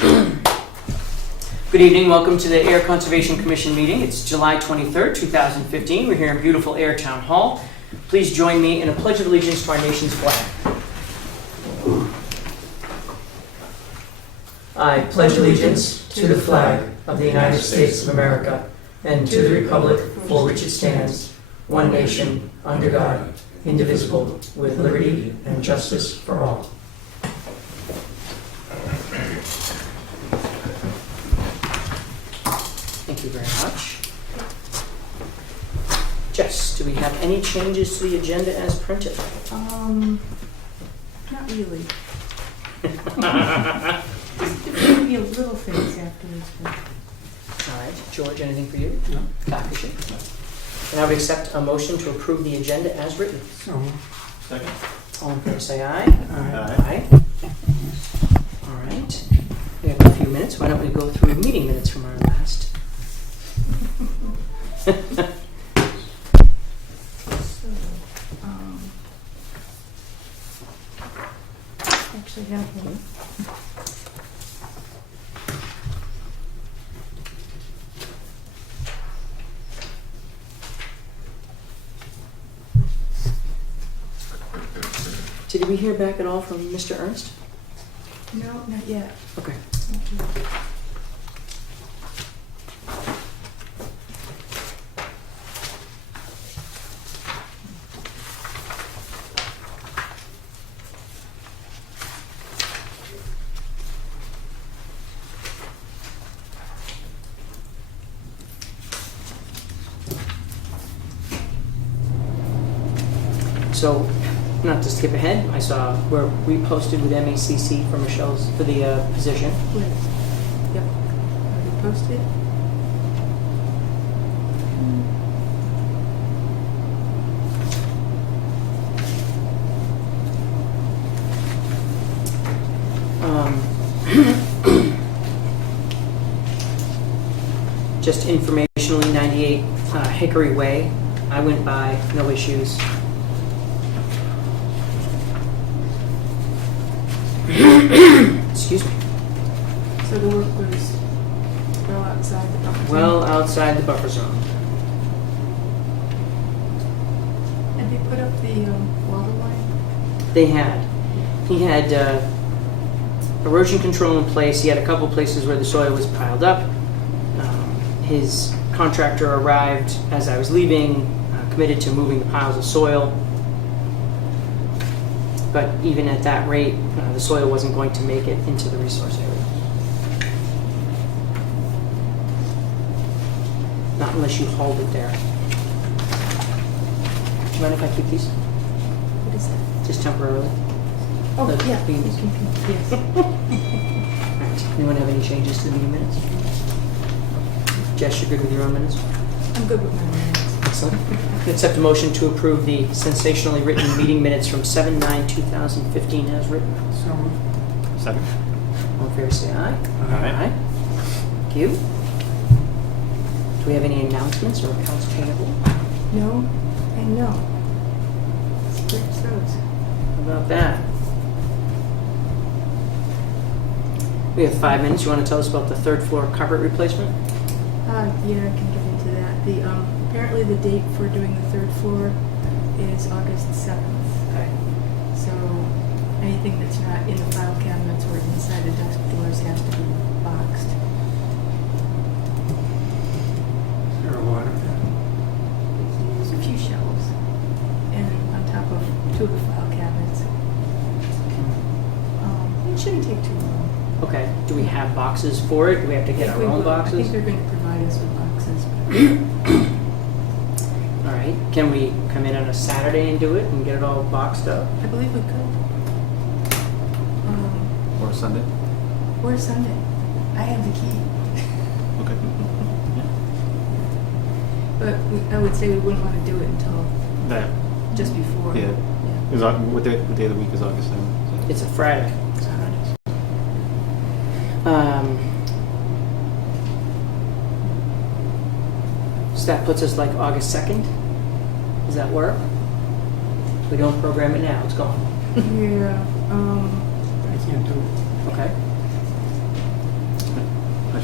Good evening. Welcome to the Ayer Conservation Commission meeting. It's July 23rd, 2015. We're here in beautiful Ayer Town Hall. Please join me in a pledge of allegiance to our nation's flag. I pledge allegiance to the flag of the United States of America and to the republic for which it stands, one nation, under God, indivisible, with liberty and justice for all. Thank you very much. Jess, do we have any changes to the agenda as printed? Not really. Maybe a little things afterwards. But... All right. George, anything for you? No. Copy. And I would accept a motion to approve the agenda as written. So, Second. All in favor, say aye. Aye. All right. We have a few minutes. Why don't we go through meeting minutes from our last? So, actually have one. Did we hear back at all from Mr. Ernst? No, not yet. Okay. So, not to skip ahead, I saw we're reposted with MACC for Michelle's for the position. Wait. Yep. Already posted. Just informationally, 98 Hickory Way. I went by, no issues. Excuse me. So the work was well outside the buffer zone. Well outside the buffer zone. Had they put up the water line? They had. He had erosion control in place. He had a couple places where the soil was piled up. His contractor arrived as I was leaving, committed to moving the piles of soil. But even at that rate, the soil wasn't going to make it into the resource area. Not unless you hauled it there. Do you mind if I keep these? What is that? Just temporarily? Oh, The yeah. beans. Yes. Alright, anyone have any changes to the meeting minutes? Jess, you're good with your own minutes? I'm good with my minutes. Excellent. Accept a motion to approve the sensationally written meeting minutes from 7/9/2015 as written. so, Second. All in favor, say aye. Aye. Thank you. Do we have any announcements or accounts payable? No, and no. Split those. How about that? We have 5 minutes. You want to tell us about the third floor carpet replacement? Yeah, I can get into that. The apparently the date for doing the third floor is August 7th. Okay. So anything that's not in the file cabinets or inside the desk drawers has to be boxed. is there a lot of that? There's a few shelves, and on top of 2 of the file cabinets. It shouldn't take too long. Okay. Do we have boxes for it? Do we have to get I our think we own will. I boxes? think they're going to provide us with boxes. All right. Can we come in on a Saturday and do it and get it all boxed up? I believe we could. Or Sunday. Or Sunday. I have the key. Okay. But I would say we wouldn't want to do it until That. just before. Yeah. Yeah. Is what day of the week is August 7th? It's a Friday. So that puts us like August 2nd? Does that work? If we don't program it now, it's gone. Yeah. I can't do it. Okay.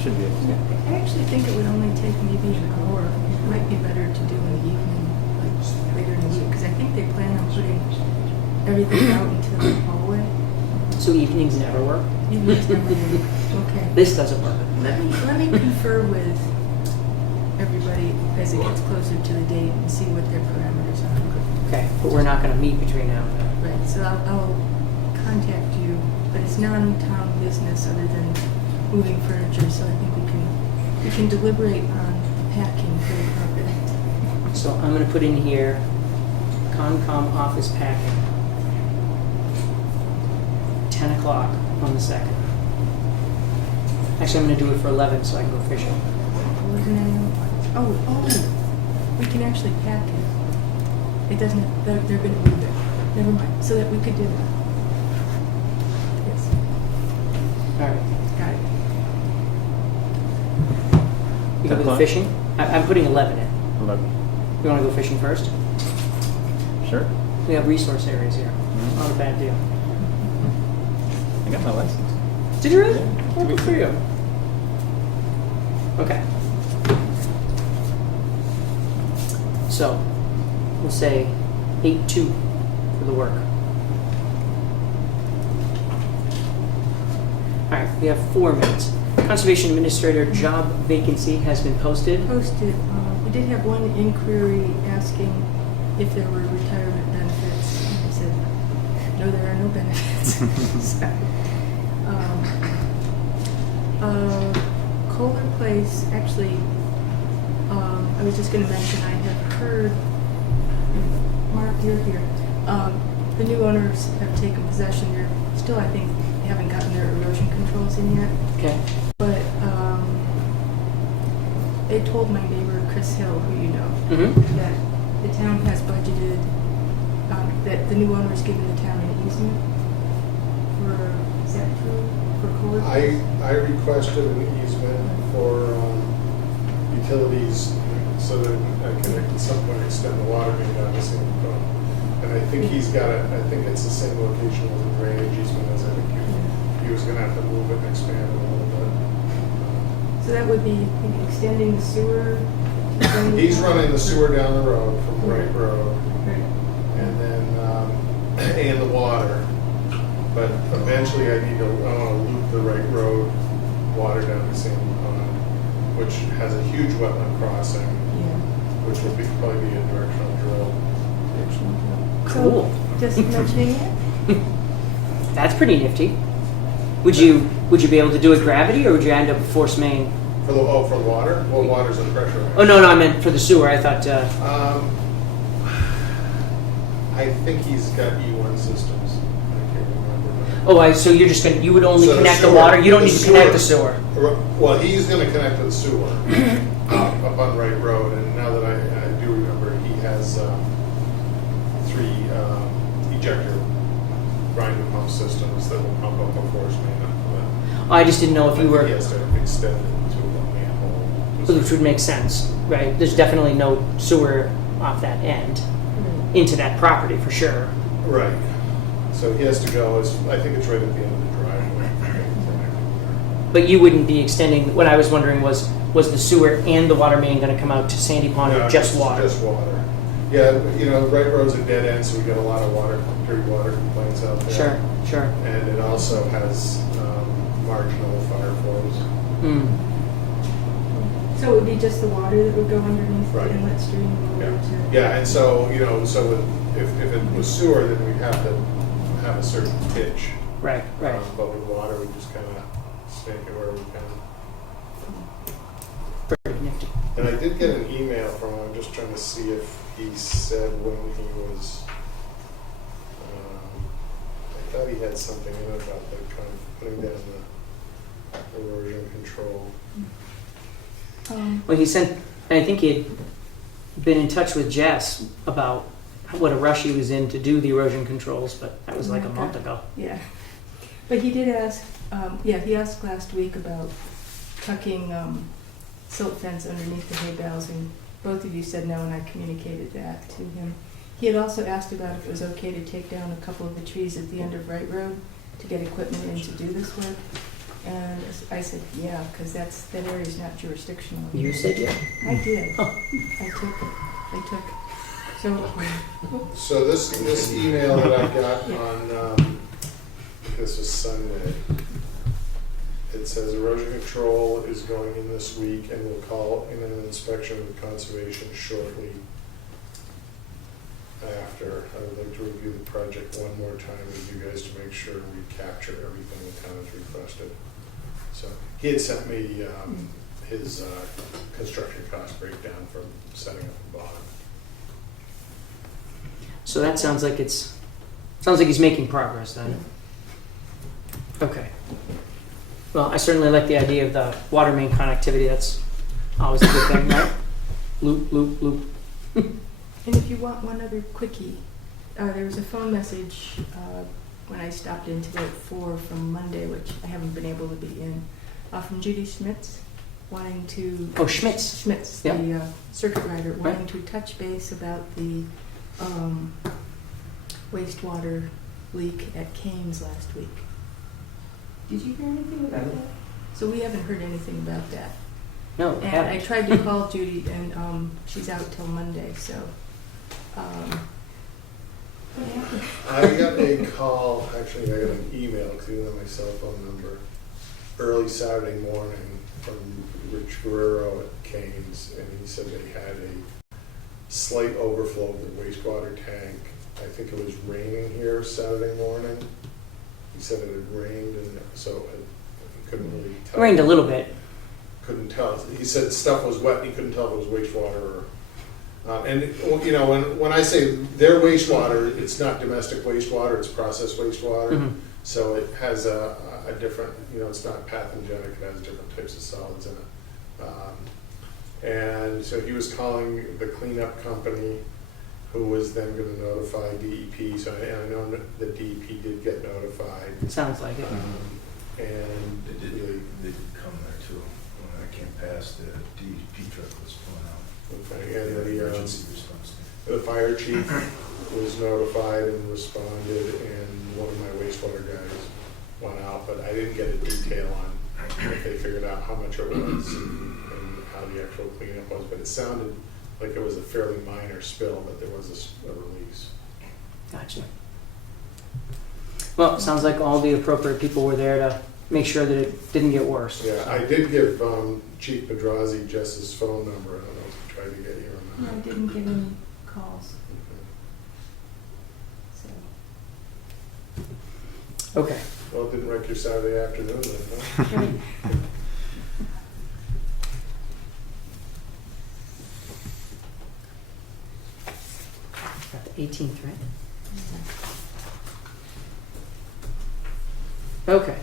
should be able to. I actually think it would only take maybe an hour. It might be better to do in the evening, like later in the week, because I think they plan on putting everything out into the hallway. So evenings never work? Evenings never do. Okay. This doesn't work. Let me confer with everybody as it gets closer to the date and see what their parameters are. Okay, but we're not gonna meet between now and then. Right, so I'll contact you, but it's non-town business other than moving furniture, so I think we can deliberate on packing for the carpet. So I'm gonna put in here, Concom office packing. 10 o'clock on the 2nd. Actually, I'm gonna do it for 11 so I can go fishing. Oh, we can actually pack it. It doesn't, they're gonna move it. Never mind, so that we could do that. Yes, All right. got it. You go 10 with o'clock? fishing? I'm putting 11 in. 11. You wanna go fishing first? Sure. We have resource areas here. Mhm. Not a bad deal. I got my license. Did you really? Yeah, Oh, 2 good weeks for you. ago. Okay. So, we'll say 8-2 for the work. All right, we have 4 minutes. Conservation Administrator job vacancy has been posted. Posted, we did have one inquiry asking if there were retirement benefits. I said, no, there are no benefits. So, Kohler Place, actually, I was just gonna mention, I have heard, Mark, you're here, the new owners have taken possession. They're still, I think, haven't gotten their erosion controls in yet. Okay. But they told my neighbor, Chris Hill, who you know, Mm-hmm. that the town has budgeted, that the new owner's given the town an easement for, is that true, for Kohler Place? I requested an easement for utilities so that I can at some point extend the water main down to St. Paul. And I think he's got it, I think it's the same location as the drainage easement as I think he was gonna have to move it and expand it a little bit. So that would be maybe extending the sewer? to St. He's Paul? running the sewer down the road from Wright Road Right. and then, and the water. But eventually I need to, I wanna loop the Wright Road water down to St. Pond, which has a huge wetland crossing, Yeah. which will probably be a directional drill. Cool. So, just mentioning it? That's pretty nifty. Would you be able to do it gravity, or would you end up with force main? For the water? Well, water's in pressure. Oh no, I meant for the sewer. I thought. I think he's got E1 systems. I can't remember. Oh, so you're just gonna. You would only So the connect the sewer- water. You don't the need to connect the sewer. Well, he's gonna connect to the sewer up on Wright Road, and now that I do remember, he has 3 ejector grinder pump systems that will pump up a force main up to I just didn't know if that. you He were, has to extend it to a manhole. which would make sense, right? There's definitely no sewer off that end into that property for sure. Right. So he has to go, I think it's right at the end of the driveway. But you wouldn't be extending. What I was wondering was the sewer and the water main going to come out to Sandy Pond, or No, just water? Just water. Yeah, you know, Wright Road's a dead end, so we get a lot of dirty water complaints out there. Sure, sure. And it also has marginal fire flows. Mm. So it would be just the water that would go underneath the Right. inlet stream over Yeah, to? yeah, and so, you know, so if it was sewer, then we'd have to have a certain pitch. Right, right. But with water, we just kind of snake it where we can. Pretty nifty. And I did get an email from him, I'm just trying to see if he said when he was, I thought he had something in it about the kind of putting down the erosion control. Well, he sent. I think he had been in touch with Jess about what a rush he was in to do the erosion controls, but that was like a month ago. Yeah. But he did ask, he asked last week about tucking silt fence underneath the hay bales, and both of you said no, and I communicated that to him. He had also asked about if it was okay to take down a couple of the trees at the end of Wright Road to get equipment in to do this work. And I I said, yeah, because that area's not jurisdictional. You said yeah. I did. Oh. I took. So, So this email that I got on, this was Sunday, it says erosion control is going in this week and will call in an inspection with conservation shortly after. I would like to review the project one more time with you guys to make sure we capture everything the town has requested. So he had sent me his construction cost breakdown from setting up the bond. So that sounds like he's making progress then. Okay. Well, I certainly like the idea of the water main connectivity. That's always a good thing, right? Loop, loop, loop. and if you want one other quickie, there was a phone message when I stopped in today at 4 from Monday, which I haven't been able to be in, from Judy Schmitz, wanting to... Oh, Schmitz. Schmitz, Yeah. the circuit rider, wanting Right. to touch base about the wastewater leak at Kane's last week. Did you hear anything about that? So we haven't heard anything about that. No, And I haven't. tried to call Judy, and she's out till Monday, so... what happened? I got a call, actually I got an email because he had my cell phone number, early Saturday morning from Rich Guerrero at Kane's, and he said they had a slight overflow of the wastewater tank. I think it was raining here Saturday morning. He said it had rained, and so I couldn't really tell. It rained a little bit. Couldn't tell. He said stuff was wet. He couldn't tell if it was wastewater or. And you know, when I say their wastewater, it's not domestic wastewater; it's processed wastewater. Mhm. So it has a different. You know, it's not pathogenic. It has different types of solids in it. And so he was calling the cleanup company, who was then going to notify DEP. So and I know that DEP did get notified. Sounds like it. And They did come there too. When I came past, the DEP truck was pulling out. okay, and the Emergency response team. the fire chief was notified and responded, and one of my wastewater guys went out, but I didn't get a detail on if they figured out how much it was and how the actual cleanup was, but it sounded like it was a fairly minor spill, but there was a release. Gotcha. Well, it sounds like all the appropriate people were there to make sure that it didn't get worse. Yeah, I did give Chief Pedrazi Jess's phone number. I don't know if he tried to get you or No, I not. didn't get any calls, so... Okay. Well, it didn't wreck your Saturday afternoon then, huh? Right. Got the 18th, right? Okay.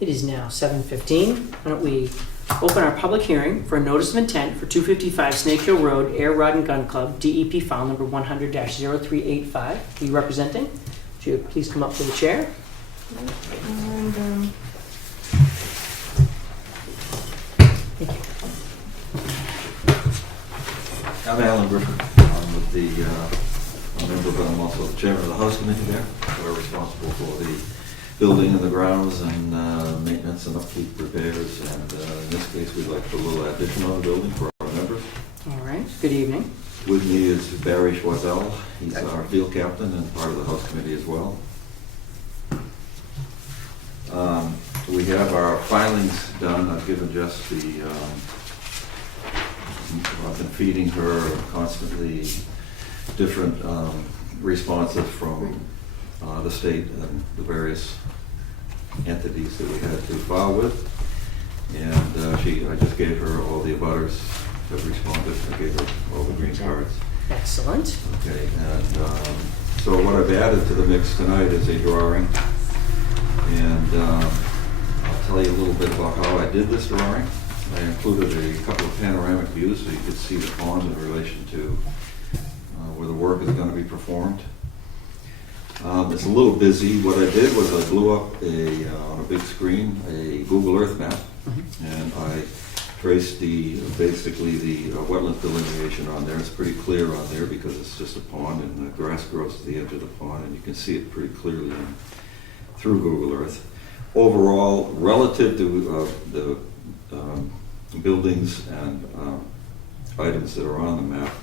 It is now 7:15. Why don't we open our public hearing for a notice of intent for 255 Snake Hill Road, Air Rod and Gun Club, DEP file number 100-0385. Are you representing? Would you please come up to the chair? And, Thank you. I'm Alan Griffin. I'm with I'm a member, but I'm also the chairman of the House Committee there. We're responsible for the building and the grounds and maintenance and upkeep repairs. And in this case, we'd like to put a little addition on the building for our members. All right. Good evening. With me is Barry Schwartzel. He's our field captain and part of the House Committee as well. We have our filings done. I've given Jess the, I've been feeding her constantly different responses from the state and the various entities that we had to file with. And I just gave her all the abutters that responded. I gave her all the green cards. Excellent. Okay, and so what I've added to the mix tonight is a drawing. And I'll tell you a little bit about how I did this drawing. I included a couple of panoramic views so you could see the pond in relation to where the work is going to be performed. It's a little busy. What I did was I blew up on a big screen a Google Earth map, and I traced basically the wetland delineation on there. It's pretty clear on there because it's just a pond, and the grass grows to the edge of the pond, and you can see it pretty clearly through Google Earth. overall, relative to the buildings and items that are on the map,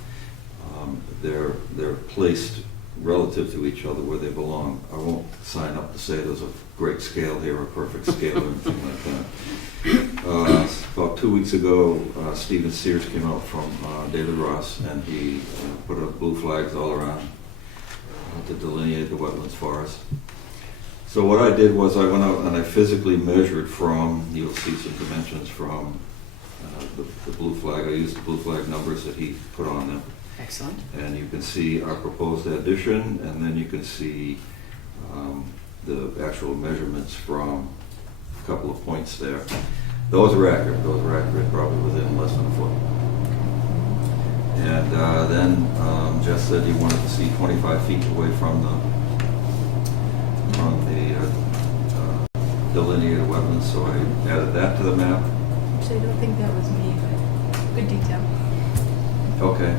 they're placed relative to each other where they belong. I won't sign up to say there's a great scale here, a perfect scale, or anything like that. About 2 weeks ago, Stephen Sears came out from David Ross, and he put up blue flags all around to delineate the wetlands for us. So what I did was I went out and I physically measured from, you'll see some dimensions from the blue flag. I used the blue flag numbers that he put on them. Excellent. And you can see our proposed addition, and then you can see the actual measurements from a couple of points there. Those are accurate. Those are accurate, probably within less than a foot. And then Jess said he wanted to see 25 feet away from the delineated wetlands, so I added that to the map. Actually, I don't think that was me, but good detail. Okay.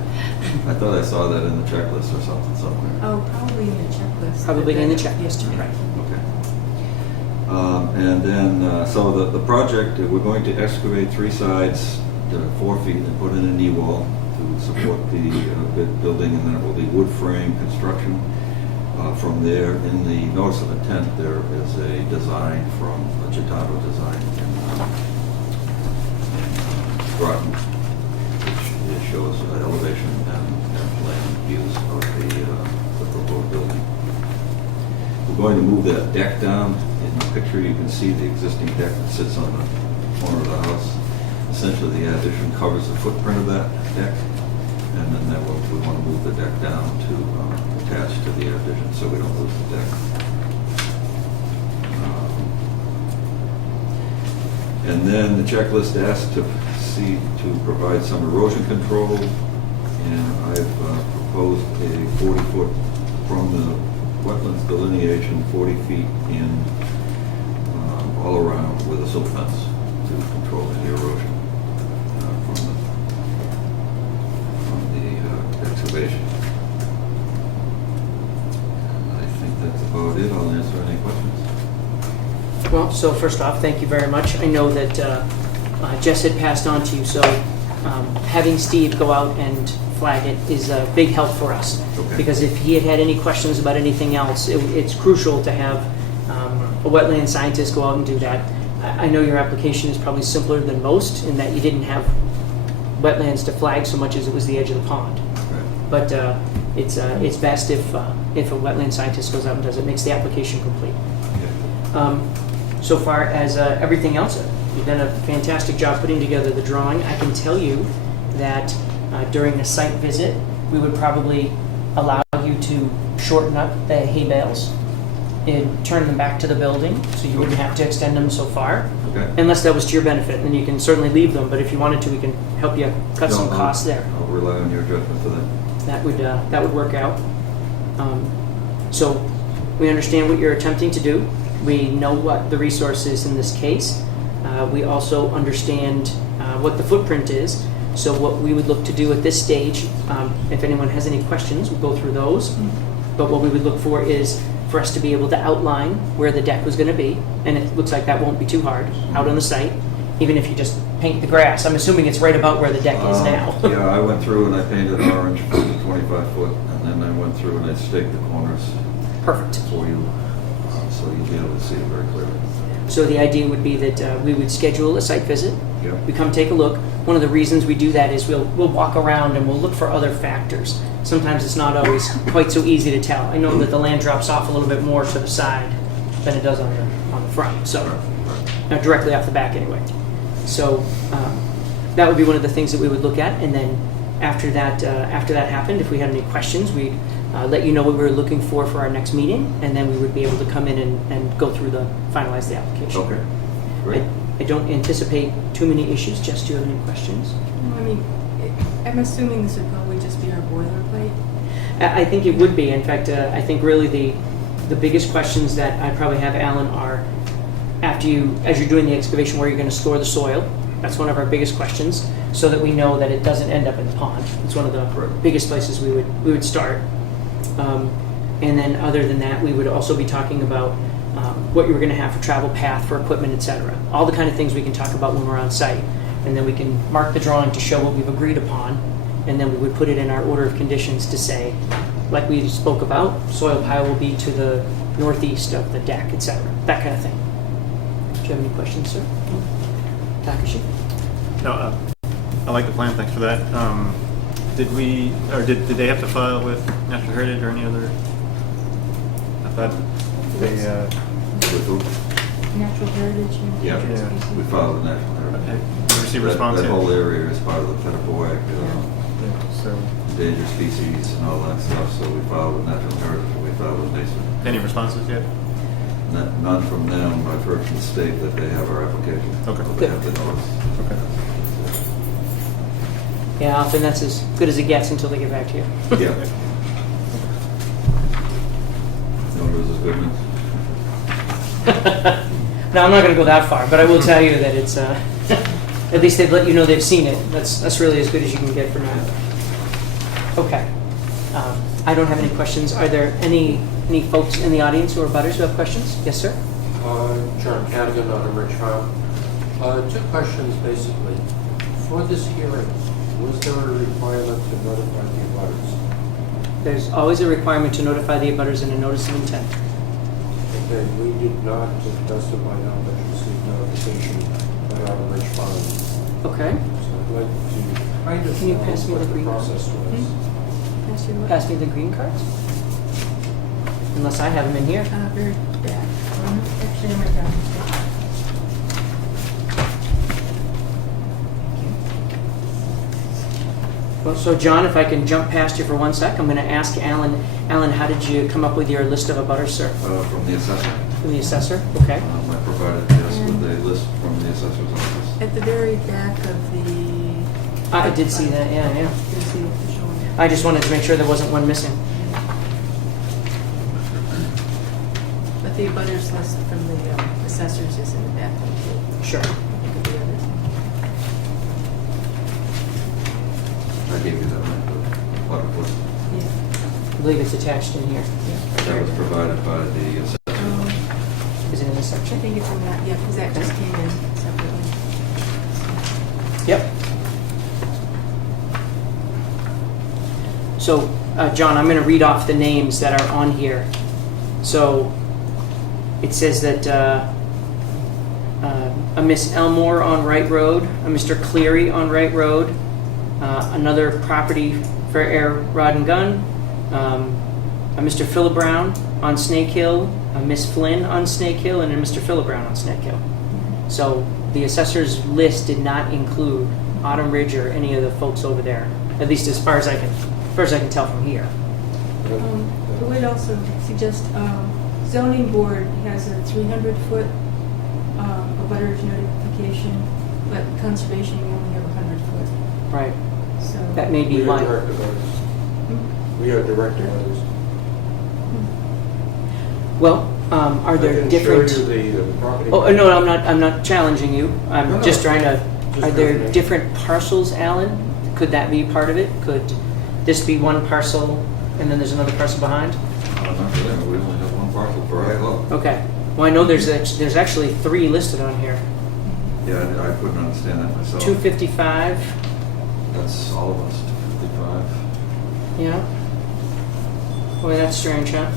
I thought I saw that in the checklist or something somewhere. Oh, probably in the checklist. Probably in the checklist, Yeah, right. Okay. And then, so the project, we're going to excavate 3 sides to 4 feet and put in a knee wall to support the building, and then it will be wood frame construction. From there, in the notice of intent, there is a design from a Gitano design in Groton, which shows elevation and plan views of the proposed building. We're going to move that deck down. In the picture, you can see the existing deck that sits on the corner of the house. Essentially, the addition covers the footprint of that deck, and then we want to move the deck down to attach to the addition so we don't lose the deck. And then the checklist asks to provide some erosion control, and I've proposed a 40-foot from the wetlands delineation, 40 feet in all around with a silt fence to control the erosion from the excavation. And I think that's about it. I'll answer any questions. Well, so first off, thank you very much. I know that Jess had passed on to you, so having Steve go out and flag it is a big help for us. Okay. Because if he had had any questions about anything else, it's crucial to have a wetland scientist go out and do that. I know your application is probably simpler than most in that you didn't have wetlands to flag so much as it was the edge of the pond. Right. But it's best if a wetland scientist goes out and does it, makes the application complete. Yeah. So far as everything else, you've done a fantastic job putting together the drawing. I can tell you that during a site visit, we would probably allow you to shorten up the hay bales and turn them back to the building, so you wouldn't have to extend them so far, Okay. unless that was to your benefit. Then you can certainly leave them, but if you wanted to, we can help you cut some No, costs there. I'll rely on your judgment for that. That would work out. So we understand what you're attempting to do. We know what the resource is in this case. We also understand what the footprint is. So what we would look to do at this stage, if anyone has any questions, we'll go through those. But what we would look for is for us to be able to outline where the deck was going to be. And it looks like that won't be too hard out on the site, even if you just paint the grass. I'm assuming it's right about where the deck is now. Yeah, I went through and I painted orange for the 25 foot, and then I went through and I staked the corners Perfect. for you, so you'll be able to see it very clearly. So the idea would be that we would schedule a site visit. Yep. We come take a look. One of the reasons we do that is we'll walk around and we'll look for other factors. Sometimes it's not always quite so easy to tell. I know that the land drops off a little bit more to the side than it does on the front, so directly off the back anyway. So that would be one of the things that we would look at, and then after that happened, if we had any questions, we'd let you know what we were looking for our next meeting, and then we would be able to come in and go through finalize the application. Okay, great. I don't anticipate too many issues. Jess, do you have any questions? No, I mean, I'm assuming this would probably just be our boilerplate. I think it would be. In fact, I think really the biggest questions that I probably have, Alan, are as you're doing the excavation, where you're going to store the soil. That's one of our biggest questions, so that we know that it doesn't end up in the pond. It's one of the biggest places we would start. And then other than that, we would also be talking about what you were going to have for travel path, for equipment, etc. All the kind of things we can talk about when we're on site. And then we can mark the drawing to show what we've agreed upon. And then we would put it in our order of conditions to say, like we spoke about, soil pile will be to the northeast of the deck, etc. That kind of thing. Do you have any questions, sir? Takashi? No, I like the plan, thanks for that. Did they have to file with Natural Heritage or any other? I thought they, With who? Natural heritage and Yeah. endangered Yeah. species. We filed the National Heritage. you received That- response That yet? whole area is part of the Petapoic, So, endangered species and all that stuff, so we filed with Natural Heritage, and we filed with Mason. any responses yet? None from them. I've heard from the state that they have our application. Okay. They have the notice. Okay. Yeah, often that's as good as it gets until they get back to you. Yeah. No news is good news. No, I'm not going to go that far, but I will tell you that it's, at least they've let you know they've seen it. That's really as good as you can get for now. Okay. I don't have any questions. Are there any folks in the audience who are butters who have questions? Yes, sir? John Cadigan on a Rich Farm. Two questions basically. For this hearing, was there a requirement to notify the abutters? There's always a requirement to notify the abutters in a notice of intent. Okay, we did not, to the best of my knowledge, receive notification at our Rich Farm. Okay. So I'd like to kind of Can you know pass me what the the green one? process was. Pass your what? Pass me the green cards. Unless I have them in here. Very back. Actually, in my document. Well, so John, if I can jump past you for 1 sec, I'm going to ask Alan. Alan, how did you come up with your list of abutters, sir? From the assessor. From the assessor? Okay. I provided this with a list from the assessor's office. At the very back of the. I did see that, yeah. There's the official one. I just wanted to make sure there wasn't one missing. But the abutters list from the assessors is in the back one too. Sure. I think of the others. I gave you that one, the water list. Yeah. I believe it's attached in here. That was provided by the assessor. Is it in this I section? think it's in that, yeah, because that just came in separately. Yep. So, John, I'm going to read off the names that are on here. So, it says that a Miss Elmore on Wright Road, a Mr. Cleary on Wright Road, another property for air rod and gun, a Mr. Philibrown on Snake Hill, a Miss Flynn on Snake Hill, and a Mr. Philibrown on Snake Hill. So the assessor's list did not include Autumn Ridge or any of the folks over there, at least as far as I can tell from here. I would also suggest zoning board has a 300-foot abutters notification, but conservation, we only have 100-foot. Right. So That may be We are why. direct abutters. We are direct abutters. Well, are there different? I can show you the property. Oh no, I'm not challenging you. I'm No, just no. trying to. Just Are there verification. different parcels, Alan? Could that be part of it? Could this be one parcel and then there's another parcel behind? Not for them, we only have one parcel per acre. Okay. Well, I know there's actually 3 listed on here. Yeah, I couldn't understand that myself. 255. That's all of us, 255. Yeah. Boy, that's strange, huh?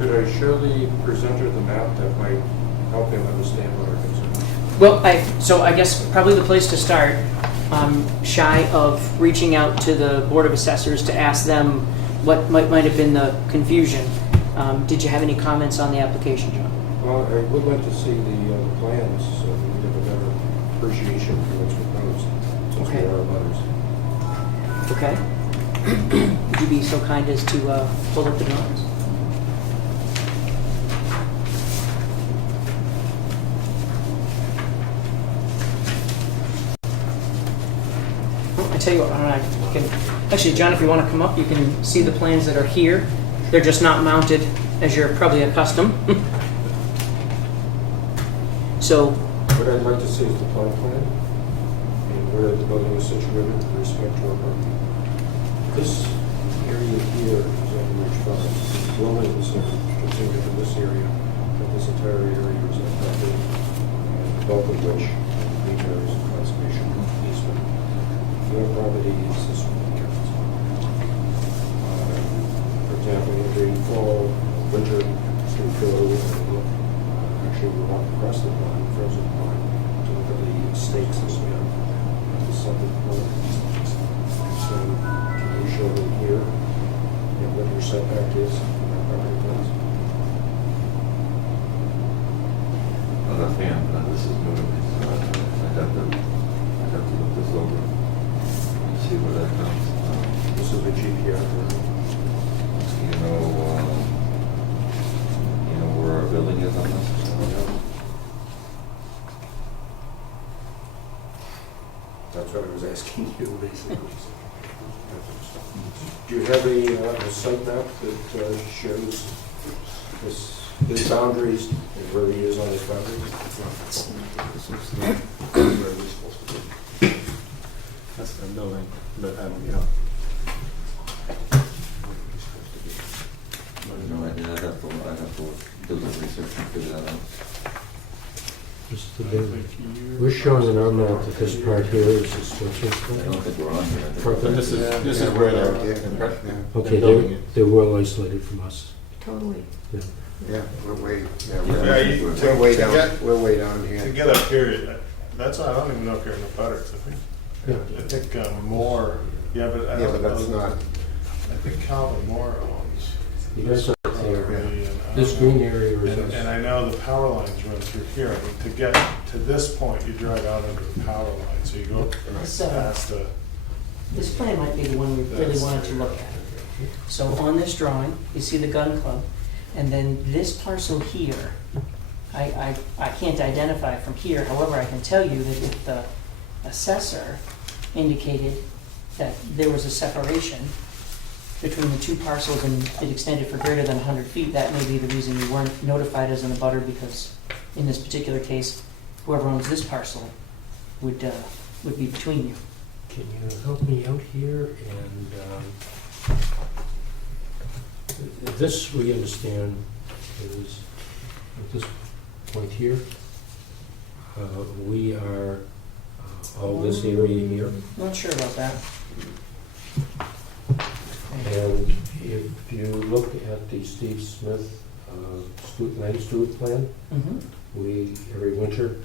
Could I show the presenter the map that might help him understand what our concern is? Well, I guess probably the place to start, shy of reaching out to the Board of Assessors to ask them what might have been the confusion. Did you have any comments on the application, John? Well, I would like to see the plans so that we have a better appreciation for what's proposed, since we Okay. are abutters. Okay. Would you be so kind as to pull up the drawings? Well, I tell you what, I can, actually, John, if you want to come up, you can see the plans that are here. They're just not mounted as you're probably accustomed. So, What I'd like to see is the plot plan and where the building is situated with respect to our property. This area here is on Ridge Farm. dwellings are contained in this area, but this entire area is affected, the bulk of which requires a conservation easement. Your property is this one that counts. For example, every fall, winter, you go and look, actually we walk across the pond, frozen pond, to look at the stakes that we have at the southern corner. So can you show them here, what your setback is on that property plans? Well, offhand, this is new to me, so I'd have to look this over and see where that comes. This is the GPR drawing. You know where our building is on this? That's what I was asking you, basically. Do you have a site map that shows his boundaries and where he is on his property? This looks like where we're supposed to be. That's the building, but, No idea, I'd have to do some research and figure that out. We're showing in our map that this part here is the structure. I don't think we're on here. I think Perfect. we're- this is where they're, Okay, building it. they're well isolated from us. Totally. Yeah. Yeah, we're way, Yeah, we're way to down, get- we're way down To here. get up here, that's why I don't even know if you're in the butters. Yeah. I think Moore, yeah, but I Yeah, don't but that's know. not, I think Calvin Moore owns. You guys are property, there. and I This don't know. green area is And us. I know the power lines run through here. I mean, to get to this point, you drive out under the power line, so you go So- past the. This plan might be the one we really That's- wanted to look at. So on this drawing, you see the gun club, and then this parcel here, I can't identify from here, however, I can tell you that if the assessor indicated that there was a separation between the two parcels and it extended for greater than 100 feet, that may be the reason you weren't notified as an abutter, because in this particular case, whoever owns this parcel would be between you. Can you help me out here? And this, we understand, is at this point here. We are all this area here. Not sure about that. And if you look at the Steve Smith land steward plan, Mm-hmm. we, every winter,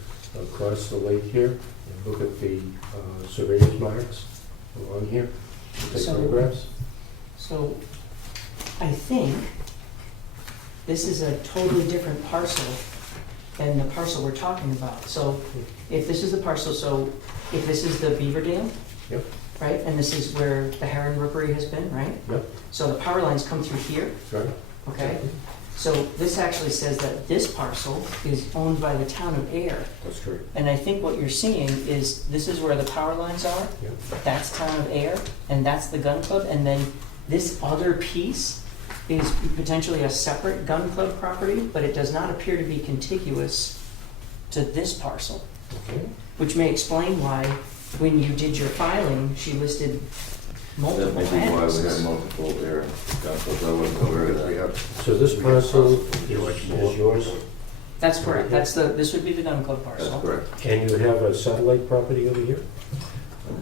cross the lake here and look at the surveyor's marks along here, to take So- photographs. So I think this is a totally different parcel than the parcel we're talking about. So if this is the parcel, so if this is the beaver dam, Yep. right, and this is where the heron rookery has been, right? Yep. So the power lines come through here, Right. okay? So this actually says that this parcel is owned by the town of Ayer. That's correct. And I think what you're seeing is, this is where the power lines are, Yep. that's town of Ayer, and that's the gun club, and then this other piece is potentially a separate gun club property, but it does not appear to be contiguous to this parcel, Okay. which may explain why, when you did your filing, she listed That multiple may be why we have addresses. multiple there, because I wasn't aware of we that. have, So this parcel is yours, That's correct, this would be the gun club That's parcel. correct. and you have a satellite property over here?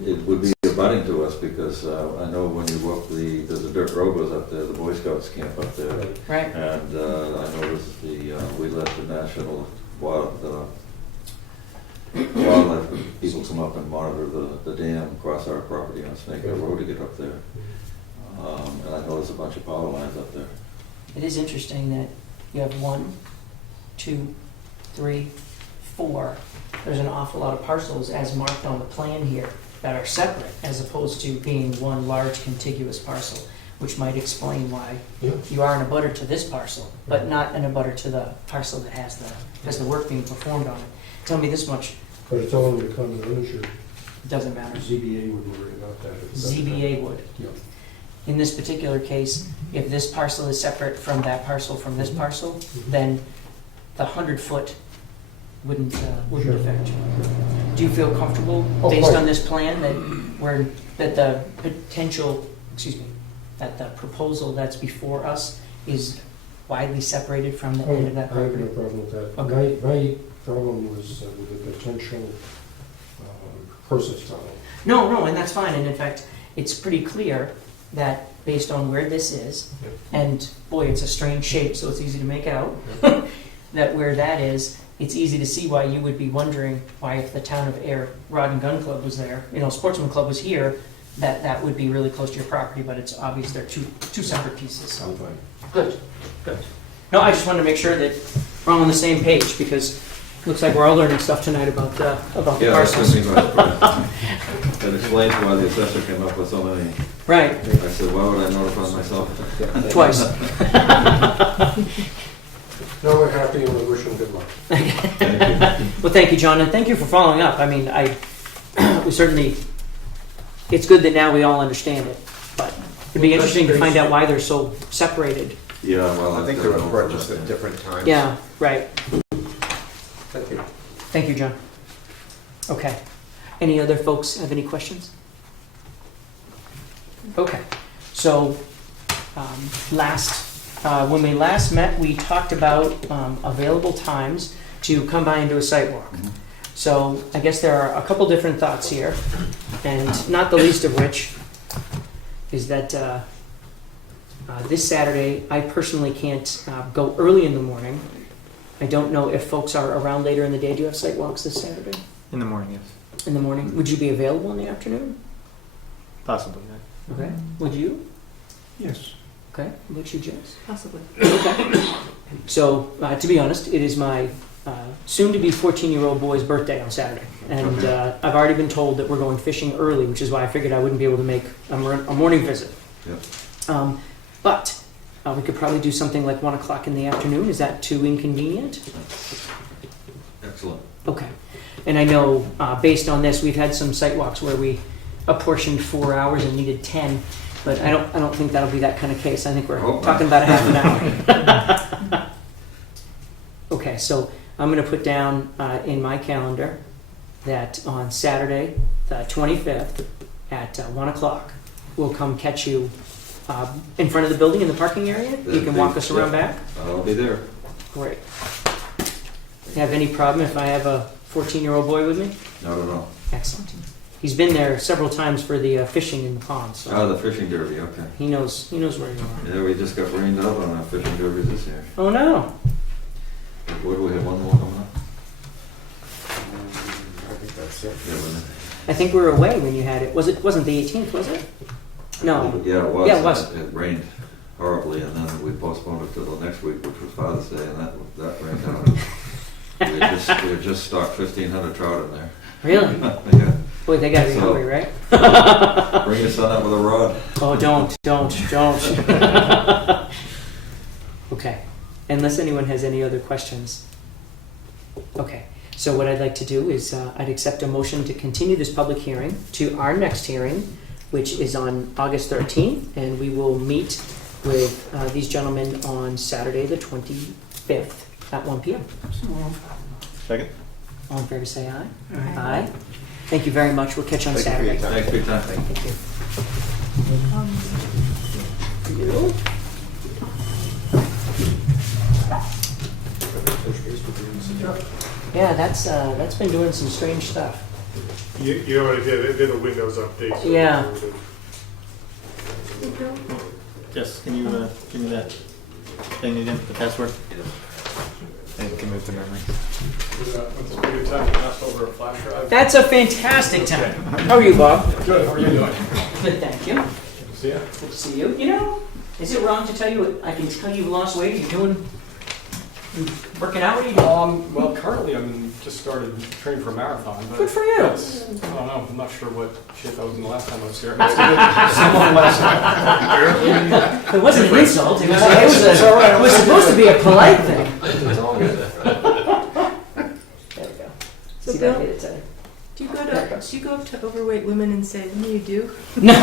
It would be abutting to us because I know when you walk there's a dirt road goes up there, the Boy Scouts camp up there. Right. Right, And I noticed we let the national wildlife people come up and monitor the dam across our property on Snake Hill Road to get up there. And I noticed a bunch of power lines up there. it is interesting that you have 1, 2, 3, 4. There's an awful lot of parcels as marked on the plan here that are separate, as opposed to being one large contiguous parcel, which might explain why Yeah. you are an abutter to this parcel, but not an abutter to the parcel that has the work being performed on it. Tell me this much, But it's all under common ownership. it doesn't matter. ZBA would worry about that. ZBA would. Yeah. In this particular case, if this parcel is separate from that parcel from this parcel, then the 100-foot wouldn't Sure. affect you. Do you feel comfortable, Oh, based quite. on this plan, that the potential, that the proposal that's before us is widely separated from the I end of that have no property? problem with that. Okay. My problem was with the potential person's tunnel. No, and that's fine, and in fact, it's pretty clear that based on where this is, Yep. and boy, it's a strange shape, so it's easy to make out, that where that is, it's easy to see why you would be wondering why if the town of Ayer Rod and Gun Club was there, Sportsman Club was here, that would be really close to your property, but it's obvious they're two separate pieces, so. I'm fine. Good. No, I just wanted to make sure that we're all on the same page, because it looks like we're all learning stuff tonight about the Yeah, that's parcels. what I mean. That explains why the assessor came up with so many. Right, I said, why would I notify myself? twice. No, we're happy and we wish him good luck. Well, thank you, John, and thank you for following up. I mean, we certainly, it's good that now we all understand it, but it'd be interesting to find out why they're so separated. Yeah, well, I think they were purchased at different times. Yeah, right. Thank you. Thank you, John. Okay. Any other folks have any questions? Okay. So, when we last met, we talked about available times to come by and do a site walk. Mhm. So I guess there are a couple different thoughts here, and not the least of which is that this Saturday, I personally can't go early in the morning. I don't know if folks are around later in the day. Do you have site walks this Saturday? In the morning, yes. In the morning? Would you be available in the afternoon? Possibly, yeah. Okay. Would you? Yes. Okay. What about you, Jess? Possibly. Okay. So, to be honest, it is my soon-to-be 14-year-old boy's birthday on Saturday. And I've already been told that we're going fishing early, which is why I figured I wouldn't be able to make a morning visit. Yep. But we could probably do something like 1 o'clock in the afternoon. Is that too inconvenient? Excellent. Okay. And I know, based on this, we've had some site walks where we apportioned 4 hours and needed 10, but I don't think that'll be that kind of case. I think we're Oh. talking about a half an hour. Okay, so I'm going to put down in my calendar that on Saturday, the 25th, at 1 o'clock, we'll come catch you in front of the building in the parking area. You can walk us around back. I'll be there. Great. You have any problem if I have a 14-year-old boy with me? Not at all. Excellent. He's been there several times for the fishing in the pond, so Oh, the fishing derby, okay. he knows where you are. Yeah, we just got rained out on our fishing derby this year. Oh no! What do we have, one more coming up? I think that's it. Yeah, wasn't I think we were away when you had it. Wasn't the 18th? Was it? No. Yeah, it was. Yeah, it was. It rained horribly, and then we postponed it to the next week, which was Father's Day, and that rained out. we had just stocked 1,500 trout in there. Really? Yeah. Boy, they gotta be So- hungry, right? Bring your son out with a rod. Oh, don't. Okay. Unless anyone has any other questions. Okay. So what I'd like to do is I'd accept a motion to continue this public hearing to our next hearing, which is on August 13th, and we will meet with these gentlemen on Saturday, the 25th at 1 p.m. Second? All in favor, say aye. Aye. Thank you very much. We'll catch you on Thank you for your Saturday. time. Thanks for your time. Thank you. You? Yeah, that's been doing some strange stuff. You know what I did? I did a Windows update. so Yeah. Yes, can you give me that thing again, the password? And can move to memory. It's a good time to pass over a flash drive. That's a fantastic time. How are you, Bob? Good, how are you doing? Good, thank you. See ya. Good to see you. You know, is it wrong to tell you? I can tell you've lost weight. You're working out. What are you doing? Well, currently I'm just started training for a marathon. But Good for you. that's- I don't know. I'm not sure what shape I was in the last time I was here. I was similar last time. It wasn't an insult. It was supposed to be a polite thing. It's all good. There we go. So See that Bill, made it to- do you go up to overweight women and say, "What do you do?" No.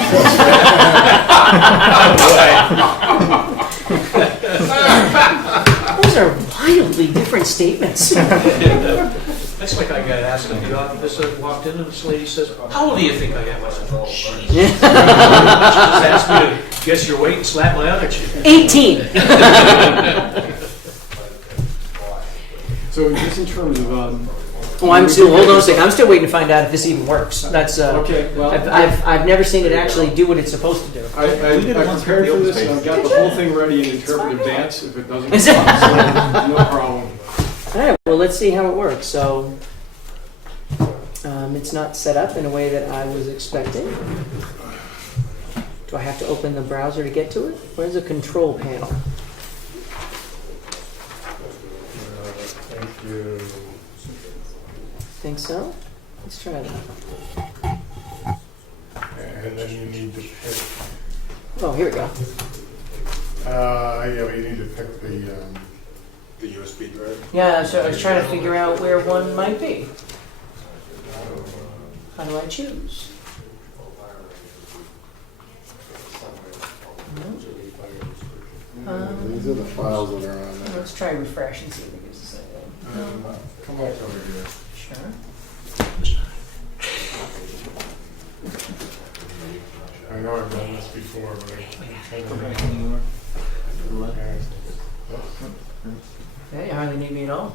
Those are wildly different statements. That's like I got asked in the office, I walked in and this lady says, how old do you think I am? I said, oh, buddy. She just asked me to Guess your weight and slap my other chick. 18. So just in terms of, Oh, I'm still. Hold on a second. I'm still waiting to find out if this even works. That's. okay, well, I've never seen it actually do what it's supposed to do. I did it once prepared with for the this, open and I've got the whole thing ready in interpretive dance if it doesn't. Is it? So, no problem. All right. Well, let's see how it works. So, it's not set up in a way that I was expecting. Do I have to open the browser to get to it? Where's the control panel? Thank you. Think so? Let's try that. And then you need to pick, Oh, here we go. yeah, you need to pick the USB drive. Yeah, so I was trying to figure out where one might be. How do I choose? These are the files that are on there. Let's try refresh and see if it gives us anything. Come back over here. Sure. I know I've done this before, but I can't Go back remember. anymore. Yeah, you hardly need me at all.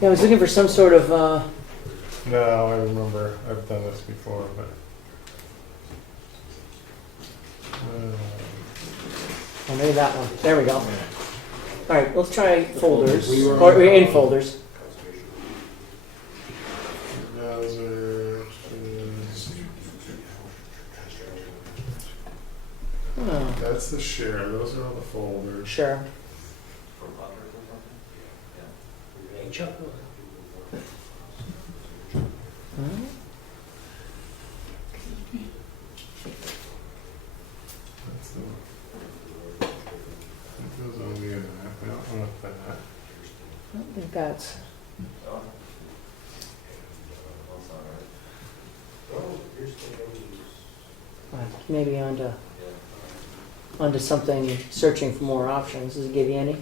Yeah, I was looking for some sort of. No, I remember. I've done this before, but. Oh, maybe that one. There we go. All right, let's try folders. Or in folders. Browser. Oh, That's the share. Those are all the folders. sure. Hmm? That's the one. It goes on the internet. We don't want that. I don't think that's. Maybe onto something searching for more options. Does it give you any?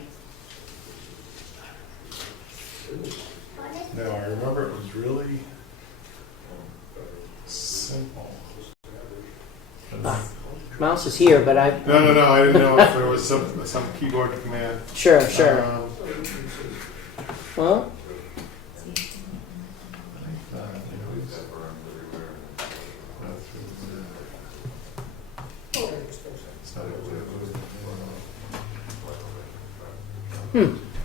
No, I remember it was really simple. Mouse is here, but I. No, I didn't know if there was some keyboard command. Sure, sure. Well,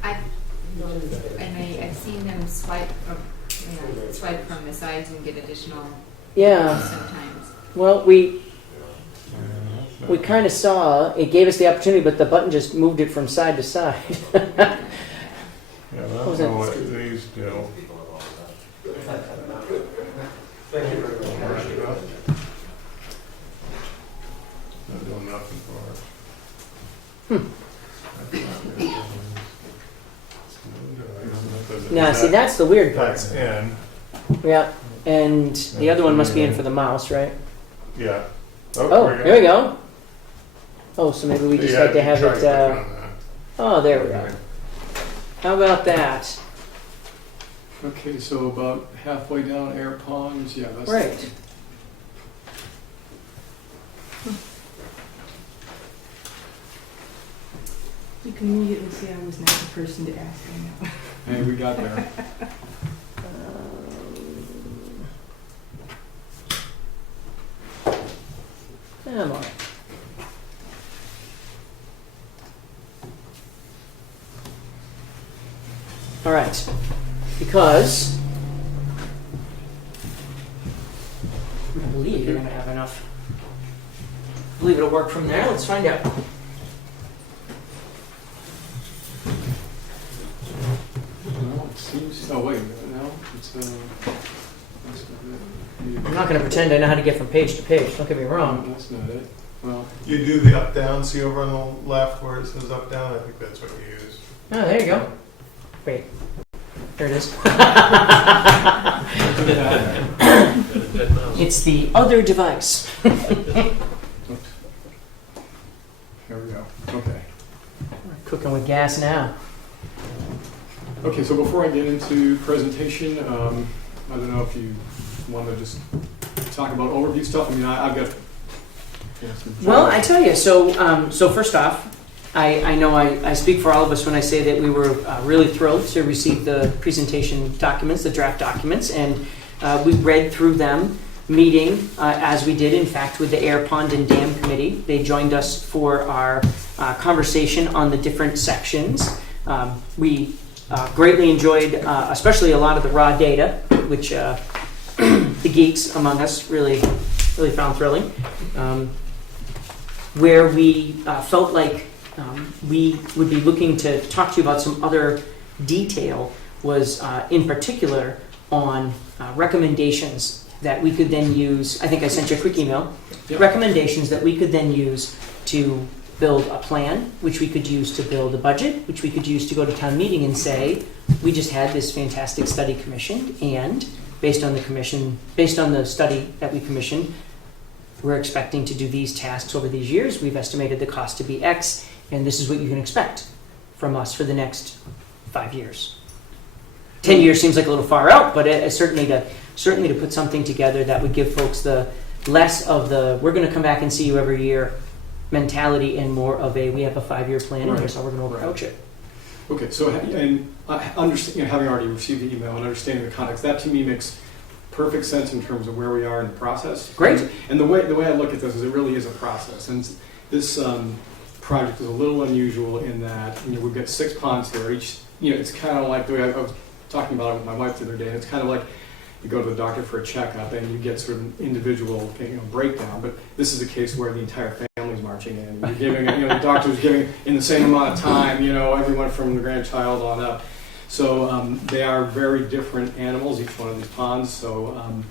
I've seen them swipe from the sides and get additional yeah. sometimes. Well, we kind of saw it gave us the opportunity, but the button just moved it from side to side. Yeah, I What don't was know that? what these do. Not doing nothing for us. Now, see, that's the weird part. That's in. Yeah, and the other one must be in for the mouse, right? Yeah. Oh, here we go. Oh, so maybe we just Yeah, like to you have try it. to click on that. Oh, there we go. How about that? Okay, so about halfway down air ponds, yeah, that's. Right. You can immediately see I was not the person to ask. I know. Hey, we got there. Come on. All right, because I believe you're going to have enough. I believe it'll work from there. Let's find out. Well, it seems, oh wait, no, it's, that's not it. I'm not going to pretend I know how to get from page to page. Don't get me wrong. That's not it. Well, You do the up down. See over on the left where it says up down. I think that's what you use. Oh, there you go. Wait, there it is. It's the other device. there we go. Okay. Cooking with gas now. Okay, so before I get into presentation, I don't know if you want to just talk about overview stuff. I mean, I've got Well, I tell you, so first off, I know I speak for all of us when I say that we were really thrilled to receive the presentation documents, the draft documents, and we read through them, meeting as we did, in fact, with the Ayer Pond and Dam Committee. They joined us for our conversation on the different sections. We greatly enjoyed, especially a lot of the raw data, which the geeks among us really found thrilling. Where we felt like we would be looking to talk to you about some other detail was in particular on recommendations that we could then use. I think I sent you a quick email. Yep. Recommendations that we could then use to build a plan, which we could use to build a budget, which we could use to go to town meeting and say, we just had this fantastic study commissioned, and based on the study that we commissioned, we're expecting to do these tasks over these years. We've estimated the cost to be X, and this is what you can expect from us for the next 5 years. 10 years seems like a little far out, but certainly to put something together that would give folks the less of the we're going to come back and see you every year mentality, and more of a we have a 5-year plan, and Right. here's how we're going to approach it. Okay, so and understand, having already received the email and understanding the context, that to me makes perfect sense in terms of where we are in the process. Great. And the way I look at this is it really is a process, and this project is a little unusual in that we've got 6 ponds here. Each it's kind of like the way I was talking about it with my wife the other day. It's kind of like you go to the doctor for a checkup and you get sort of an individual breakdown, but this is a case where the entire family's marching in. You're giving the doctor's giving in the same amount of time. Everyone from the grandchild on up. So they are very different animals, each one of these ponds. So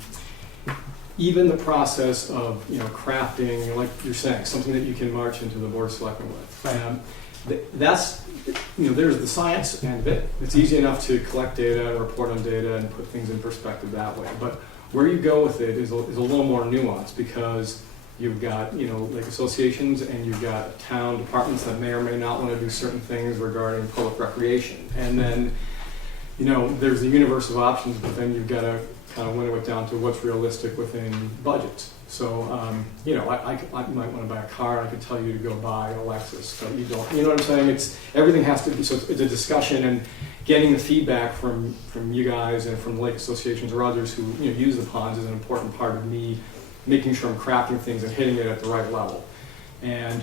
even the process of crafting, like you're saying, something that you can march into the board of selectmen with. That's there's the science end of it. It's easy enough to collect data and report on data and put things in perspective that way. But where you go with it is a little more nuanced, because you've got like associations, and you've got town departments that may or may not want to do certain things regarding public recreation, and then there's the universe of options, but then you've got to kind of winnow it down to what's realistic within budgets. So I might want to buy a car, and I could tell you to go buy a Lexus, but you don't. You know what I'm saying? Everything has to be. So it's a discussion, and getting the feedback from you guys and from lake associations or others who use the ponds is an important part of me making sure I'm crafting things and hitting it at the right level. And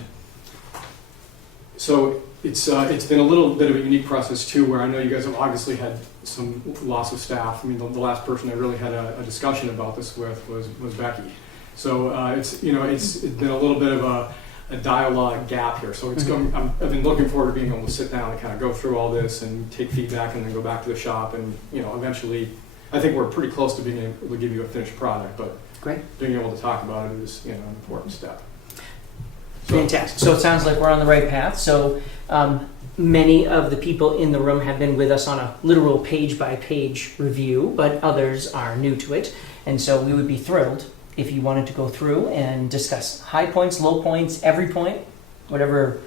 so it's been a little bit of a unique process too, where I know you guys have obviously had some loss of staff. I mean, the last person I really had a discussion about this with was Becky. So it's been a little bit of a dialogue gap here. So it's going. I've been looking forward to being able to sit down and kind of go through all this and take feedback, and then go back to the shop, and eventually, I think we're pretty close to being able to give you a finished product. But Great. being able to talk about it is an important step. Fantastic. So it sounds like we're on the right path. So many of the people in the room have been with us on a literal page-by-page review, but others are new to it. And so we would be thrilled if you wanted to go through and discuss high points, low points, every point, whatever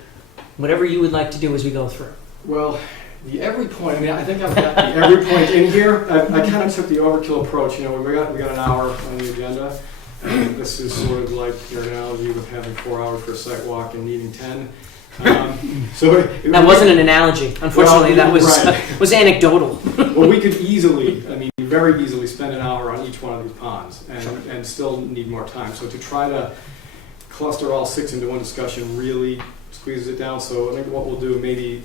you would like to do as we go through. Well, the every point, I think I've got the every point in here. I kind of took the overkill approach. We got an hour on the agenda. And this is sort of like your analogy with having 4 hours for a site walk and needing 10. That wasn't an analogy. Unfortunately, that was right. Was anecdotal. Well, we could very easily spend an hour on each one of these ponds and still need more time. So to try to cluster all 6 into one discussion really squeezes it down. So I think what we'll do, maybe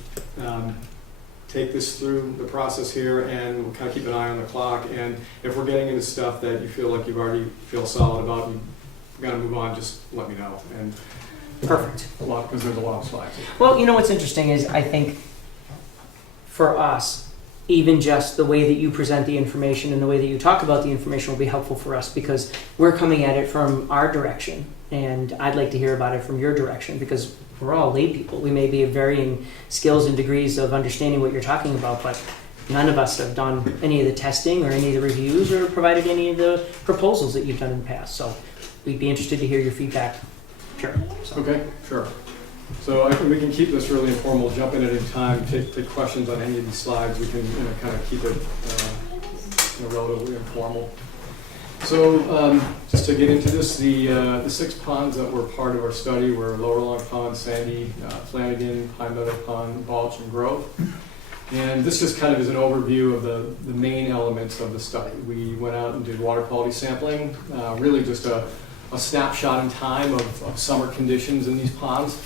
take this through the process here, and we'll kind of keep an eye on the clock. And if we're getting into stuff that you feel like you've already feel solid about, and you've got to move on, just let me know. And Perfect. Because there's a lot of slides. Well, what's interesting is I think for us, even just the way that you present the information and the way that you talk about the information will be helpful for us, because we're coming at it from our direction, and I'd like to hear about it from your direction, because we're all lay people. We may be of varying skills and degrees of understanding what you're talking about, but none of us have done any of the testing or any of the reviews or provided any of the proposals that you've done in the past. So we'd be interested to hear your feedback. Sure. So. Okay, sure. So I think we can keep this really informal, jump in at any time, take questions on any of these slides. We can kind of keep it relatively informal. So just to get into this, the 6 ponds that were part of our study were Lower Long Pond, Sandy, Flanagan, Pine Meadow Pond, Balch, and Grove. And this just kind of is an overview of the main elements of the study. We went out and did water quality sampling, really just a snapshot in time of summer conditions in these ponds,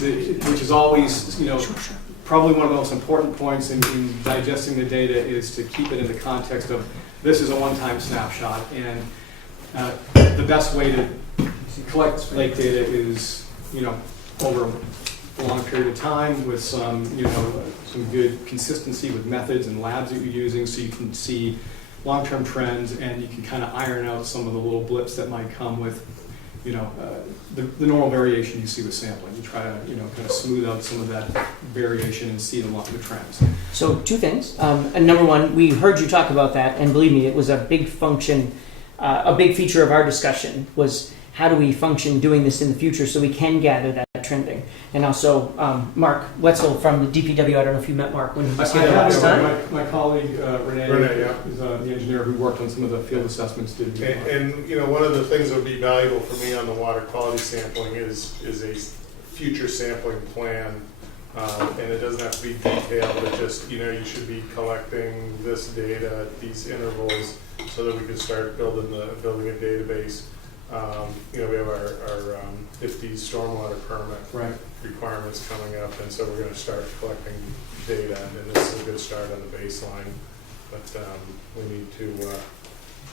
which is always, probably one of the most important points in digesting the data is to keep it in the context of this is a one-time snapshot, and the best way to collect lake data is, over a long period of time with some good consistency with methods and labs that you're using, so you can see long-term trends and you can kind of iron out some of the little blips that might come with, the normal variation you see with sampling. You try to, kind of smooth out some of that variation and see the trends. So 2 things. And number 1, we heard you talk about that, and believe me, it was a big function, a big feature of our discussion was how do we function doing this in the future so we can gather that trending. And also, Mark Wetzel from the DPW, I don't know if you met Mark when he was here last time. My colleague Renee yeah. is the engineer who worked on some of the field assessments. And one of the things that would be valuable for me on the water quality sampling is a future sampling plan. And it doesn't have to be detailed, but just, you should be collecting this data at these intervals so that we can start building a database. We have our 50 stormwater permit requirements coming up, and so we're going to start collecting data, and this is a good start on the baseline. But we need to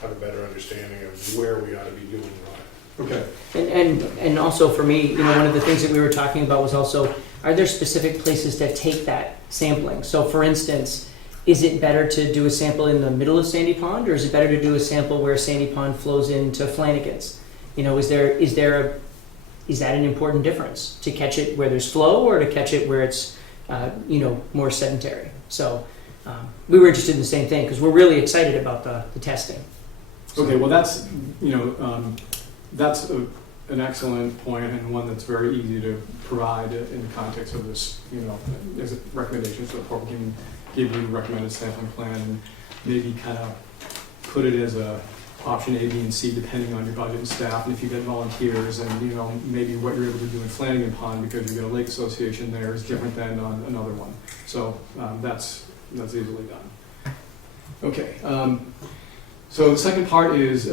have a better understanding of where we ought to be doing what. Okay. And also for me, one of the things that we were talking about was also, are there specific places that take that sampling? So for instance, is it better to do a sample in the middle of Sandy Pond, or is it better to do a sample where Sandy Pond flows into Flanagan's? Is that an important difference to catch it where there's flow or to catch it where it's more sedentary? So we were interested in the same thing because we're really excited about the testing. Okay, well that's an excellent point and one that's very easy to provide in the context of this, as a recommendation. So we can give you a recommended sampling plan and maybe kind of put it as a option A, B, and C depending on your budget and staff, and if you get volunteers, and maybe what you're able to do in Flanagan Pond because you've got a lake association there is different than on another one. So that's easily done. Okay. So the second part is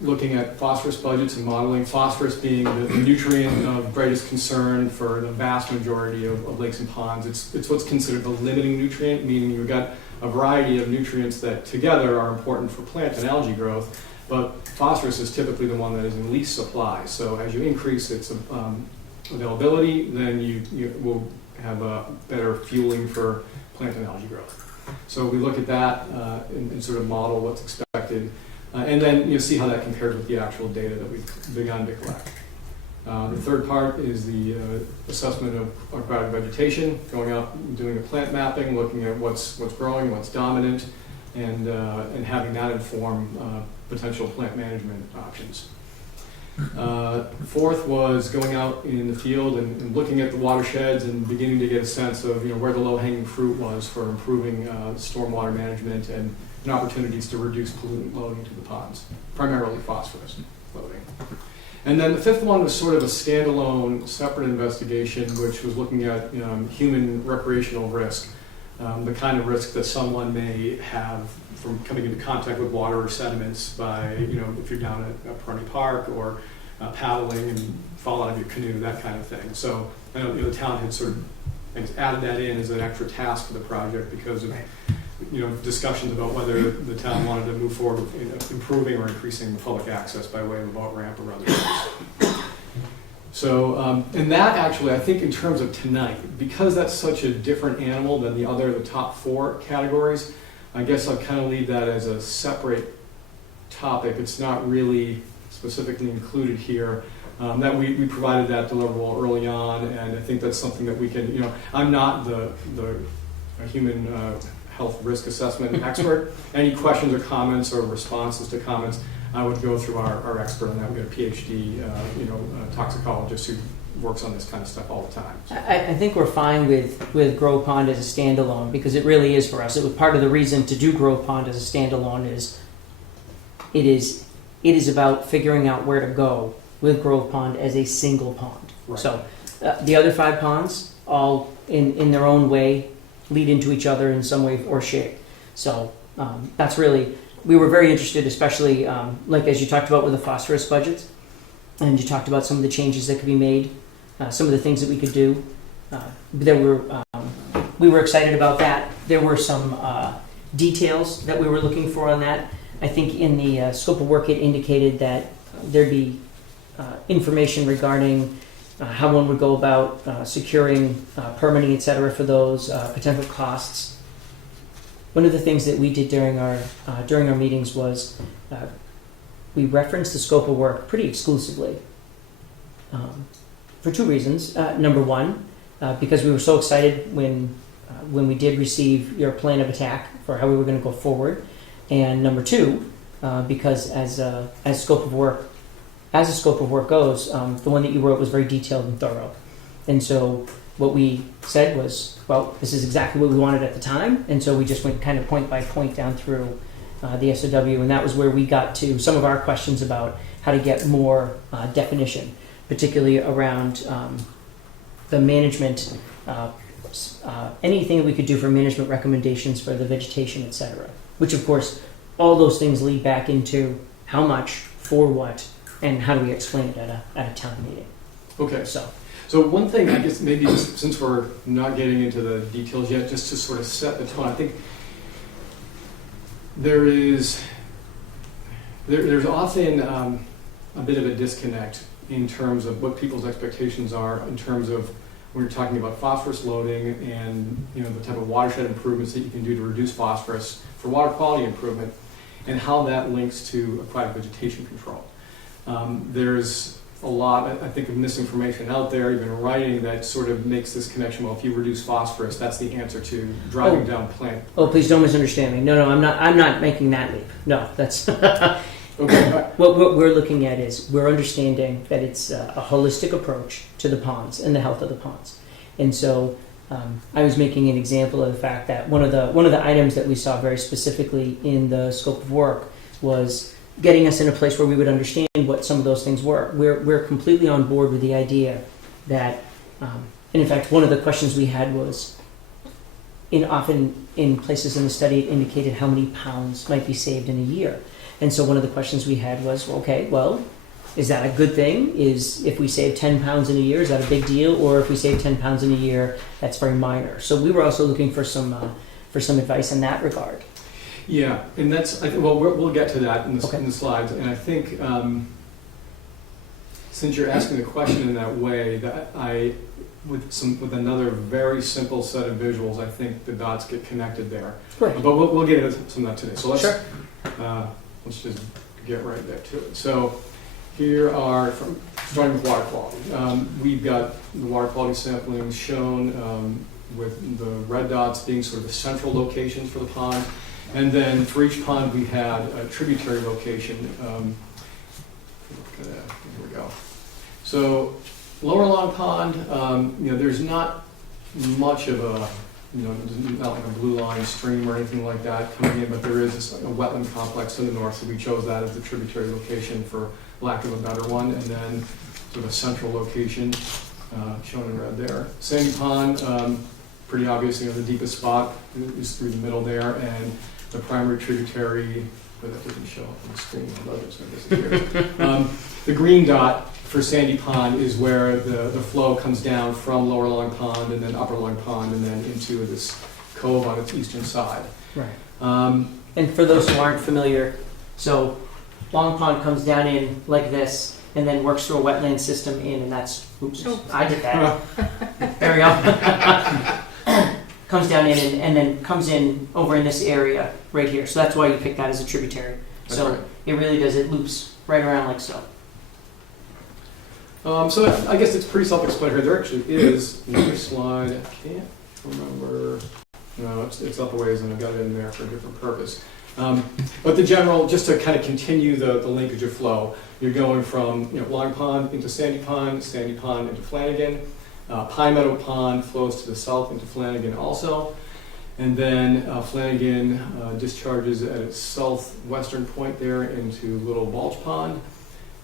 looking at phosphorus budgets and modeling. Phosphorus being the nutrient of greatest concern for the vast majority of lakes and ponds. It's what's considered the limiting nutrient, meaning you've got a variety of nutrients that together are important for plant and algae growth, but phosphorus is typically the one that is in least supply. So as you increase its availability, then you will have a better fueling for plant and algae growth. So we look at that and sort of model what's expected, and then see how that compares with the actual data that we've begun to collect. The third part is the assessment of aquatic vegetation, going out and doing the plant mapping, looking at what's growing, what's dominant, and having that inform potential plant management options. Fourth was going out in the field and looking at the watersheds and beginning to get a sense of where the low-hanging fruit was for improving stormwater management and opportunities to reduce pollutant loading to the ponds, primarily phosphorus loading. And then the fifth one was sort of a standalone, separate investigation, which was looking at human recreational risk, the kind of risk that someone may have from coming into contact with water or sediments by, if you're down at Peroni Park or paddling and fall out of your canoe, that kind of thing. So I know the town had sort of added that in as an extra task for the project because of discussions about whether the town wanted to move forward with improving or increasing public access by way of a boat ramp or other things. So, and that actually, I think in terms of tonight, because that's such a different animal than the top 4 categories, I guess I'll kind of leave that as a separate topic. It's not really specifically included here. That we provided that deliverable early on, and I think that's something that we can, I'm not the human health risk assessment expert. Any questions or comments or responses to comments, I would go through our expert on that. We've got a PhD, toxicologist who works on this kind of stuff all the time. So. I think we're fine with Grove Pond as a standalone because it really is for us. It was part of the reason to do Grove Pond as a standalone is It is about figuring out where to go with Grove Pond as a single pond. Right. So the other 5 ponds, all in their own way, lead into each other in some way or shape. So that's really, we were very interested, especially like as you talked about with the phosphorus budgets, and you talked about some of the changes that could be made, some of the things that we could do. We were excited about that. There were some details that we were looking for on that. I think in the scope of work it indicated that there'd be information regarding how one would go about securing permitting, et cetera, for those potential costs. One of the things that we did during our meetings was we referenced the scope of work pretty exclusively for 2 reasons. Number one, because we were so excited when we did receive your plan of attack for how we were going to go forward, and number 2, because as scope of work. As the scope of work goes, the one that you wrote was very detailed and thorough. And so what we said was, well, this is exactly what we wanted at the time. And so we just went kind of point by point down through the SOW. And that was where we got to some of our questions about how to get more definition, particularly around the management, anything that we could do for management recommendations for the vegetation, et cetera. Which, of course, all those things lead back into how much, for what, and how do we explain it at a town meeting? Okay. So one thing, I guess maybe just, since we're not getting into the details yet, just to sort of set the tone, I think there's often a bit of a disconnect in terms of what people's expectations are in terms of when you're talking about phosphorus loading and the type of watershed improvements that you can do to reduce phosphorus for water quality improvement, and how that links to aquatic vegetation control. There's a lot, I think, of misinformation out there, even in writing, that sort of makes this connection. Well, if you reduce phosphorus, that's the answer to driving down plant. Oh, please don't misunderstand me. No, I'm not making that leap. No, that's okay. What we're looking at is we're understanding that it's a holistic approach to the ponds and the health of the ponds. And so I was making an example of the fact that one of the items that we saw very specifically in the scope of work was getting us in a place where we would understand what some of those things were. We're completely on board with the idea that, and in fact, one of the questions we had was, often in places in the study, it indicated how many pounds might be saved in a year. And so one of the questions we had was, okay, well, is that a good thing? If we save 10 pounds in a year, is that a big deal? Or if we save 10 pounds in a year, that's very minor. So we were also looking for some advice in that regard. Yeah, and that's, we'll get to that in the, Okay. in the slides. And I think since you're asking the question in that way, that with another very simple set of visuals, I think the dots get connected there. Great. But we'll get into some of that today. So Sure. Let's just get right back to it. So here are, starting with water quality. We've got the water quality sampling shown with the red dots being sort of the central locations for the pond. And then for each pond, we had a tributary location. Here we go. So Lower Long Pond, there's not much of a, not like a blue line stream or anything like that coming in, but there is a wetland complex to the north, so we chose that as the tributary location for lack of a better one. And then sort of a central location shown in red there. Sandy Pond, pretty obvious, the deepest spot is through the middle there, and the primary tributary, but that doesn't show up on the screen, although it's going to disappear. The green dot for Sandy Pond is where the flow comes down from Lower Long Pond and then Upper Long Pond and then into this cove on its eastern side. Right. And for those who aren't familiar, so Long Pond comes down in like this and then works through a wetland system in, and that's, oops, I did that. There we go. Comes down in and then comes in over in this area right here. So that's why you picked that as a tributary. So right. It really does, it loops right around like so. So I guess it's pretty self-explanatory. There actually is another slide. I can't remember. No, it's up a ways, and I've got it in there for a different purpose. But the general, just to kind of continue the linkage of flow, you're going from Long Pond into Sandy Pond into Flanagan. Pine Meadow Pond flows to the south into Flanagan also. And then Flanagan discharges at its southwestern point there into Little Bulge Pond.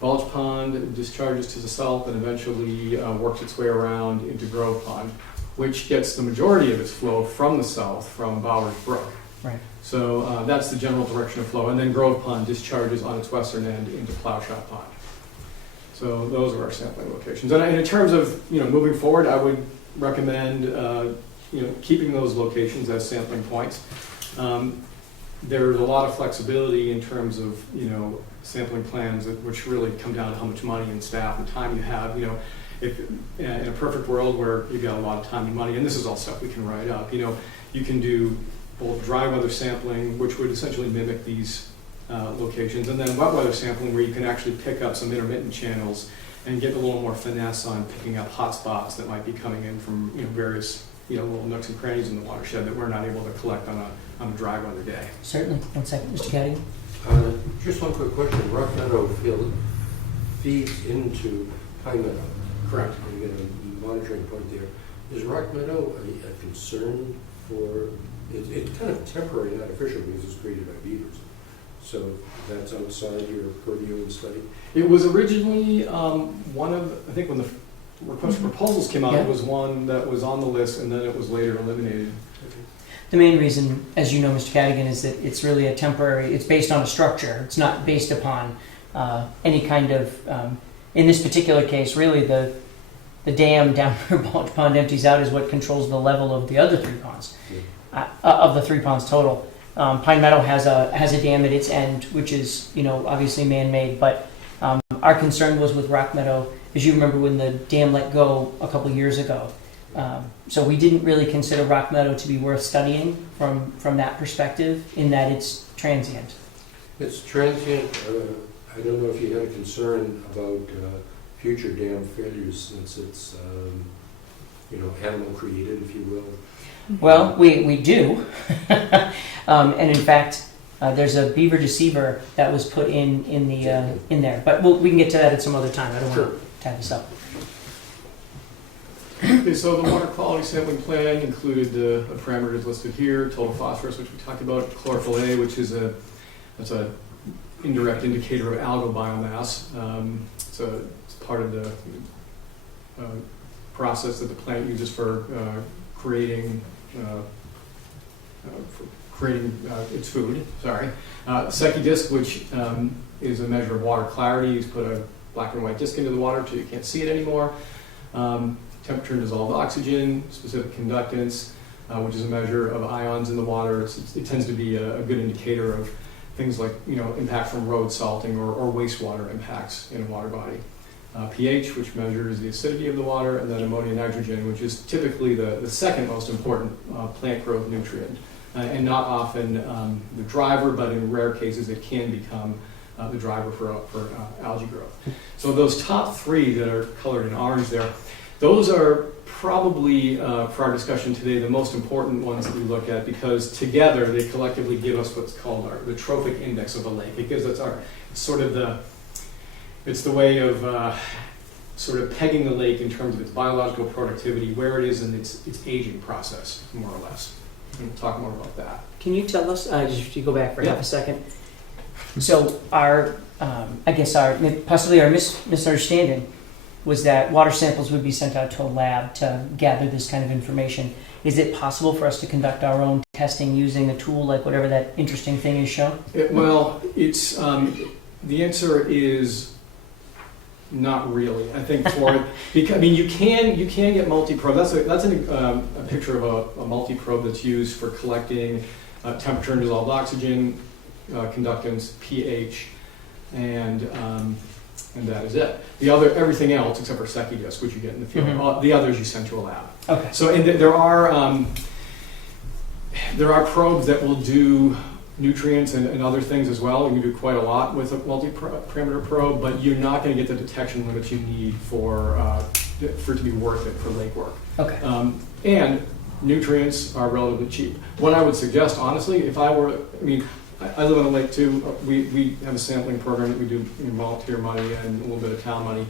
Bulge Pond discharges to the south and eventually works its way around into Grove Pond, which gets the majority of its flow from the south, from Bowers Brook. Right. So that's the general direction of flow. And then Grove Pond discharges on its western end into Plowshot Pond. So those are our sampling locations. And in terms of moving forward, I would recommend keeping those locations as sampling points. There's a lot of flexibility in terms of sampling plans, which really come down to how much money and staff and time you have. If in a perfect world where you've got a lot of time and money, and this is all stuff we can write up, you can do both dry weather sampling, which would essentially mimic these locations, and then wet weather sampling, where you can actually pick up some intermittent channels and get a little more finesse on picking up hot spots that might be coming in from various little nooks and crannies in the watershed that we're not able to collect on a dry weather day. Certainly. One second, Mr. Caddy. Just one quick question. Rock Meadow field feeds into Pine Meadow. Correct. You get a monitoring point there. Is Rock Meadow a concern for? It's kind of temporary and artificial because it's created by beavers. So that's outside your purview and study? It was originally one of, I think when the request for proposals came out, Yeah. it was one that was on the list, and then it was later eliminated. The main reason, as you know, Mr. Cadigan, is that it's really a temporary, it's based on a structure. It's not based upon any kind of, in this particular case, really the dam down where Bulge Pond empties out is what controls the level of the other three ponds, of the three ponds total. Pine Meadow has a dam at its end, which is, obviously man-made, but our concern was with Rock Meadow, as you remember when the dam let go a couple years ago. So we didn't really consider Rock Meadow to be worth studying from that perspective, in that it's transient. It's transient. I don't know if you had a concern about future dam failures, since it's animal created, if you will. Well, we do, and in fact, there's a beaver deceiver that was put in there. But we can get to that at some other time. I don't want to tie this up. Okay, so the water quality sampling plan included the parameters listed here: total phosphorus, which we talked about; chlorophyll A, which is that's a indirect indicator of algal biomass. It's part of the process that the plant uses for creating its food. Secchi disc, which is a measure of water clarity. You put a black and white disc into the water so you can't see it anymore. Temperature and dissolved oxygen, specific conductance, which is a measure of ions in the water. It tends to be a good indicator of things like impact from road salting or wastewater impacts in a water body. pH, which measures the acidity of the water, and then ammonia nitrogen, which is typically the second most important plant growth nutrient, and not often the driver, but in rare cases it can become the driver for algae growth. So those top three that are colored in orange there, those are probably, for our discussion today, the most important ones that we look at, because together they collectively give us what's called the trophic index of a lake. It gives us it's the way of sort of pegging the lake in terms of its biological productivity, where it is in its aging process, more or less. And we'll talk more about that. Can you tell us, just to go back for half a second? So possibly our misunderstanding was that water samples would be sent out to a lab to gather this kind of information. Is it possible for us to conduct our own testing using a tool like whatever that interesting thing is shown? It's the answer is not really. I think because you can get multi-probe. That's a picture of a multi-probe that's used for collecting temperature and dissolved oxygen, conductance, pH, and that is it. Everything else except for Secchi disc, which you get in the field, the others you send to a lab. Okay. So there are probes that will do nutrients and other things as well. You can do quite a lot with a multi-parameter probe, but you're not going to get the detection limits you need for it to be worth it for lake work. Okay. And nutrients are relatively cheap. What I would suggest, honestly, I live on a lake too. We have a sampling program that we do volunteer money and a little bit of town money.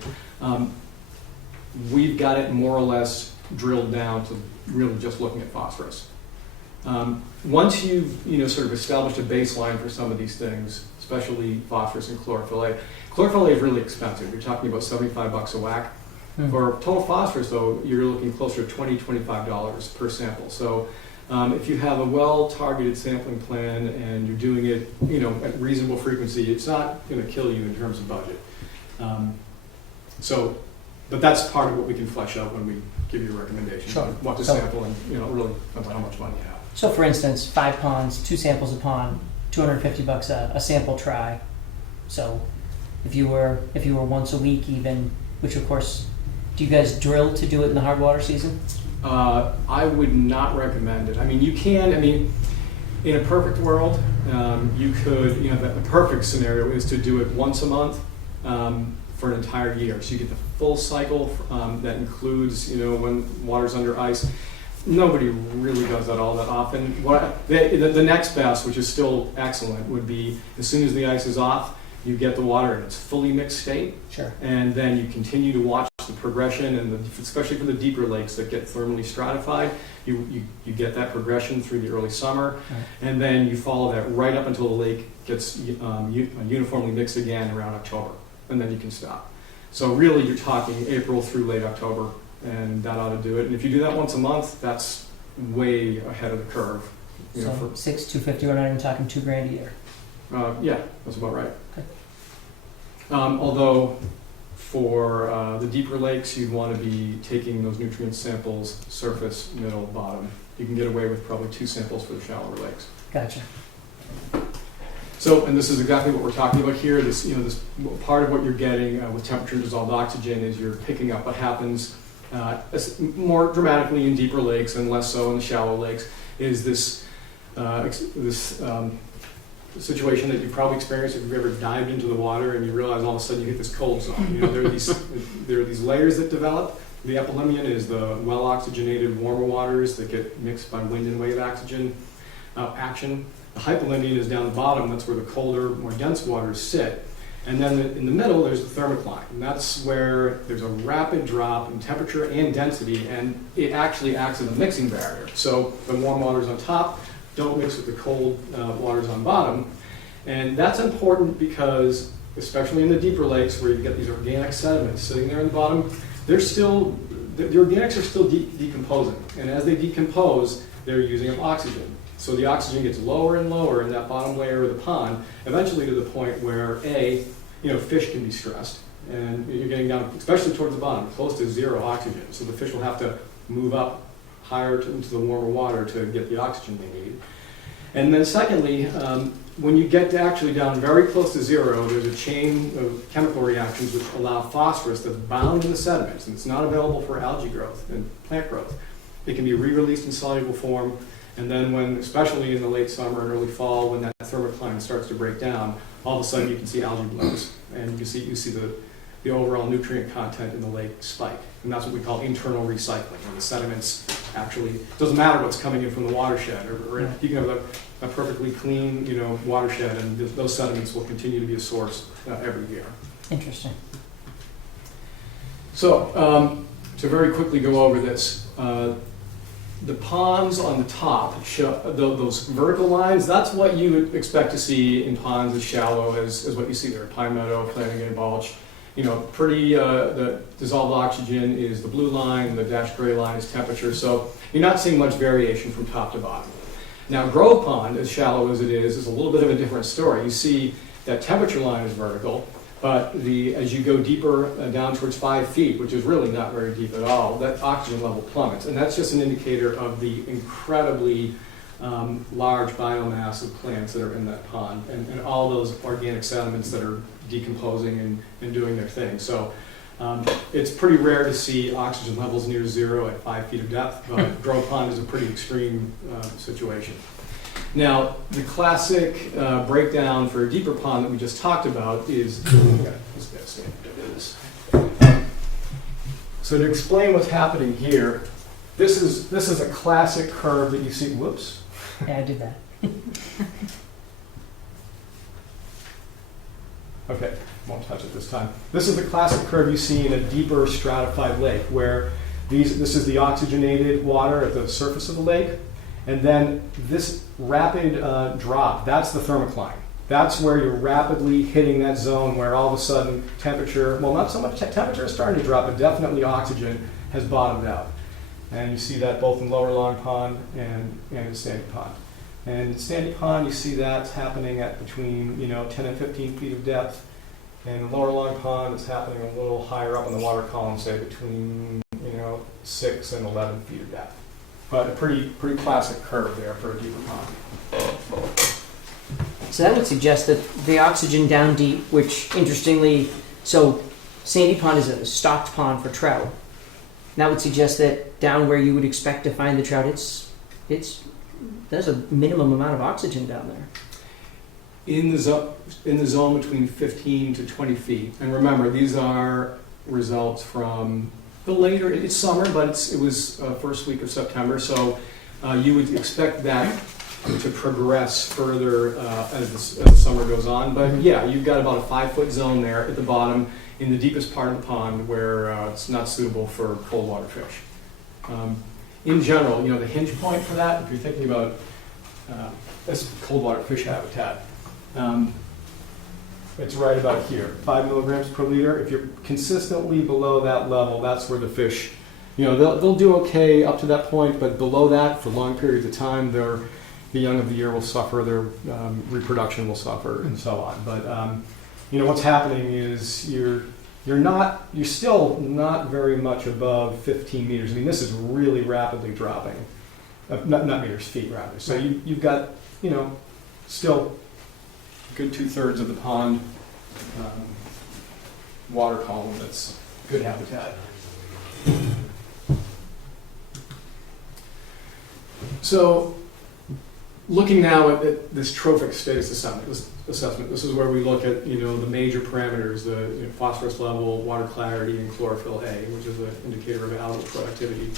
We've got it more or less drilled down to really just looking at phosphorus. Once you've sort of established a baseline for some of these things, especially phosphorus and chlorophyll A. Chlorophyll A is really expensive. You're talking about $75 a whack. For total phosphorus, though, you're looking closer to $20, $25 per sample. So if you have a well-targeted sampling plan and you're doing it, at reasonable frequency, it's not going to kill you in terms of budget. But that's part of what we can flesh out when we give you a recommendation. Sure. What to So- sample and, really depends on how much money you have. So for instance, 5 ponds, 2 samples a pond, $250 a sample try. So if you were once a week even, which of course, do you guys drill to do it in the hard water season? I would not recommend it. I mean, you can, in a perfect world, you could, the perfect scenario is to do it once a month for an entire year. So you get the full cycle that includes, when water's under ice. Nobody really does that all that often. The next best, which is still excellent, would be as soon as the ice is off, you get the water in its fully mixed state. Sure. And then you continue to watch the progression, and especially for the deeper lakes that get thermally stratified, you get that progression through the early summer, and then you follow that right up until the lake gets uniformly mixed again around October, and then you can stop. So really, you're talking April through late October, and that ought to do it. And if you do that once a month, that's way ahead of the curve. So 6, $250, we're not even talking $2,000 a year. Yeah, that's about right. Okay. Although for the deeper lakes, you'd want to be taking those nutrient samples, surface, middle, bottom. You can get away with probably 2 samples for the shallower lakes. Gotcha. So, and this is exactly what we're talking about here. This part of what you're getting with temperature dissolved oxygen is you're picking up what happens more dramatically in deeper lakes and less so in the shallow lakes. Is this situation that you probably experienced if you've ever dived into the water and you realize all of a sudden you hit this cold zone. There are these layers that develop. The epilemion is the well-oxygenated warmer waters that get mixed by wind and wave action. The hypolimnion is down the bottom. That's where the colder, more dense waters sit. And then in the middle, there's the thermocline. And that's where there's a rapid drop in temperature and density, and it actually acts as a mixing barrier. So the warm waters on top don't mix with the cold waters on bottom. And that's important because, especially in the deeper lakes where you get these organic sediments sitting there in the bottom, the organics are still decomposing. And as they decompose, they're using up oxygen. So the oxygen gets lower and lower in that bottom layer of the pond, eventually to the point where fish can be stressed. And you're getting down, especially towards the bottom, close to 0 oxygen. So the fish will have to move up higher into the warmer water to get the oxygen they need. And then secondly, when you get to actually down very close to 0, there's a chain of chemical reactions which allow phosphorus that's bound in the sediments, and it's not available for algae growth and plant growth. It can be re-released in soluble form, and then especially in the late summer and early fall, when that thermocline starts to break down, all of a sudden you can see algae blooms, and you see the overall nutrient content in the lake spike. And that's what we call internal recycling, when the sediments actually, doesn't matter what's coming in from the watershed, or you can have a perfectly clean watershed, and those sediments will continue to be a source every year. Interesting. So, to very quickly go over this, the ponds on the top show those vertical lines. That's what you would expect to see in ponds as shallow as what you see there. Pine Meadow, Flanagan Balch. The dissolved oxygen is the blue line, the dashed gray line is temperature. So you're not seeing much variation from top to bottom. Now, Grove Pond, as shallow as it is a little bit of a different story. You see that temperature line is vertical, but as you go deeper down towards 5 feet, which is really not very deep at all, that oxygen level plummets. And that's just an indicator of the incredibly large biomass of plants that are in that pond, and all those organic sediments that are decomposing and doing their thing. So it's pretty rare to see oxygen levels near 0 at 5 feet of depth, but Grove Pond is a pretty extreme situation. Now, the classic breakdown for a deeper pond that we just talked about is, so to explain what's happening here, this is a classic curve that you see, whoops. Yeah, I did that. Okay, won't touch it this time. This is the classic curve you see in a deeper stratified lake, where this is the oxygenated water at the surface of the lake, And then this rapid drop, that's the thermocline. That's where you're rapidly hitting that zone where all of a sudden temperature, well, not so much temperature is starting to drop, but definitely oxygen has bottomed out. And you see that both in Lower Long Pond and in Sandy Pond. And in Sandy Pond, you see that's happening at between 10 and 15 feet of depth. And in Lower Long Pond, it's happening a little higher up in the water column, say between 6 and 11 feet of depth. But a pretty classic curve there for a deeper pond. So that would suggest that the oxygen down deep, which interestingly, so Sandy Pond is a stocked pond for trout. That would suggest that down where you would expect to find the trout, there's a minimum amount of oxygen down there. In the zone between 15 to 20 feet. And remember, these are results from the later, it's summer, but it was first week of September, so you would expect that to progress further as the summer goes on. But yeah, you've got about a 5-foot zone there at the bottom in the deepest part of the pond where it's not suitable for cold water fish. In general, the hinge point for that, if you're thinking about this cold water fish habitat, it's right about here, 5 milligrams per liter. If you're consistently below that level, that's where the fish, they'll do okay up to that point, but below that, for long periods of time, the young of the year will suffer, their reproduction will suffer, and so on. But what's happening is you're still not very much above 15 meters. I mean, this is really rapidly dropping, not meters, feet rather. So you've got, still a good 2/3 of the pond water column that's good habitat. So, looking now at this trophic status assessment, this is where we look at the major parameters, the phosphorus level, water clarity, and chlorophyll A, which is an indicator of algal productivity.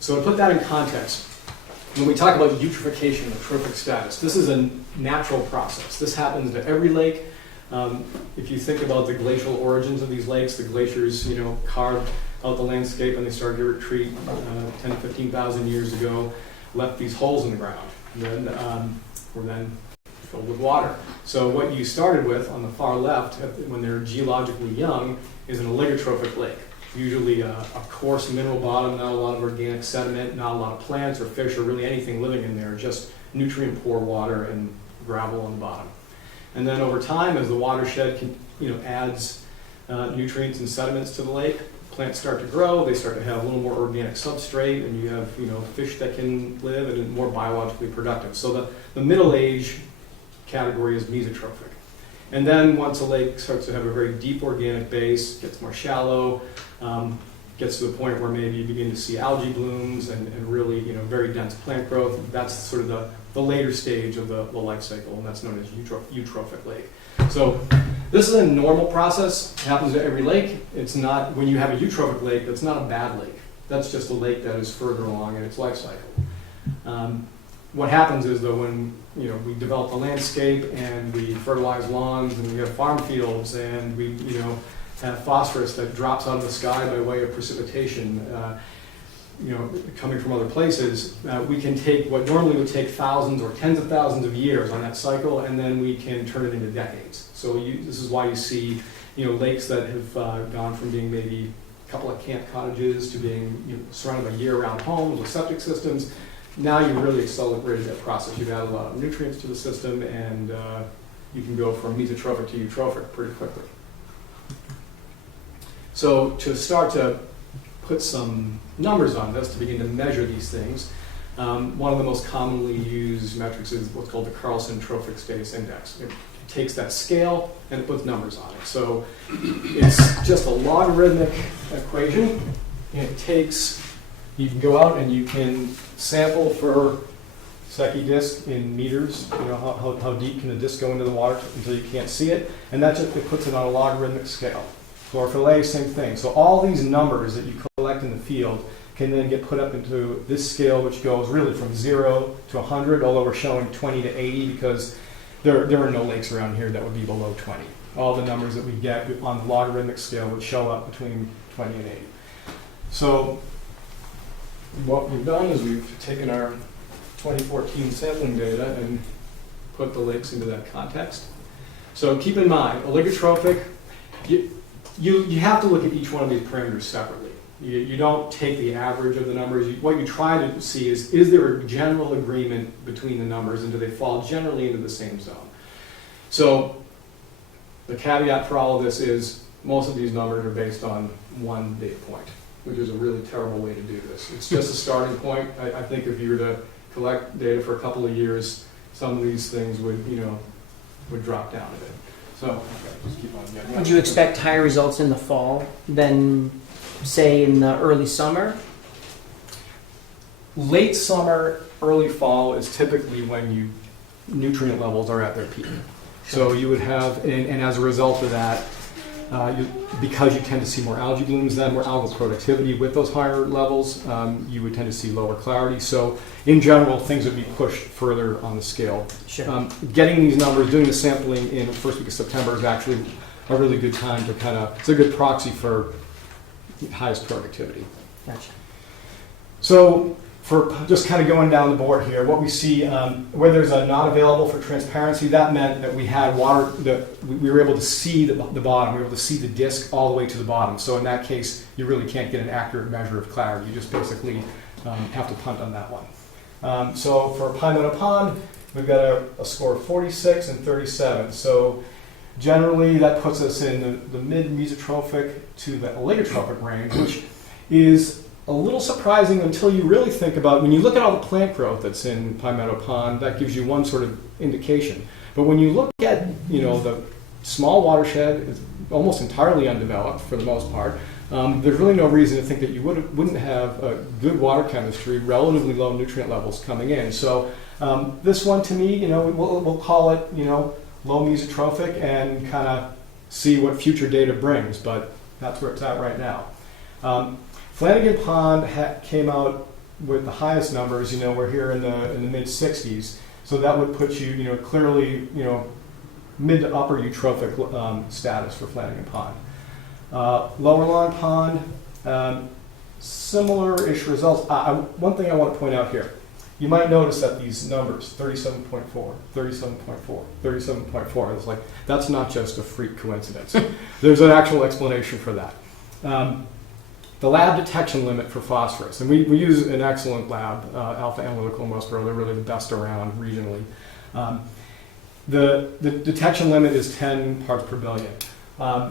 So to put that in context, when we talk about eutrophication of trophic status, this is a natural process. This happens to every lake. If you think about the glacial origins of these lakes, the glaciers, carved out the landscape and they started to retreat 10 to 15,000 years ago, left these holes in the ground, and then were then filled with water. So what you started with on the far left, when they're geologically young, is an oligotrophic lake. Usually a coarse mineral bottom, not a lot of organic sediment, not a lot of plants or fish or really anything living in there, just nutrient-poor water and gravel on the bottom. And then over time, as the watershed adds nutrients and sediments to the lake, plants start to grow, they start to have a little more organic substrate, and you have fish that can live and are more biologically productive. So the middle age category is mesotrophic. And then once a lake starts to have a very deep organic base, gets more shallow, gets to the point where maybe you begin to see algae blooms and really very dense plant growth, that's sort of the later stage of the life cycle, and that's known as eutrophic lake. So this is a normal process. It happens to every lake. It's not, when you have a eutrophic lake, that's not a bad lake. That's just a lake that is further along in its life cycle. What happens is, though, when we develop the landscape and we fertilize lawns and we have farm fields and we have phosphorus that drops out of the sky by way of precipitation, coming from other places, we can take what normally would take thousands or tens of thousands of years on that cycle, and then we can turn it into decades. So this is why you see lakes that have gone from being maybe a couple of camp cottages to being surrounded by year-round homes with septic systems. Now you've really accelerated that process. You've added a lot of nutrients to the system, and you can go from mesotrophic to eutrophic pretty quickly. So to start to put some numbers on this, to begin to measure these things, one of the most commonly used metrics is what's called the Carlson Trophic Status Index. It takes that scale and it puts numbers on it. So it's just a logarithmic equation. You can go out and you can sample for Secchi disc in meters. How deep can the disc go into the water until you can't see it, and that just puts it on a logarithmic scale. Chlorophyll A, same thing. So all these numbers that you collect in the field can then get put up into this scale, which goes really from 0 to 100, although we're showing 20 to 80 because there are no lakes around here that would be below 20. All the numbers that we get on the logarithmic scale would show up between 20 and 80. So what we've done is we've taken our 2014 sampling data and put the lakes into that context. So keep in mind, oligotrophic, you have to look at each one of these parameters separately. You don't take the average of the numbers. What you try to see is there a general agreement between the numbers, and do they fall generally into the same zone? So the caveat for all of this is most of these numbers are based on one data point, which is a really terrible way to do this. It's just a starting point. I think if you were to collect data for a couple of years, some of these things would drop down a bit. So, okay, just keep on. Yeah. Would you expect higher results in the fall than, say, in the early summer? Late summer, early fall is typically when nutrient levels are at their peak. So you would have, and as a result of that, because you tend to see more algae blooms then, more algal productivity with those higher levels, you would tend to see lower clarity. So in general, things would be pushed further on the scale. Sure. Getting these numbers, doing the sampling in the first week of September is actually a really good time to it's a good proxy for highest productivity. Gotcha. So for just kind of going down the board here, what we see where there's a not available for transparency, that meant that we had water, that we were able to see the bottom, we were able to see the disk all the way to the bottom. So in that case, you really can't get an accurate measure of clarity. You just basically have to punt on that one. So for Pine Meadow Pond, we've got a score of 46 and 37. So generally, that puts us in the mid-mesotrophic to the oligotrophic range, which is a little surprising until you really think about, when you look at all the plant growth that's in Pine Meadow Pond, that gives you one sort of indication. But when you look at, the small watershed, is almost entirely undeveloped for the most part, there's really no reason to think that you wouldn't have a good water chemistry, relatively low nutrient levels coming in. So this one, to me, we'll call it, low mesotrophic and kind of see what future data brings, but that's where it's at right now. Flanagan Pond came out with the highest numbers. We're here in the mid 60s, so that would put you, clearly, mid to upper eutrophic status for Flanagan Pond. Lower Lawn Pond, similar-ish results. One thing I want to point out here, you might notice that these numbers, 37.4, 37.4, 37.4, it's like, that's not just a freak coincidence. There's an actual explanation for that. The lab detection limit for phosphorus, and we use an excellent lab, Alpha Analytical in Westboro. They're really the best around regionally. The detection limit is 10 parts per billion. I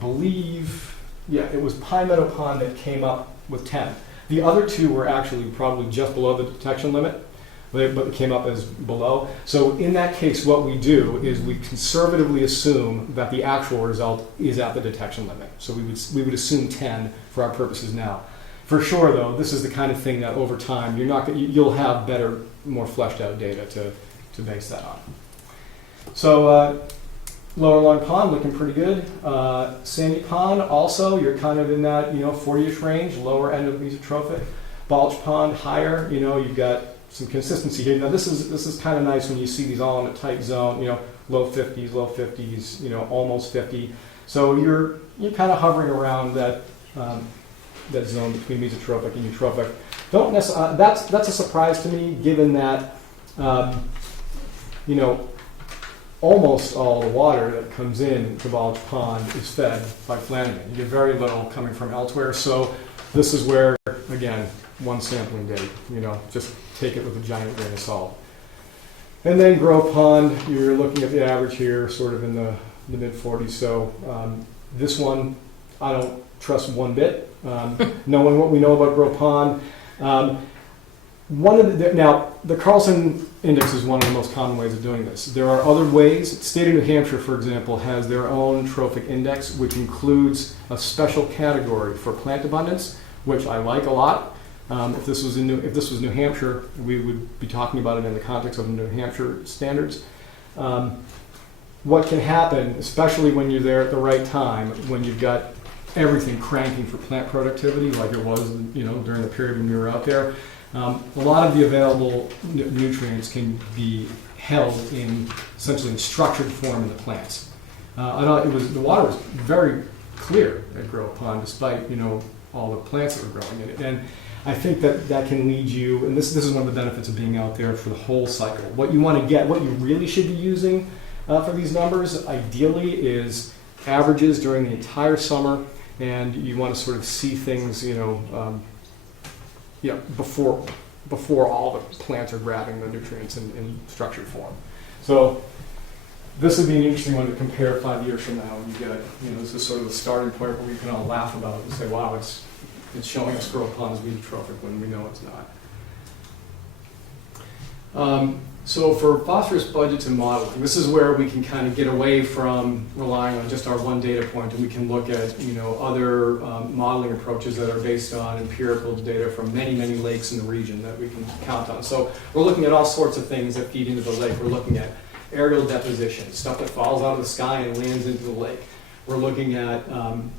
believe, it was Pine Meadow Pond that came up with 10. The other two were actually probably just below the detection limit, but it came up as below. So in that case, what we do is we conservatively assume that the actual result is at the detection limit. So we would assume 10 for our purposes now. For sure, though, this is the kind of thing that over time you'll have better, more fleshed out data to base that on. So Lower Lawn Pond looking pretty good. Sandy Pond also, you're kind of in that 40-ish range, lower end of mesotrophic. Balch Pond higher, you've got some consistency here. Now this is kind of nice when you see these all in a tight zone, low 50s, almost 50. So you're kind of hovering around that zone between mesotrophic and eutrophic. Don't necessarily. That's a surprise to me, given that almost all the water that comes in to Balch Pond is fed by Flanagan. You get very little coming from elsewhere. So this is where, again, one sampling date, just take it with a giant grain of salt. And then Grove Pond, you're looking at the average here, sort of in the mid-40s. So this one, I don't trust one bit. Knowing what we know about Grove Pond, now the Carlson Index is one of the most common ways of doing this. There are other ways. State of New Hampshire, for example, has their own trophic index, which includes a special category for plant abundance, which I like a lot. If this was New Hampshire, we would be talking about it in the context of the New Hampshire standards. What can happen, especially when you're there at the right time, when you've got everything cranking for plant productivity, like it was, during the period when we were out there, a lot of the available nutrients can be held in essentially in structured form in the plants. The water was very clear at Grove Pond, despite all the plants that were growing in it. And I think that can lead you, and this is one of the benefits of being out there for the whole cycle. What you want to get, what you really should be using for these numbers, ideally, is averages during the entire summer, and you want to sort of see things, before all the plants are grabbing the nutrients in structured form. So this would be an interesting one to compare 5 years from now. You get, this is sort of the starting point where we can all laugh about it and say, wow, it's showing us Squirrel Pond as eutrophic when we know it's not. So for phosphorus budgets and modeling, this is where we can kind of get away from relying on just our one data point, and we can look at other modeling approaches that are based on empirical data from many, many lakes in the region that we can count on. So we're looking at all sorts of things that feed into the lake. We're looking at aerial deposition, stuff that falls out of the sky and lands into the lake. We're looking at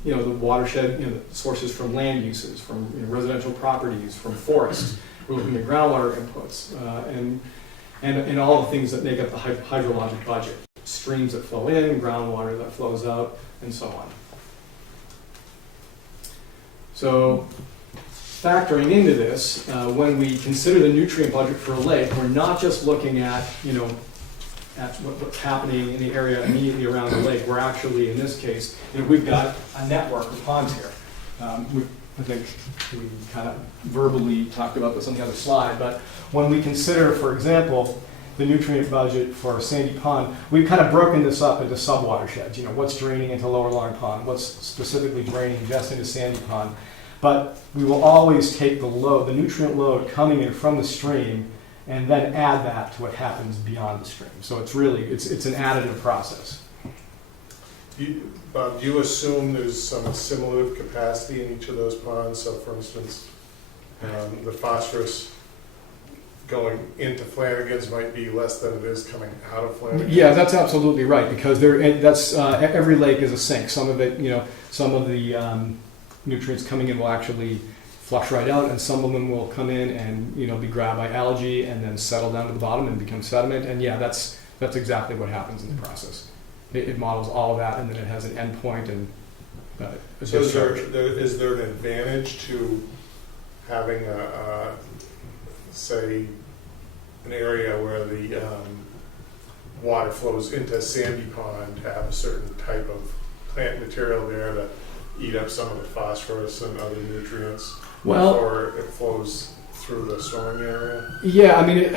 the watershed, sources from land uses, from residential properties, from forests. We're looking at groundwater inputs and all the things that make up the hydrologic budget. Streams that flow in, groundwater that flows out, and so on. So factoring into this, when we consider the nutrient budget for a lake, we're not just looking at, at what's happening in the area immediately around the lake. We're actually, in this case, we've got a network of ponds here. I think we kind of verbally talked about this on the other slide, but when we consider, for example, the nutrient budget for Sandy Pond, we've kind of broken this up into sub-watersheds. What's draining into Lower Long Pond, what's specifically draining just into Sandy Pond. But we will always take the nutrient load coming in from the stream, and then add that to what happens beyond the stream. So it's an additive process. Bob, do you assume there's some assimilative capacity in each of those ponds? So for instance, the phosphorus going into Flanagan's might be less than it is coming out of Flanagan's? Yeah, that's absolutely right, because every lake is a sink. Some of it, some of the nutrients coming in will actually flush right out, and some of them will come in and be grabbed by algae and then settle down to the bottom and become sediment. And yeah, that's exactly what happens in the process. It models all of that, and then it has an endpoint and a so discharge. is there an advantage to having say an area where the water flows into Sandy Pond to have a certain type of plant material there to eat up some of the phosphorus and other nutrients? Well, or it flows through the storing area? Yeah, I mean,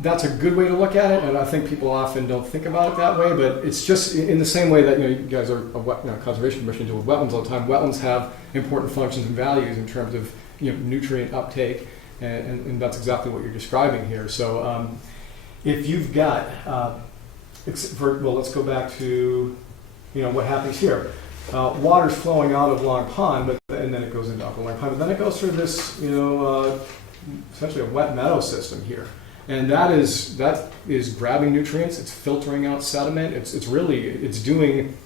that's a good way to look at it, and I think people often don't think about it that way. But it's just in the same way that you guys are a conservation commission, deal with wetlands all the time. Wetlands have important functions and values in terms of nutrient uptake, and that's exactly what you're describing here. So if you've got, let's go back to what happens here. Water's flowing out of Long Pond, and then it goes into Upper Long Pond, but then it goes through this, essentially a wet meadow system here, and that is grabbing nutrients. It's filtering out sediment. It's doing.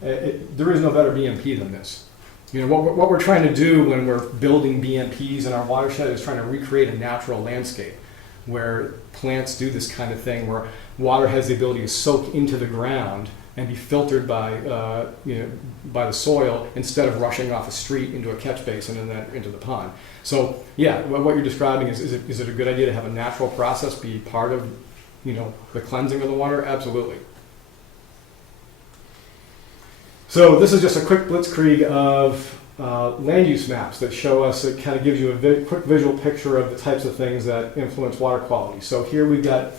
There is no better BMP than this. What we're trying to do when we're building BMPs in our watershed is trying to recreate a natural landscape where plants do this kind of thing, where water has the ability to soak into the ground and be filtered by the soil instead of rushing off a street into a catch basin and then into the pond. So yeah, what you're describing is it a good idea to have a natural process be part of the cleansing of the water? Absolutely. So this is just a quick blitzkrieg of land use maps that show us, it kind of gives you a quick visual picture of the types of things that influence water quality. So here we've got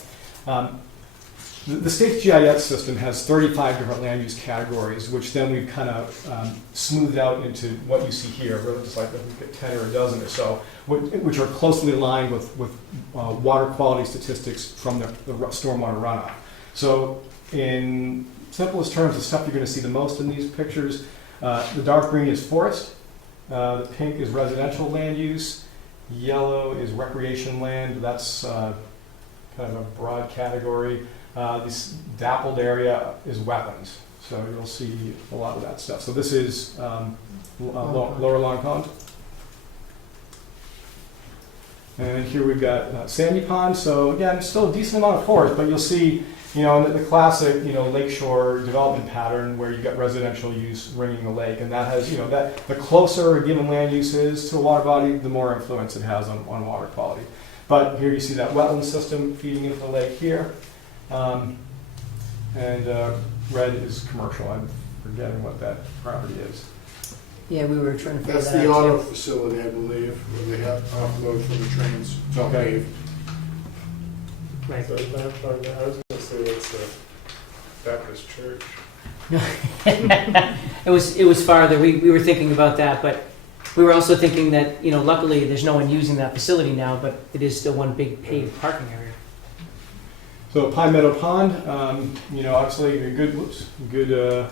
the state's GIS system has 35 different land use categories, which then we've kind of smoothed out into what you see here, really just like we've got 10 or a dozen or so, which are closely aligned with water quality statistics from the stormwater runoff. So in simplest terms, the stuff you're going to see the most in these pictures, the dark green is forest, the pink is residential land use, yellow is recreation land. That's kind of a broad category. This dappled area is wetlands, so you'll see a lot of that stuff. So this is Lower Long Pond. And here we've got sandy pond. So again, still a decent amount of forest, but you'll see, the classic, lakeshore development pattern where you've got residential use ringing the lake, and that has, that the closer a given land use is to a water body, the more influence it has on water quality. But here you see that wetland system feeding into the lake here, and red is commercial. I'm forgetting what that property is. Yeah, we were trying to figure That's that the out auto too. facility, I believe, where they have offload for the trains. It's all Okay. paved. Right. So it's not far down. I was gonna say it's a Baptist church. It was farther. We were thinking about that, but we were also thinking that, luckily there's no one using that facility now, but it is still one big paved parking area. So Pine Meadow Pond, obviously a good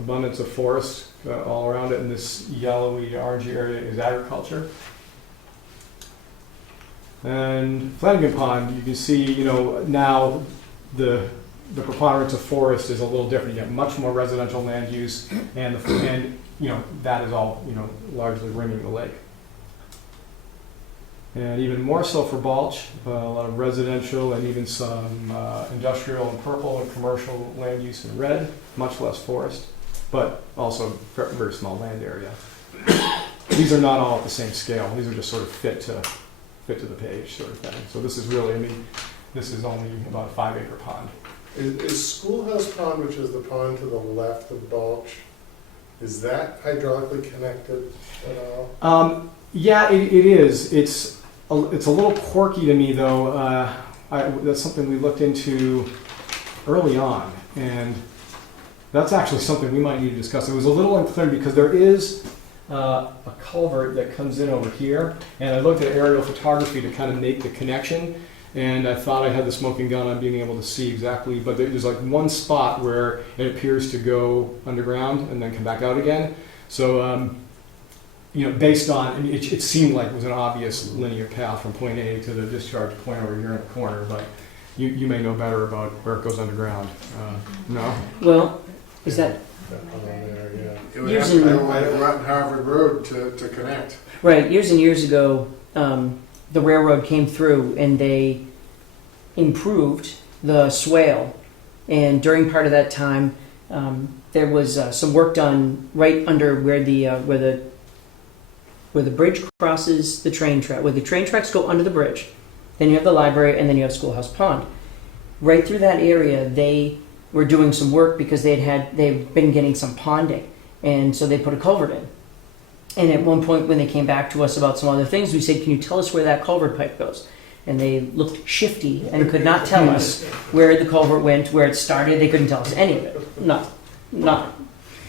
abundance of forest all around it, and this yellowy orangey area is agriculture. And Flanagan Pond, you can see, now the preponderance of forest is a little different. You have much more residential land use, and that is all, largely ringing the lake. And even more so for Balch, a lot of residential and even some industrial in purple and commercial land use in red, much less forest, but also very, very small land area. These are not all at the same scale. These are just sort of fit to the page sort of thing. So this is really, this is only about a 5-acre pond. Is Schoolhouse Pond, which is the pond to the left of Balch, is that hydraulically connected at all? Yeah, it is. It's a little quirky to me, though. That's something we looked into early on, and that's actually something we might need to discuss. It was a little unclear because there is a culvert that comes in over here, and I looked at aerial photography to kind of make the connection, and I thought I had the smoking gun on being able to see exactly, but there's like one spot where it appears to go underground and then come back out again. So, based on, it seemed like it was an obvious linear path from point A to the discharge point over here in the corner, but you may know better about where it goes underground. No? Well, is that That pond there, yeah. It would Years have to in- go like Rotten Harvard Road to connect. right? Years and years ago, the railroad came through and they improved the swale, and during part of that time, there was some work done right under where the bridge crosses the train track, where the train tracks go under the bridge. Then you have the library, and then you have Schoolhouse Pond. Right through that area, they were doing some work because they've been getting some ponding, and so they put a culvert in. And at one point, when they came back to us about some other things, we said, "Can you tell us where that culvert pipe goes?" And they looked shifty and could not tell us where the culvert went, where it started. They couldn't tell us any of it. Not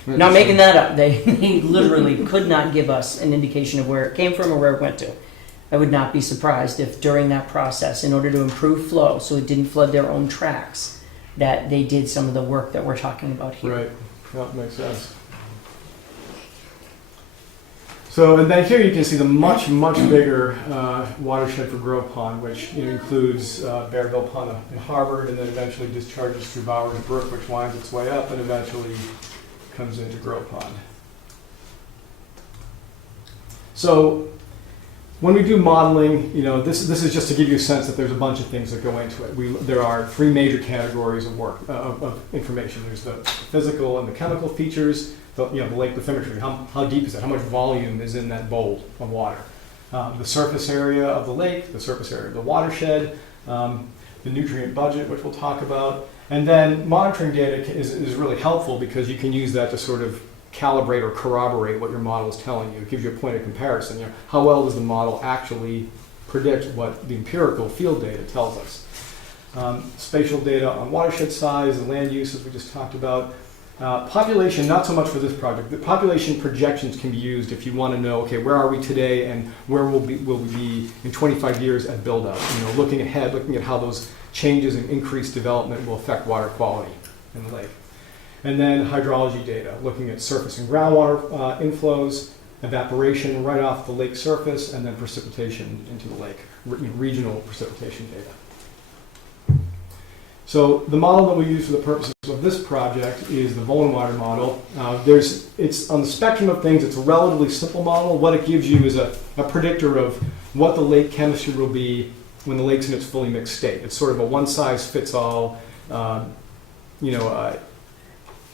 making that up. They literally could not give us an indication of where it came from or where it went to. I would not be surprised if during that process, in order to improve flow so it didn't flood their own tracks, that they did some of the work that we're talking about here. Right. That makes sense. So, and then here you can see the much bigger watershed for Grove Pond, which includes Bearville Pond in Harvard, and then eventually discharges through Bowers Brook, which winds its way up and eventually comes into Grove Pond. So, when we do modeling, this is just to give you a sense that there's a bunch of things that go into it. There are 3 major categories of work of information. There's the physical and the chemical features. The lake bathymetry. How deep is it? How much volume is in that bowl of water? The surface area of the lake, the surface area of the watershed, the nutrient budget, which we'll talk about, and then monitoring data is really helpful because you can use that to sort of calibrate or corroborate what your model is telling you. It gives you a point of comparison. How well does the model actually predict what the empirical field data tells us? Spatial data on watershed size and land use, as we just talked about. Population, not so much for this project. The population projections can be used if you want to know, okay, where are we today and where will we be in 25 years at build-out? Looking ahead, looking at how those changes and increased development will affect water quality in the lake. And then hydrology data, looking at surface and groundwater inflows, evaporation right off the lake surface, and then precipitation into the lake, regional precipitation data. So the model that we use for the purposes of this project is the Vollenwater model. It's on the spectrum of things, it's a relatively simple model. What it gives you is a predictor of what the lake chemistry will be when the lake's in its fully mixed state. It's sort of a one-size-fits-all,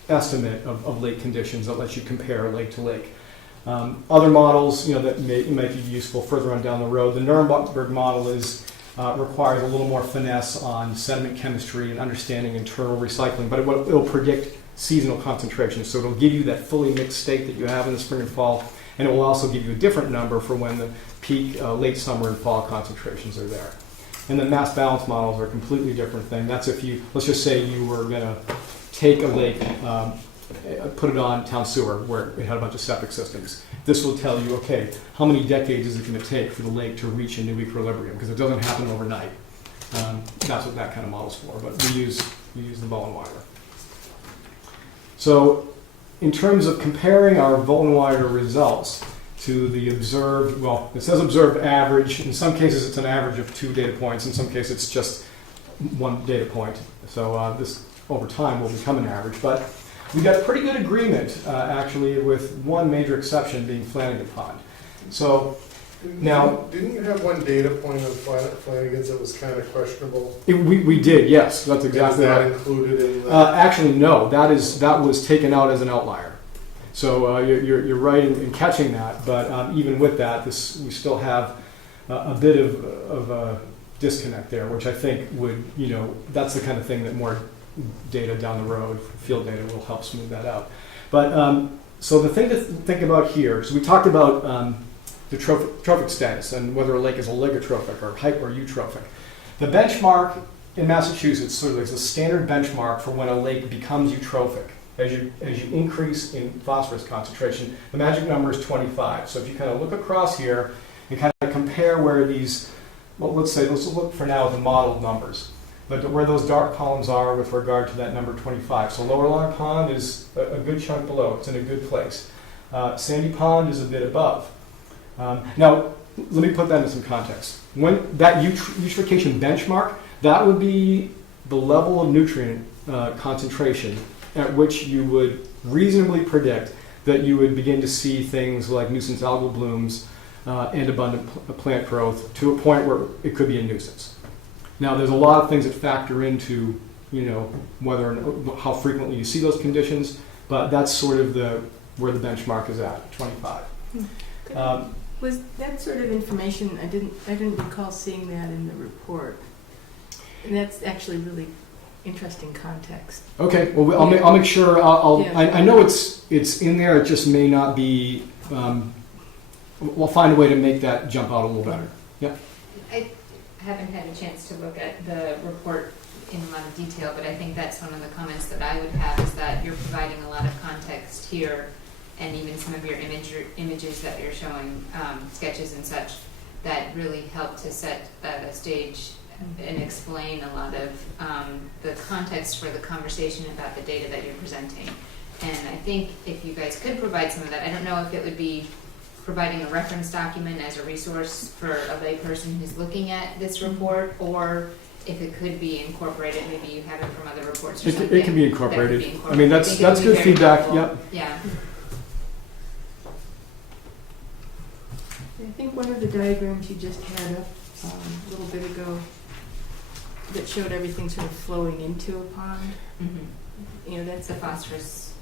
estimate of lake conditions that lets you compare lake to lake. Other models, that might be useful further on down the road. The Nuremberg model requires a little more finesse on sediment chemistry and understanding internal recycling, but it'll predict seasonal concentrations. So it'll give you that fully mixed state that you have in the spring and fall, and it will also give you a different number for when the peak late summer and fall concentrations are there. And the mass balance models are a completely different thing. That's if let's just say you were going to take a lake, put it on town sewer where it had a bunch of septic systems. This will tell you, okay, how many decades is it going to take for the lake to reach a new equilibrium? Because it doesn't happen overnight. That's what that kind of model's for, but we use the Vollenweider. So in terms of comparing our Vollenweider results to the observed, well, it says observed average. In some cases, it's an average of 2 data points. In some cases, it's just 1 data point. So this, over time, will become an average. But we got pretty good agreement, actually, with one major exception being Flanagan Pond. So now, Didn't you have one data point on Flanagan's that was kind of questionable? we did, yes. That's exactly Is that right. included in the? Actually, no. That was taken out as an outlier. So you're right in catching that. But even with that, we still have a bit of a disconnect there, which I think would, that's the kind of thing that more data down the road, field data, will help smooth that out. But so the thing to think about here, so we talked about the trophic status and whether a lake is oligotrophic or eutrophic. The benchmark in Massachusetts, sort of, is a standard benchmark for when a lake becomes eutrophic. As you increase in phosphorus concentration, the magic number is 25. So if you kind of look across here and kind of compare where these, well, let's look for now at the modeled numbers, but where those dark columns are with regard to that number 25. So Lower Long Pond is a good chunk below. It's in a good place. Sandy Pond is a bit above. Now, let me put that in some context. When that eutrophication benchmark, that would be the level of nutrient concentration at which you would reasonably predict that you would begin to see things like nuisance algal blooms and abundant plant growth to a point where it could be a nuisance. Now, there's a lot of things that factor into, whether how frequently you see those conditions, but that's sort of where the benchmark is at, 25. Was that sort of information, I didn't recall seeing that in the report. And that's actually really interesting context. Okay, well, I'll make sure. I know it's in there. It just may not be. We'll find a way to make that jump out a little better. Yeah. I haven't had a chance to look at the report in a lot of detail, but I think that's one of the comments that I would have, is that you're providing a lot of context here, and even some of your images that you're showing, sketches and such, that really help to set the stage and explain a lot of the context for the conversation about the data that you're presenting. And I think if you guys could provide some of that, I don't know if it would be providing a reference document as a resource for a layperson who's looking at this report, or if it could be incorporated, maybe you have it from other reports or something. It can be incorporated. That could be incorporated. I mean, that's it would be good very feedback. helpful. Yep. Yeah. I think one of the diagrams you just had up a little bit ago that showed everything sort of flowing into a pond. Mm-hmm. That's the phosphorus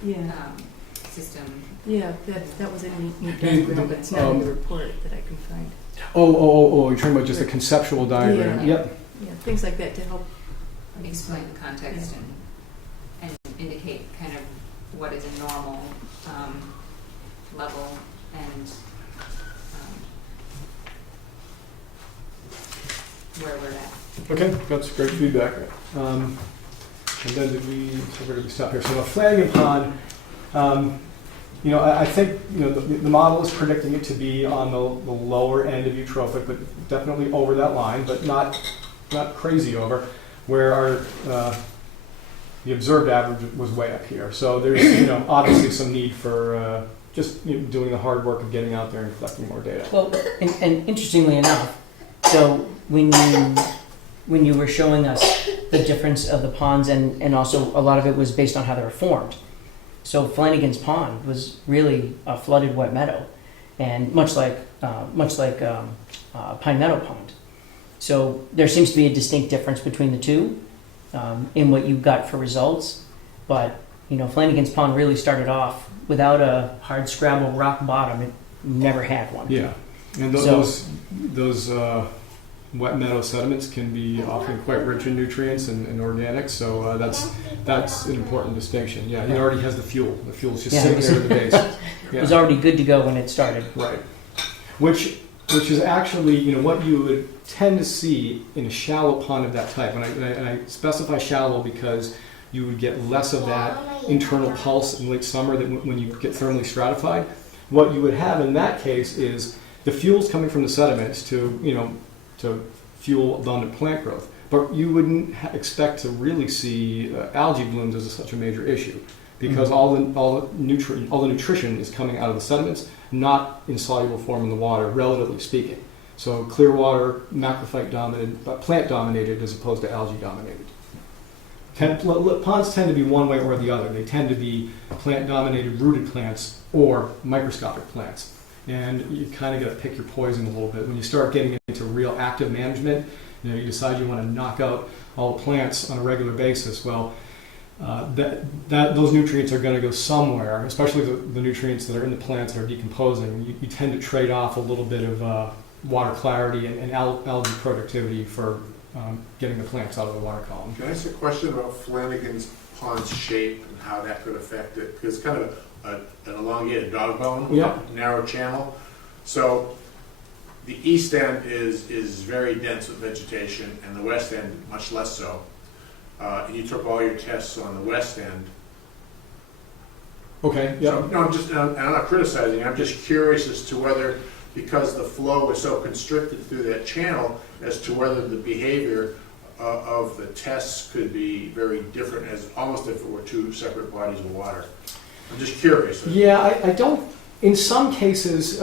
system. Yeah, that was a neat diagram, but it's not in the report that I can find. Oh, you're talking about just a conceptual diagram. Yeah. Yep. Yeah, things like that to help Explain the context and indicate kind of what is a normal level and where we're at. Okay, that's great feedback. And then where did we stop here? So a Flanagan Pond, I think the model is predicting it to be on the lower end of eutrophic, but definitely over that line, but not crazy over, where the observed average was way up here. So there's obviously some need for just doing the hard work of getting out there and collecting more data. Well, and interestingly enough, so when you were showing us the difference of the ponds, and also a lot of it was based on how they were formed. So Flanagan's Pond was really a flooded wet meadow, and much like much like Pine Meadow Pond. So there seems to be a distinct difference between the two in what you got for results. But Flanagan's Pond really started off without a hard scrabble rock bottom. It never had one. Yeah, and those wet meadow sediments can be often quite rich in nutrients and organics. So that's an important distinction. Yeah, it already has the fuel. The fuel's just sitting there at the base. It was already good to go when it started. Right. Which is actually what you would tend to see in a shallow pond of that type. And I specify shallow because you would get less of that internal pulse in late summer than when you get thermally stratified. What you would have in that case is the fuel's coming from the sediments to fuel abundant plant growth. But you wouldn't expect to really see algae blooms as such a major issue because all the nutrition is coming out of the sediments, not in soluble form in the water, relatively speaking. So clear water, macrophyte dominated, but plant dominated as opposed to algae dominated. Ponds tend to be one way or the other. They tend to be plant dominated rooted plants or microscopic plants. And you kind of got to pick your poison a little bit. When you start getting into real active management, you decide you want to knock out all the plants on a regular basis. Well, those nutrients are going to go somewhere, especially the nutrients that are in the plants that are decomposing. You tend to trade off a little bit of water clarity and algae productivity for getting the plants out of the water column. Can I ask a question about Flanagan's Pond's shape and how that could affect it? Because it's kind of an elongated dog bone, narrow channel. So the east end is very dense with vegetation, and the west end much less so. And you took all your tests on the west end. Okay. Yeah. So, I'm not criticizing. I'm just curious as to whether, because the flow is so constricted through that channel, as to whether the behavior of the tests could be very different, as almost if it were two separate bodies of water. I'm just curious. Yeah, I don't. In some cases,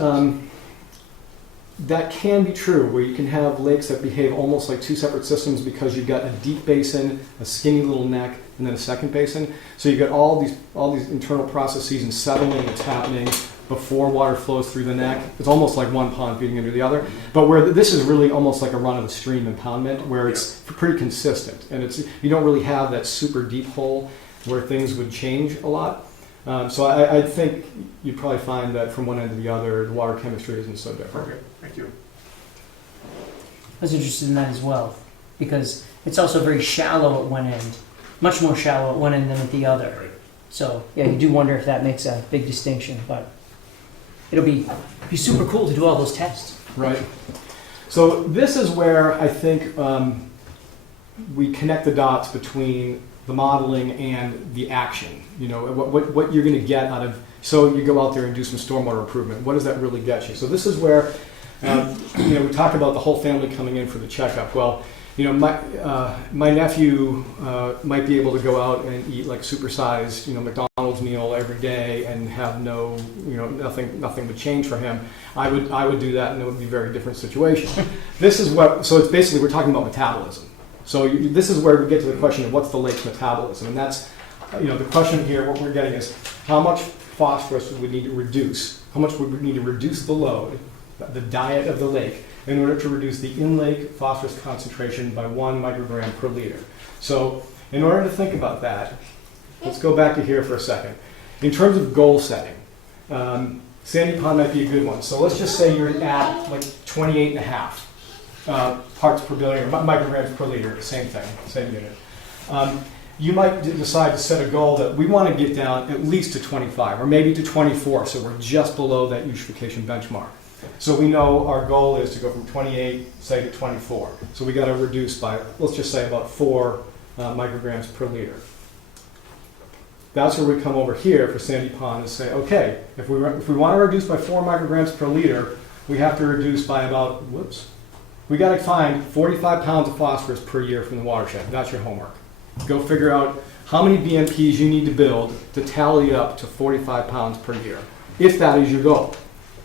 that can be true, where you can have lakes that behave almost like two separate systems because you've got a deep basin, a skinny little neck, and then a second basin. So you've got all these internal processes and settling that's happening before water flows through the neck. It's almost like one pond feeding into the other. But where this is really almost like a run of the stream impoundment, where it's pretty consistent, and you don't really have that super deep hole where things would change a lot. So I think you'd probably find that from one end to the other, the water chemistry isn't so different. Okay, thank you. I was interested in that as well, because it's also very shallow at one end, much more shallow at one end than at the other. Right. So yeah, you do wonder if that makes a big distinction, but it'll be super cool to do all those tests. Right. So this is where I think we connect the dots between the modeling and the action. What you're going to get out of. So you go out there and do some stormwater improvement. What does that really get you? So this is where we talk about the whole family coming in for the checkup. Well, my nephew might be able to go out and eat like supersized, McDonald's meal every day and have nothing would change for him. I would do that, and it would be a very different situation. So it's basically, we're talking about metabolism. So this is where we get to the question of what's the lake's metabolism, and that's, the question here. What we're getting is how much phosphorus would we need to reduce? How much would we need to reduce the load, the diet of the lake, in order to reduce the in-lake phosphorus concentration by 1 microgram per liter? So in order to think about that, let's go back to here for a second. In terms of goal setting, Sandy Pond might be a good one. So let's just say you're at like 28.5 parts per billion, or micrograms per liter, same thing, same unit. You might decide to set a goal that we want to get down at least to 25, or maybe to 24, so we're just below that eutrophication benchmark. So we know our goal is to go from 28, say, to 24. So we got to reduce by, let's just say, about 4 micrograms per liter. That's where we come over here for Sandy Pond and say, okay, if we want to reduce by 4 micrograms per liter, we have to reduce by about, we got to find 45 pounds of phosphorus per year from the watershed. That's your homework. Go figure out how many BMPs you need to build to tally up to 45 pounds per year, if that is your goal.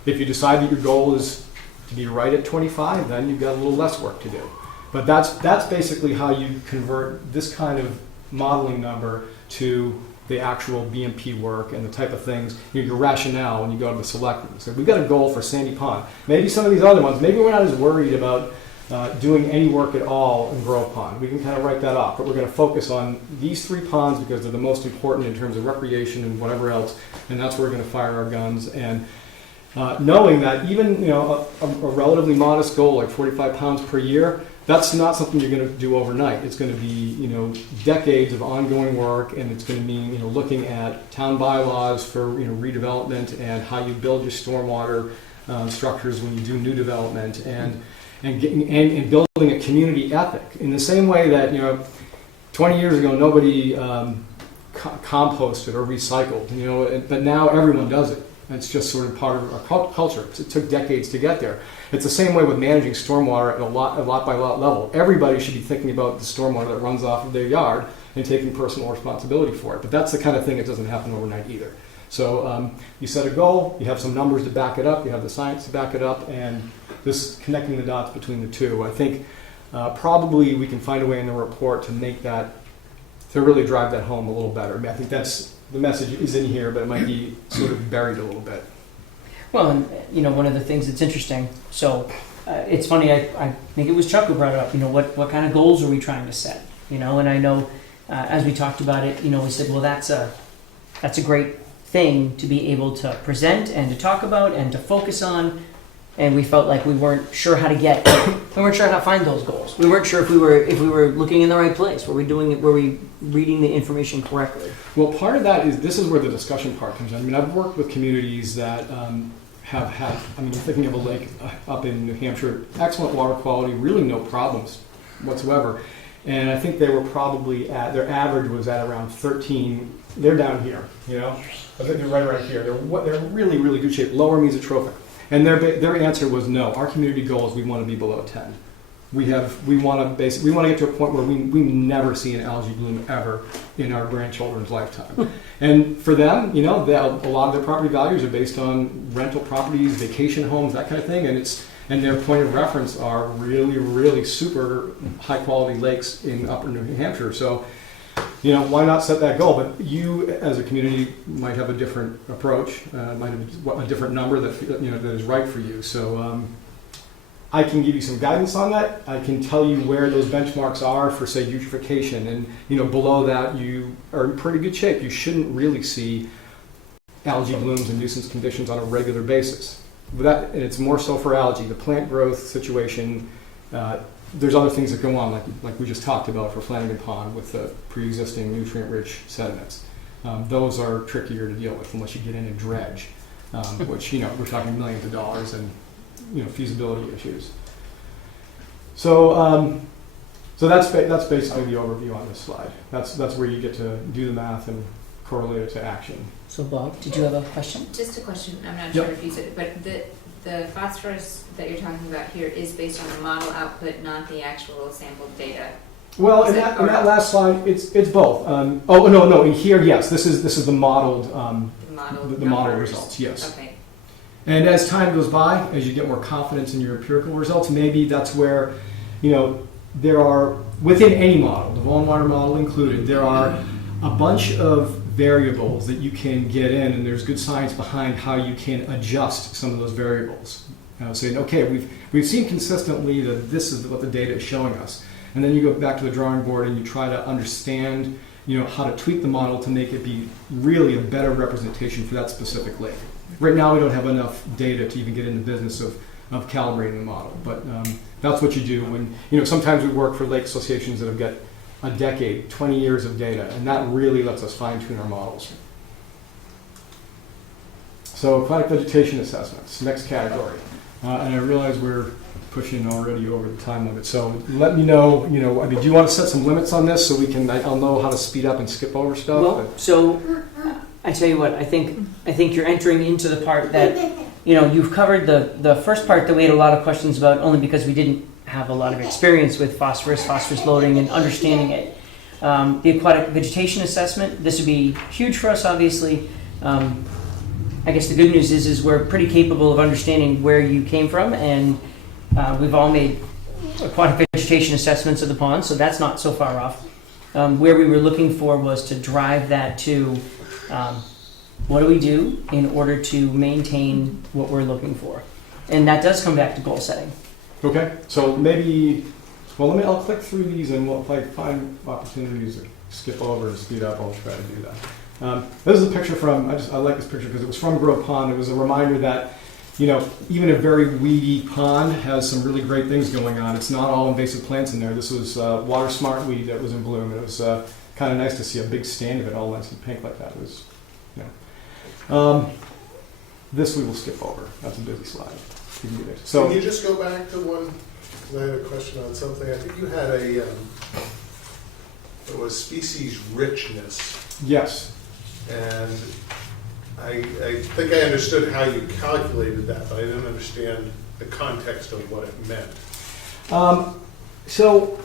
If you decide that your goal is to be right at 25, then you've got a little less work to do. But that's basically how you convert this kind of modeling number to the actual BMP work and the type of things, your rationale when you go to the selectmen. So we've got a goal for Sandy Pond. Maybe some of these other ones, maybe we're not as worried about doing any work at all in Grove Pond. We can kind of write that off, but we're going to focus on these 3 ponds because they're the most important in terms of recreation and whatever else, and that's where we're going to fire our guns. And knowing that even a relatively modest goal like 45 pounds per year, that's not something you're going to do overnight. It's going to be decades of ongoing work, and it's going to mean looking at town bylaws for redevelopment and how you build your stormwater structures when you do new development, and building a community ethic in the same way that 20 years ago nobody composted or recycled, but now everyone does it. It's just sort of part of our culture. It took decades to get there. It's the same way with managing stormwater at a lot by lot level. Everybody should be thinking about the stormwater that runs off of their yard and taking personal responsibility for it. But that's the kind of thing that doesn't happen overnight either. So you set a goal, you have some numbers to back it up, you have the science to back it up, and this connecting the dots between the two. I think probably we can find a way in the report to make that, to really drive that home a little better. I mean, I think the message is in here, but it might be sort of buried a little bit. Well, and one of the things that's interesting, so it's funny, I think it was Chuck who brought it up, what kind of goals are we trying to set? And I know as we talked about it, we said, well, that's a great thing to be able to present and to talk about and to focus on, and we felt like we weren't sure how to find those goals. We weren't sure if we were looking in the right place. Were we reading the information correctly? Well, part of that is, this is where the discussion part comes in. I mean, I've worked with communities that have had, thinking of a lake up in New Hampshire, excellent water quality, really no problems whatsoever. And I think they were probably their average was at around 13. They're down here, I think they're right around here. They're really, really good shape, lower mesotrophic. And their answer was no. Our community goal is we want to be below 10. We want to get to a point where we never see an algae bloom ever in our grandchildren's lifetime. And for them, a lot of their property values are based on rental properties, vacation homes, that kind of thing, and their point of reference are really, really super high quality lakes in upper New Hampshire. So, why not set that goal? But you, as a community, might have a different approach, might have a different number that that is right for you. So I can give you some guidance on that. I can tell you where those benchmarks are for, say, eutrophication, and below that you are in pretty good shape. You shouldn't really see algae blooms and nuisance conditions on a regular basis. And it's more so for algae. The plant growth situation. There's other things that go on, like we just talked about for Flanagan Pond with the pre-existing nutrient-rich sediments. Those are trickier to deal with unless you get in and dredge, which we're talking millions of dollars and feasibility issues. So that's basically the overview on this slide. That's where you get to do the math and correlate it to action. So Bob, did you have a question? Just a question, I'm not Yep. sure if you said it, but the phosphorus that you're talking about here is based on the model output, not the actual sampled data. Well, in that last slide, it's both. No. In here, yes, this is the modeled the model results. Yes. Okay. And as time goes by, as you get more confidence in your empirical results, maybe that's where there are within any model, the Vollenwater model included, there are a bunch of variables that you can get in, and there's good science behind how you can adjust some of those variables. Saying, okay, we've seen consistently that this is what the data is showing us, and then you go back to the drawing board and you try to understand, how to tweak the model to make it be really a better representation for that specific lake. Right now, we don't have enough data to even get in the business of calibrating the model, but that's what you do when sometimes we work for lake associations that have got a decade, 20 years of data, and that really lets us fine-tune our models. So aquatic vegetation assessments, next category. And I realize we're pushing already over the time limit, so let me know, do you want to set some limits on this so I'll know how to speed up and skip over stuff? Well, so I tell you what, I think you're entering into the part that, you've covered the first part that we had a lot of questions about only because we didn't have a lot of experience with phosphorus loading and understanding it. The aquatic vegetation assessment, this would be huge for us, obviously. I guess the good news is we're pretty capable of understanding where you came from, and we've all made aquatic vegetation assessments of the pond, so that's not so far off. Where we were looking for was to drive that to what do we do in order to maintain what we're looking for? And that does come back to goal setting. Okay, so maybe, well, I'll click through these, and if I find opportunities to skip over or speed up, I'll try to do that. This is a picture from, I like this picture because it was from Grove Pond. It was a reminder that, you know, even a very weedy pond has some really great things going on. It's not all invasive plants in there. This was water smart weed that was in bloom. It was kind of nice to see a big stand of it all nice and pink like that. It was, you know. This we will skip over. That's a busy slide. So, can you just go back to one? I had a question on something. I think you had it was species richness. yes. And I think I understood how you calculated that, but I didn't understand the context of what it meant. So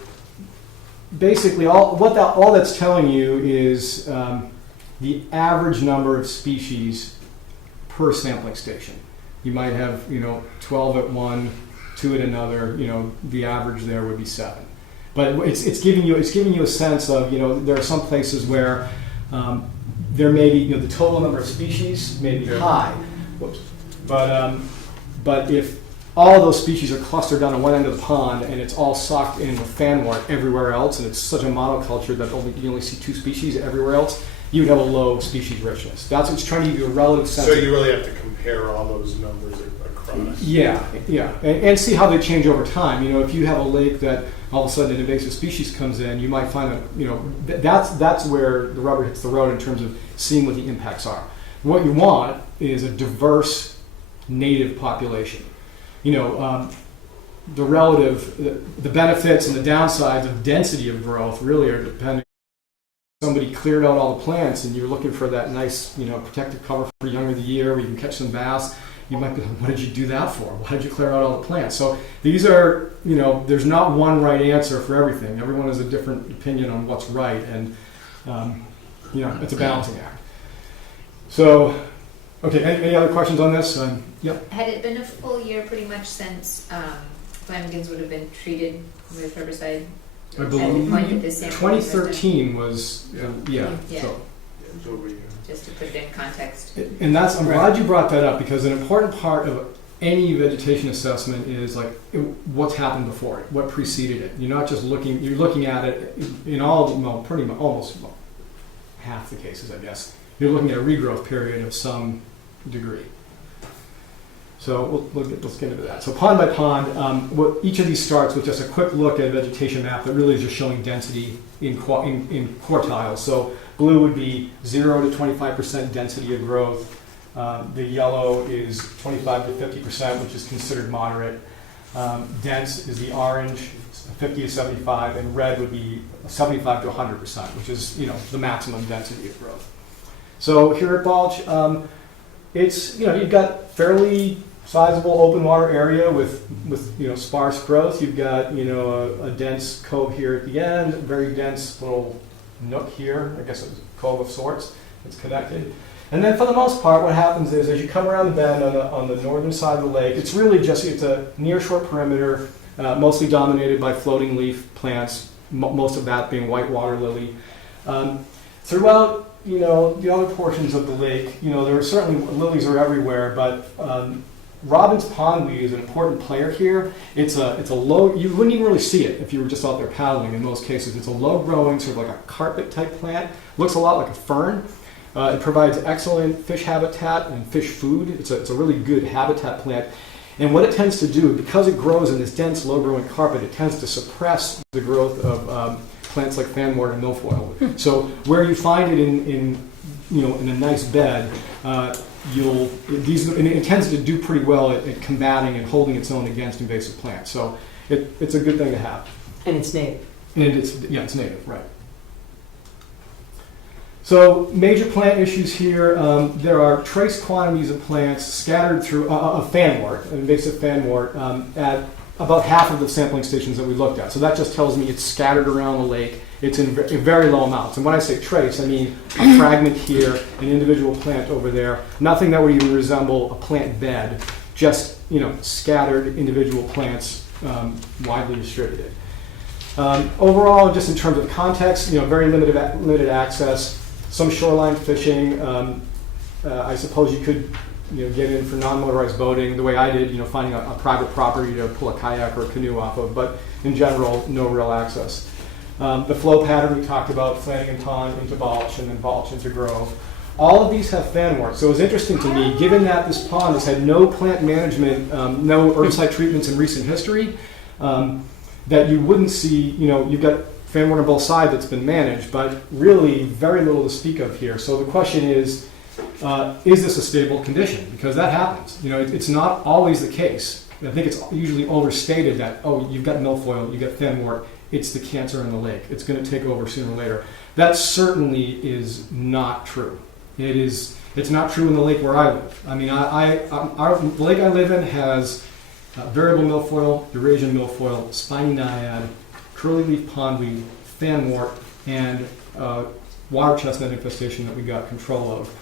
basically, all that's telling you is the average number of species per sampling station. You might have 12 at one, 2 at another. The average there would be 7. But it's giving you a sense of there are some places where there may be the total number of species may be high, but if all of those species are clustered down at one end of the pond and it's all socked in with fanwort everywhere else, and it's such a monoculture that you only see 2 species everywhere else, you would have a low species richness. That's what's trying to give you a relative sense. So you really have to compare all those numbers across. Yeah, and see how they change over time. If you have a lake that all of a sudden an invasive species comes in, you might find that that's where the rubber hits the road in terms of seeing what the impacts are. What you want is a diverse native population. The benefits and the downsides of density of growth really are depending. Somebody cleared out all the plants and you're looking for that nice, protective cover for younger of the year where you can catch some bass. You might be, what did you do that for? Why did you clear out all the plants? So these are, there's not one right answer for everything. Everyone has a different opinion on what's right, and it's a balancing act. So, okay, any other questions on this? Yep. Had it been a full year pretty much since Flanagan's would have been treated with herbicide? I believe at 2013 was, yeah. So. Just to put it in context. And I'm glad you brought that up, because an important part of any vegetation assessment is what's happened before it, what preceded it. You're not just looking, you're looking at it in pretty much almost half the cases, I guess. You're looking at a regrowth period of some degree. So let's get into that. So pond by pond, each of these starts with just a quick look at a vegetation map that really is just showing density in quartiles. So blue would be 0 to 25% density of growth. The yellow is 25 to 50%, which is considered moderate. Dense is the orange, 50 to 75, and red would be 75 to 100%, which is the maximum density of growth. So here at Balch, it's you've got fairly sizable open water area with sparse growth. You've got a dense cove here at the end, very dense little nook here. I guess it's a cove of sorts. It's connected, and then for the most part, what happens is as you come around the bend on the northern side of the lake, it's really just it's a nearshore perimeter, mostly dominated by floating leaf plants. Most of that being white water lily. Throughout the other portions of the lake, there are certainly lilies are everywhere, but Robbins pondweed is an important player here. It's a low, you wouldn't even really see it if you were just out there paddling in most cases. It's a low growing, sort of like a carpet type plant. Looks a lot like a fern. It provides excellent fish habitat and fish food. It's a really good habitat plant. And what it tends to do, because it grows in this dense low growing carpet, it tends to suppress the growth of plants like fanwort and milfoil. So where you find it in a nice bed, it tends to do pretty well at combating and holding its own against invasive plants. So it's a good thing to have. And it's native. And it's native, right. So major plant issues here. There are trace quantities of plants scattered through of fanwort, invasive fanwort, at about half of the sampling stations that we looked at. So that just tells me it's scattered around the lake. It's in very low amounts. And when I say trace, I mean a fragment here, an individual plant over there. Nothing that would even resemble a plant bed, just scattered individual plants widely distributed. Overall, just in terms of context, very limited access. Some shoreline fishing. I suppose you could get in for non-motorized boating the way I did, finding a private property to pull a kayak or a canoe off of, but in general, no real access. The flow pattern we talked about, Flanagan Pond into Balch and then Balch into Grove. All of these have fanwort. So it was interesting to me, given that this pond has had no plant management, no herbicide treatments in recent history, that you wouldn't see, you've got fanwort on both sides that's been managed, but really very little to speak of here. So the question is this a stable condition? Because that happens. It's not always the case. I think it's usually overstated that, you've got milfoil, you've got fanwort, it's the cancer in the lake. It's going to take over sooner or later. That certainly is not true. It's not true in the lake where I live. I mean, the lake I live in has variable milfoil, Eurasian milfoil, spiny naiad, curly leaf pondweed, fanwort, and water chestnut infestation that we got control of.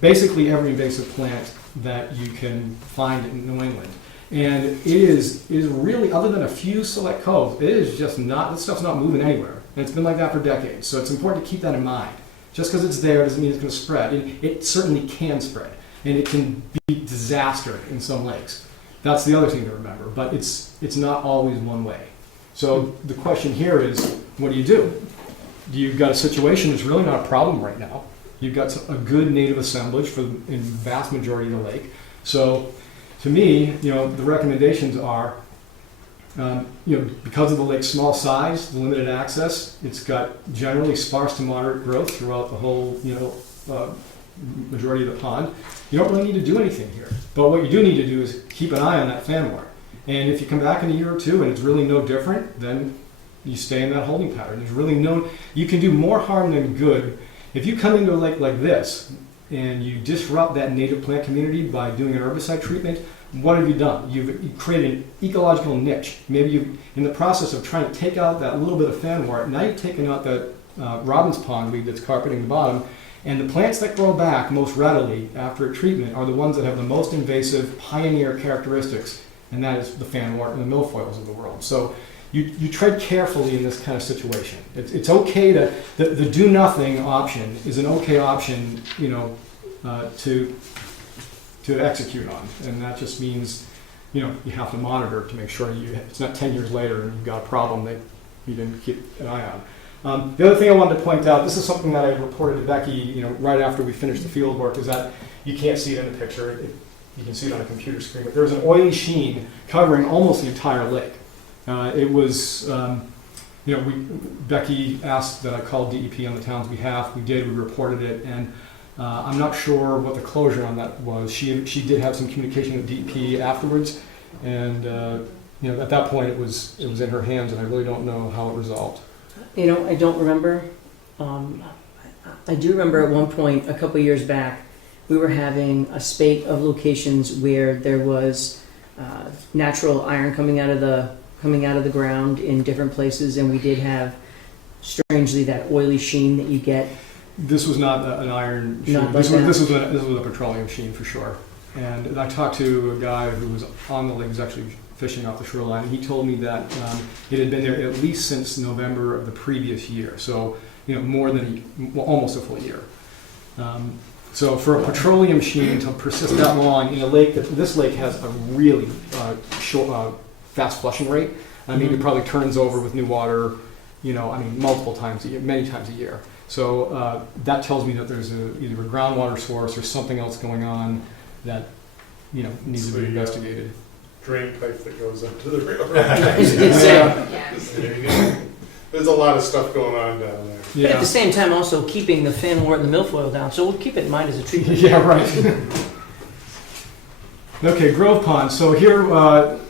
Basically every invasive plant that you can find in New England. And it is really, other than a few select coves, it is just not, this stuff's not moving anywhere. And it's been like that for decades. So it's important to keep that in mind. Just because it's there doesn't mean it's going to spread. It certainly can spread. And it can be disaster in some lakes. That's the other thing to remember. But it's not always one way. So the question here is, what do you do? You've got a situation that's really not a problem right now. You've got a good native assemblage in the vast majority of the lake. So to me, the recommendations are, because of the lake's small size, the limited access, it's got generally sparse to moderate growth throughout the whole, majority of the pond. You don't really need to do anything here. But what you do need to do is keep an eye on that fanwort. And if you come back in a year or two and it's really no different, then you stay in that holding pattern. There's really you can do more harm than good. If you come into a lake like this and you disrupt that native plant community by doing an herbicide treatment, what have you done? You've created an ecological niche. Maybe you've, in the process of trying to take out that little bit of fanwort, now you've taken out that robin's pondweed that's carpeting the bottom, and the plants that grow back most readily after a treatment are the ones that have the most invasive pioneer characteristics, and that is the fanwort and the milfoils of the world. So you tread carefully in this kind of situation. It's okay the do nothing option is an okay option, to execute on, and that just means, you have to monitor to make sure it's not 10 years later and you've got a problem that you didn't keep an eye on. The other thing I wanted to point out, this is something that I reported to Becky, right after we finished the field work, is that you can't see it in the picture. You can see it on a computer screen, but there's an oily sheen covering almost the entire lake. It was, Becky asked that I call DEP on the town's behalf. We did. We reported it, and I'm not sure what the closure on that was. She did have some communication with DEP afterwards, and at that point it was in her hands, and I really don't know how it resolved. I don't remember. I do remember at one point a couple years back, we were having a spate of locations where there was natural iron coming out of the ground in different places, and we did have, strangely, that oily sheen that you get. This was not an iron sheen. Not This like was a petroleum sheen for sure. And I talked to a guy who was on the lake, was actually fishing off the shoreline, and he told me that it had been there at least since November of the previous year. So, almost a full year. So for a petroleum sheen to persist that long in a lake, this lake has a really fast flushing rate. I mean, it probably turns over with new water, multiple times a year, many times a year. So that tells me that there's either a groundwater source or something else going on that needs to be investigated. Drain pipe that goes up to the river. Yeah. There's a lot of stuff going on down there. But at the same time, also keeping the fanwort and the milfoil down. So we'll keep it in mind as a treatment. Yeah, right. Okay, Grove Pond. So here,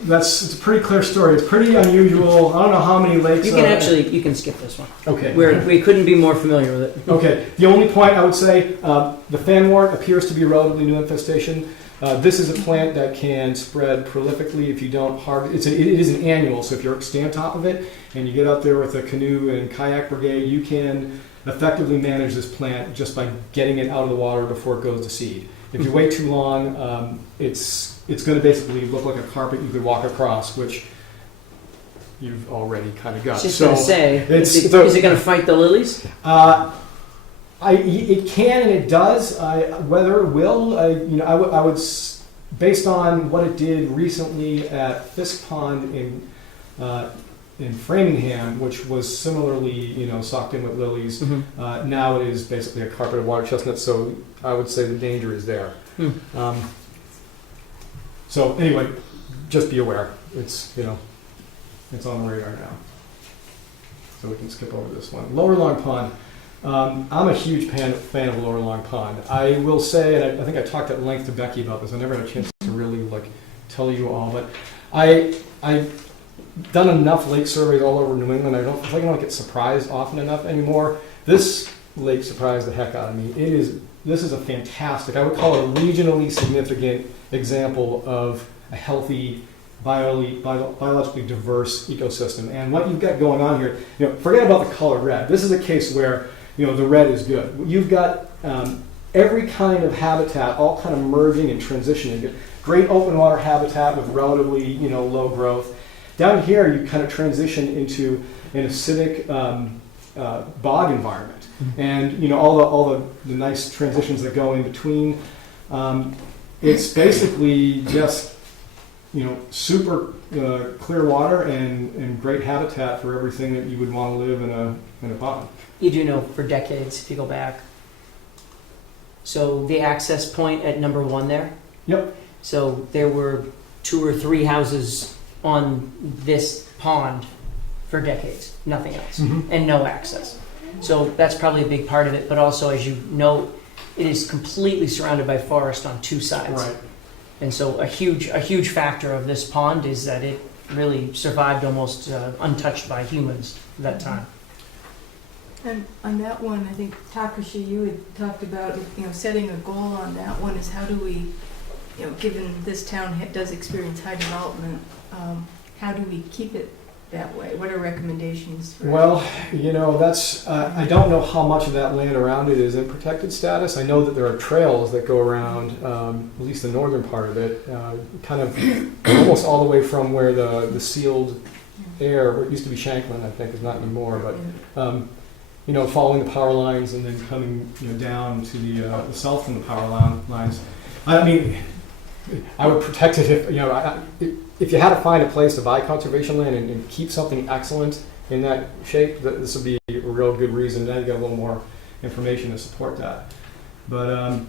it's a pretty clear story. It's pretty unusual. I don't know how many lakes. You can skip this one. Okay. We couldn't be more familiar with it. Okay. The only point I would say, the fanwort appears to be a relatively new infestation. This is a plant that can spread prolifically if you don't harvest. It is an annual, so if you stay on top of it and you get out there with a canoe and kayak brigade, you can effectively manage this plant just by getting it out of the water before it goes to seed. If you wait too long, it's going to basically look like a carpet you could walk across, which you've already kind of got. Just gonna say, it's- is it gonna fight the lilies? It can and it does. Whether it will, I would, based on what it did recently at Fisk Pond in Framingham, which was similarly, socked in with lilies. Mm-hmm. Now it is basically a carpeted water chestnut, so I would say the danger is there. So anyway, just be aware. It's it's on the radar now. So we can skip over this one. Lower Long Pond. I'm a huge fan of Lower Long Pond. I will say, and I think I talked at length to Becky about this. I never had a chance to really tell you all, but I've done enough lake surveys all over New England. I don't get surprised often enough anymore. This lake surprised the heck out of me. This is a fantastic, I would call it a regionally significant example of a healthy, biologically diverse ecosystem. And what you've got going on here, forget about the color red. This is a case where the red is good. You've got every kind of habitat all kind of merging and transitioning. Great open water habitat with relatively low growth. Down here, you kind of transition into an acidic bog environment, and all the nice transitions that go in between. It's basically just super clear water and great habitat for everything that you would want to live in a pond. You do know for decades, if you go back. So the access point at number 1 there. Yep. So there were 2 or 3 houses on this pond for decades, nothing else, and no access. So that's probably a big part of it. But also, as you note, it is completely surrounded by forest on 2 sides. Right. And so a huge factor of this pond is that it really survived almost untouched by humans at that time. And on that one, I think Takashi, you had talked about, setting a goal on that one is how do we, given this town does experience high development, how do we keep it that way? What are recommendations? Well, that's, I don't know how much of that land around it is in protected status. I know that there are trails that go around, at least the northern part of it, kind of almost all the way from where the sealed air, where it used to be Shanklin, I think, is not anymore, but following the power lines and then coming down to the south from the power lines. I mean, I would protect it if you had to find a place to buy conservation land and keep something excellent in that shape. This would be a real good reason. Now you got a little more information to support that. But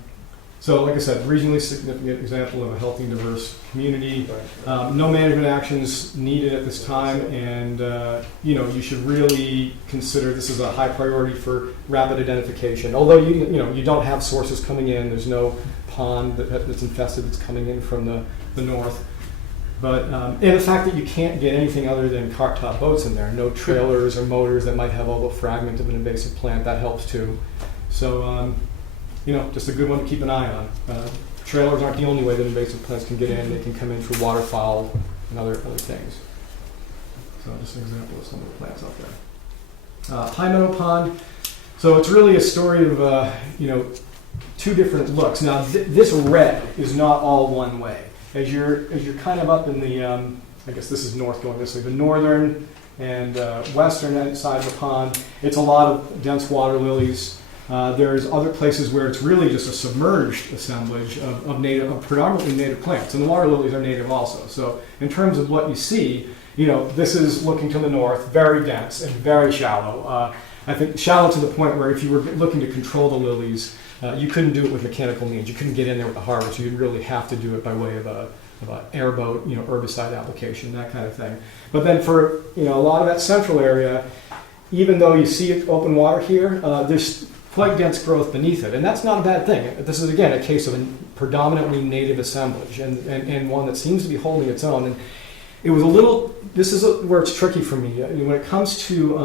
so, like I said, regionally significant example of a healthy and diverse community. No management actions needed at this time, and you should really consider this is a high priority for rapid identification. Although you don't have sources coming in, there's no pond that's infested that's coming in from the north. But and the fact that you can't get anything other than cart top boats in there, no trailers or motors that might have a little fragment of an invasive plant, that helps too. So. Just a good one to keep an eye on. Trailers aren't the only way that invasive plants can get in. They can come in through waterfowl and other things. So just an example of some of the plants out there. Pine Meadow Pond. So it's really a story of 2 different looks. Now this red is not all one way. As you're kind of up in the, I guess this is north going this way, the northern and western side of the pond, it's a lot of dense water lilies. There's other places where it's really just a submerged assemblage of predominantly native plants, and the water lilies are native also. So in terms of what you see, this is looking to the north, very dense and very shallow. I think shallow to the point where if you were looking to control the lilies, you couldn't do it with mechanical means. You couldn't get in there with a harvest. You'd really have to do it by way of an airboat, herbicide application, that kind of thing. But then for a lot of that central area, even though you see open water here, there's quite dense growth beneath it, and that's not a bad thing. This is again a case of a predominantly native assemblage, and one that seems to be holding its own. And it was a little. This is where it's tricky for me when it comes to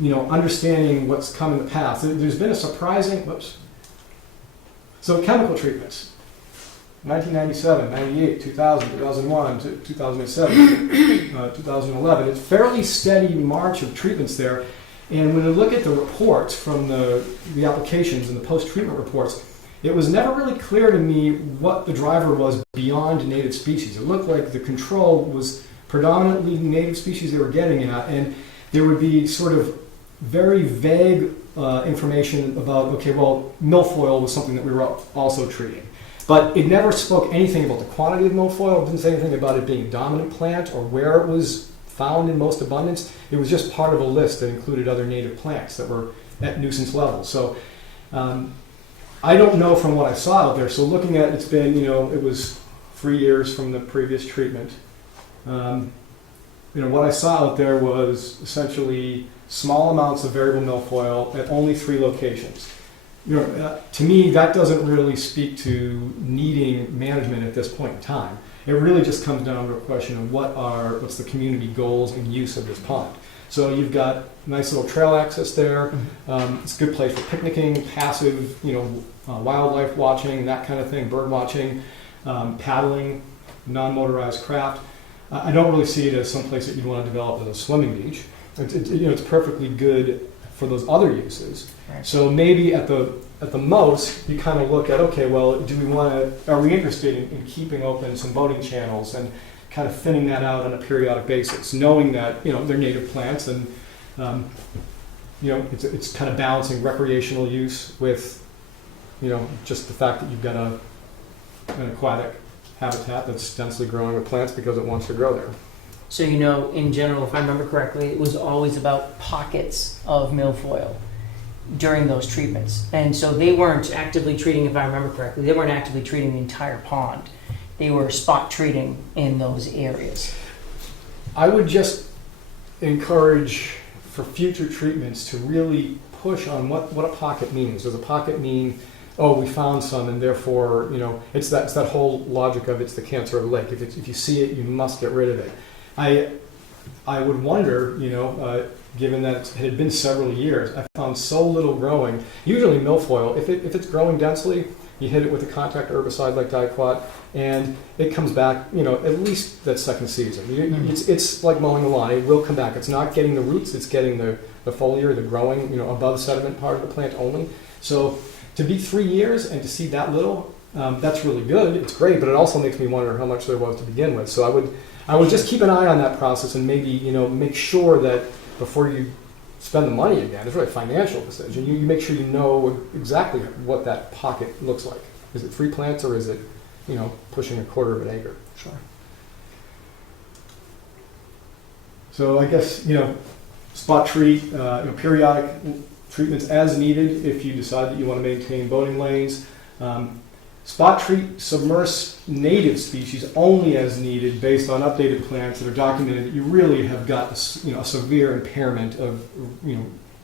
understanding what's come in the past. There's been a surprising. So chemical treatments. 1997, 98, 2000, 2001, 2007, 2011. It's fairly steady march of treatments there. And when you look at the reports from the applications and the post-treatment reports, it was never really clear to me what the driver was beyond native species. It looked like the control was predominantly native species they were getting at, and there would be sort of very vague information about, okay, well, milfoil was something that we were also treating. But it never spoke anything about the quantity of milfoil. It didn't say anything about it being a dominant plant or where it was found in most abundance. It was just part of a list that included other native plants that were at nuisance level. So I don't know from what I saw out there. So looking at, it's been, it was 3 years from the previous treatment. What I saw out there was essentially small amounts of variable milfoil at only 3 locations. To me, that doesn't really speak to needing management at this point in time. It really just comes down to a question of what's the community goals and use of this pond. So you've got nice little trail access there. It's a good place for picnicking, passive, wildlife watching, that kind of thing, bird watching, paddling, non-motorized craft. I don't really see it as some place that you'd want to develop as a swimming beach. It's perfectly good for those other uses. Right. So maybe at the most, you kind of look at, okay, well, are we interested in keeping open some boating channels and kind of thinning that out on a periodic basis, knowing that they're native plants and it's kind of balancing recreational use with just the fact that you've got an aquatic habitat that's densely growing with plants because it wants to grow there. So in general, if I remember correctly, it was always about pockets of milfoil during those treatments. And so they weren't actively treating, if I remember correctly, they weren't actively treating the entire pond. They were spot treating in those areas. I would just encourage for future treatments to really push on what a pocket means. Does a pocket mean, oh, we found some and therefore, it's that whole logic of it's the cancer of the lake. If you see it, you must get rid of it. I would wonder, given that it had been several years, I found so little growing. Usually milfoil, if it's growing densely, you hit it with a contact herbicide like diquat, and it comes back, at least that second season. It's like mowing the lawn. It will come back. It's not getting the roots. It's getting the foliar, the growing, above sediment part of the plant only. So to be 3 years and to see that little, that's really good. It's great, but it also makes me wonder how much there was to begin with. So I would just keep an eye on that process and maybe, make sure that before you spend the money again, it's really a financial decision. You make sure you know exactly what that pocket looks like. Is it 3 plants or is it, pushing a quarter of an acre? Sure. So I guess, spot treat, periodic treatments as needed if you decide that you want to maintain boating lanes. Spot treat submerged native species only as needed based on updated plans that are documented that you really have got a severe impairment of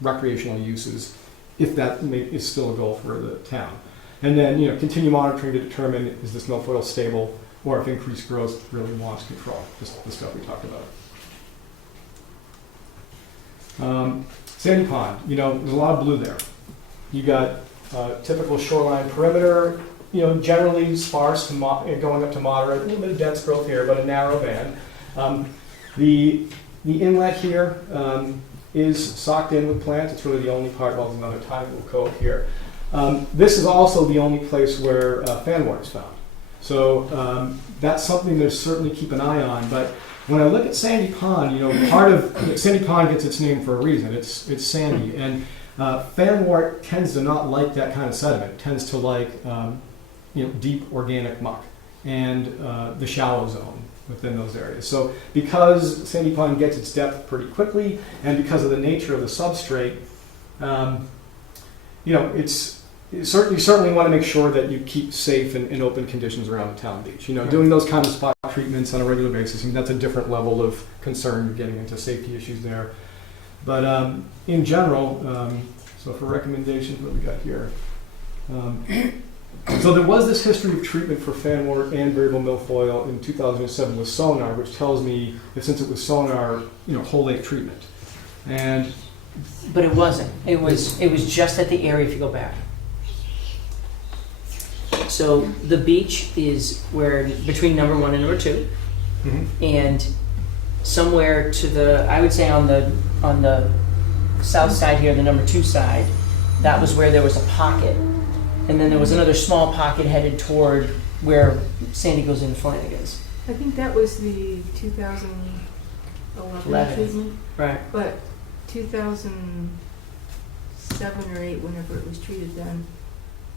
recreational uses, if that is still a goal for the town. And then continue monitoring to determine is this milfoil stable or if increased growth really wants control, just the stuff we talked about. Sandy pond, there's a lot of blue there. You got typical shoreline perimeter, generally sparse to going up to moderate, a little bit of dense growth here, but a narrow band. The inlet here is socked in with plants. It's really the only part. Well, there's another tiny little cove here. This is also the only place where fanwort is found. So that's something to certainly keep an eye on. But when I look at Sandy Pond, part of Sandy Pond gets its name for a reason. It's sandy, and fanwort tends to not like that kind of sediment. It tends to like deep organic muck and the shallow zone within those areas. So because Sandy Pond gets its depth pretty quickly, and because of the nature of the substrate, you certainly want to make sure that you keep safe and open conditions around the town beach. Doing those kind of spot treatments on a regular basis, that's a different level of concern. You're getting into safety issues there. But in general, so for recommendations, what we got here. So there was this history of treatment for fanwort and variable milfoil in 2007 with sonar, which tells me that since it was sonar, whole lake treatment. But it wasn't. It was just at the area if you go back. So the beach is where between number 1 and number 2, and somewhere to the, I would say on the south side here, the number 2 side, that was where there was a pocket, and then there was another small pocket headed toward where Sandy goes into Flanagan's. I think that was the 2000 2011 treatment, Right. but 2007 or 8, whenever it was treated then,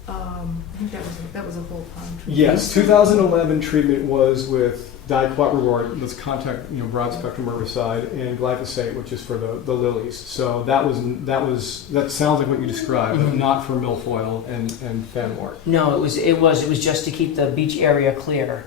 I think that was a whole pond treatment. Yes, 2011 treatment was with diquat that's contact, broad spectrum herbicide, and glyphosate, which is for the lilies. So that sounds like what you described, but not for milfoil and fanwort. No, it was just to keep the beach area clear.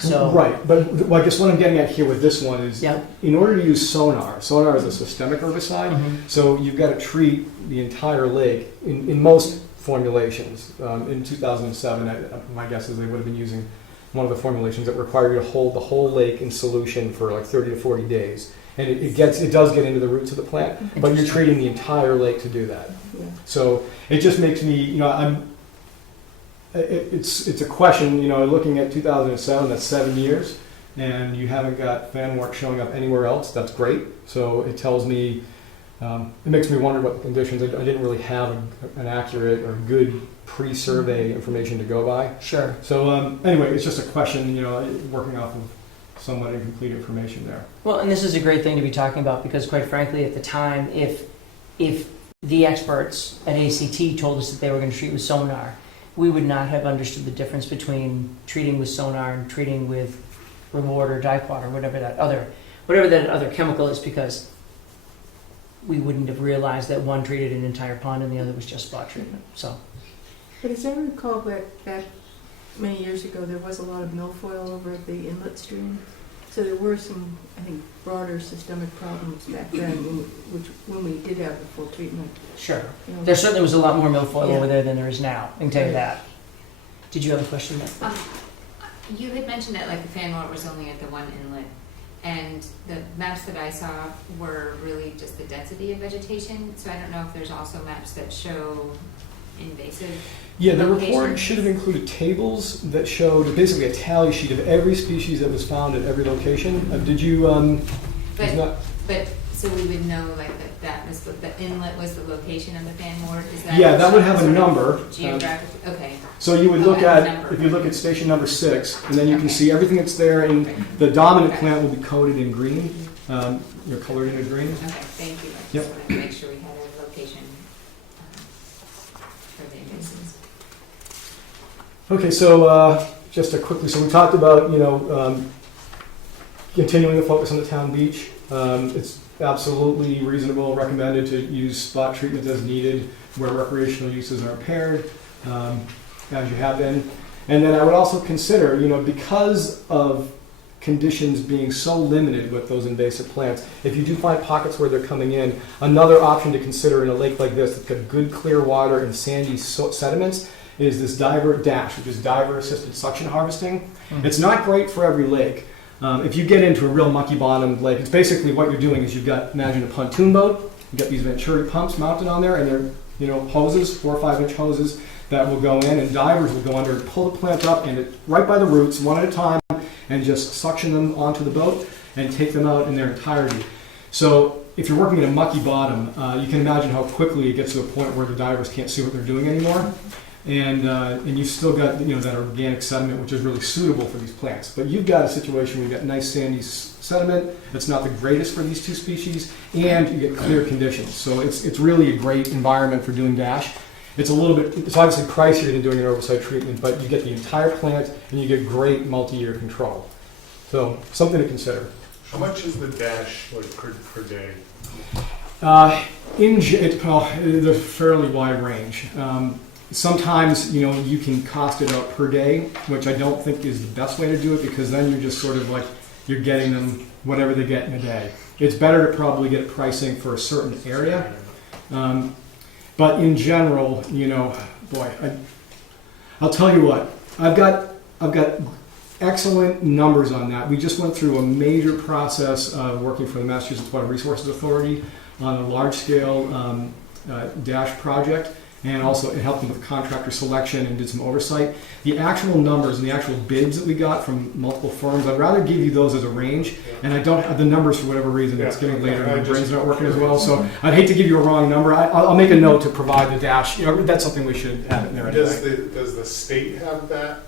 So Right, but I guess what I'm getting at here with this one is, yeah. in order to use sonar is a systemic herbicide, so you've got to treat the entire lake in most formulations. In 2007, my guess is they would have been using one of the formulations that require you to hold the whole lake in solution for like 30 to 40 days. And it does get into the roots of the plant, but you're treating the entire lake to do that. Yeah. So it just makes me, it's a question, looking at 2007, that's 7 years, and you haven't got fanwort showing up anywhere else. That's great. So it tells me, it makes me wonder what the conditions. I didn't really have an accurate or good pre-survey information to go by. Sure. So anyway, it's just a question, working off of somewhat incomplete information there. Well, and this is a great thing to be talking about because, quite frankly, at the time, if the experts at ACT told us that they were going to treat with sonar, we would not have understood the difference between treating with sonar and treating with reward or diquat or whatever that other chemical is, because we wouldn't have realized that one treated an entire pond and the other was just spot treatment. So. But as I recall, back many years ago, there was a lot of milfoil over at the inlet stream. So there were some, I think, broader systemic problems back then, when we did have the full treatment. Sure. There certainly was a lot more milfoil over there than there is now. I can tell you that. Did you have a question there? You had mentioned that like the fanwort was only at the one inlet, and the maps that I saw were really just the density of vegetation. So I don't know if there's also maps that show invasive. Yeah, the report locations. should have included tables that showed basically a tally sheet of every species that was found at every location. Did you? But so we would know like that was the inlet was the location of the fanwort. Is that? Yeah, that would have a number. Geographic. Okay. So you would look at, if you look at station number 6, and then you can see everything that's there, and the dominant plant will be coated in green, colored in green. Okay, thank you. I just Yep. wanted to make sure we had a location for the invasives. Okay, so just quickly, so we talked about, continuing to focus on the town beach. It's absolutely reasonable, recommended to use spot treatment as needed where recreational uses are impaired, as you have been. And then I would also consider, because of conditions being so limited with those invasive plants, if you do find pockets where they're coming in, another option to consider in a lake like this that's got good clear water and sandy sediments is this diver dash, which is diver assisted suction harvesting. It's not great for every lake. If you get into a real mucky bottom lake, it's basically what you're doing is you've got, imagine a pontoon boat, you've got these Venturi pumps mounted on there, and they're hoses, 4 or 5 inch hoses that will go in, and divers will go under and pull the plant up and right by the roots, one at a time, and just suction them onto the boat and take them out in their entirety. So if you're working at a mucky bottom, you can imagine how quickly it gets to a point where the divers can't see what they're doing anymore. And you've still got that organic sediment, which is really suitable for these plants. But you've got a situation where you've got nice sandy sediment that's not the greatest for these two species, and you get clear conditions. So it's really a great environment for doing dash. It's obviously pricier than doing an herbicide treatment, but you get the entire plant and you get great multi-year control. So something to consider. How much is the dash per day? There's a fairly wide range. Sometimes, you can cost it out per day, which I don't think is the best way to do it, because then you're just sort of like, you're getting them whatever they get in a day. It's better to probably get pricing for a certain area. But in general, I'll tell you what, I've got excellent numbers on that. We just went through a major process of working for the Massachusetts Water Resources Authority on a large-scale dash project, and also it helped them with contractor selection and did some oversight. The actual numbers and the actual bids that we got from multiple firms, I'd rather give you those as a range, and I don't have the numbers for whatever reason. It's getting later and my brain's not working as well, so I'd hate to give you a wrong number. I'll make a note to provide the dash. That's something we should have in there anyway. Does the state have that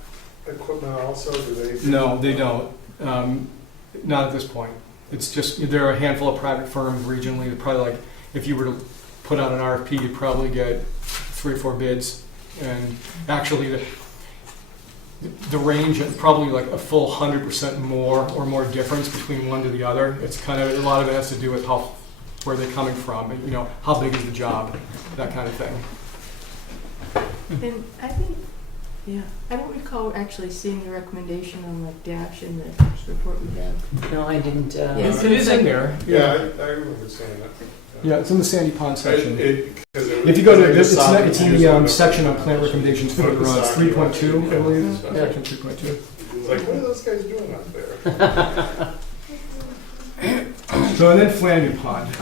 equipment also? Do they? No, they don't. Not at this point. It's just, there are a handful of private firms regionally, probably like, if you were to put out an RFP, you'd probably get 3 or 4 bids. And actually, the range is probably like a full 100% more or more difference between one to the other. It's kind of, a lot of it has to do with where they're coming from, and, how big is the job, that kind of thing. And I think, I don't recall actually seeing the recommendation on the dash in the report we have. No, I didn't. Yeah, so It it's is like- in there. Yeah, I remember saying that. Yeah, it's in the Sandy Pond section. If If you go to, it's in the section on plant recommendations further on, it's 3.2, I believe, section 3.2. It's like, what are those guys doing up there? So, and then Flanagan Pond.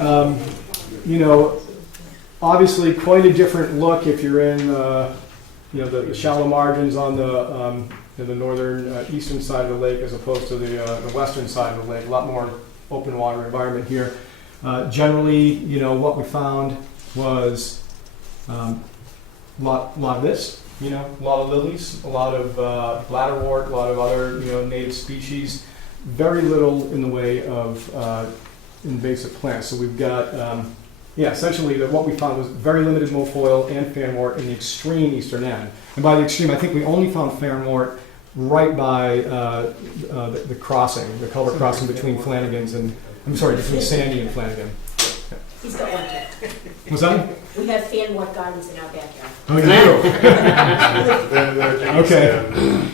Obviously quite a different look if you're in, the shallow margins on the northern, eastern side of the lake as opposed to the western side of the lake. A lot more open water environment here. Generally, what we found was a lot of this, a lot of lilies, a lot of bladderwort, a lot of other, native species. Very little in the way of invasive plants. So we've got, essentially what we found was very limited milfoil and fanwort in the extreme eastern end. And by the extreme, I think we only found fanwort right by the crossing, the culvert crossing between Flanagan's and, between Sandy and Flanagan. He's got one too. Was that? We have fanwort gardens in our backyard. Oh, you do? Okay.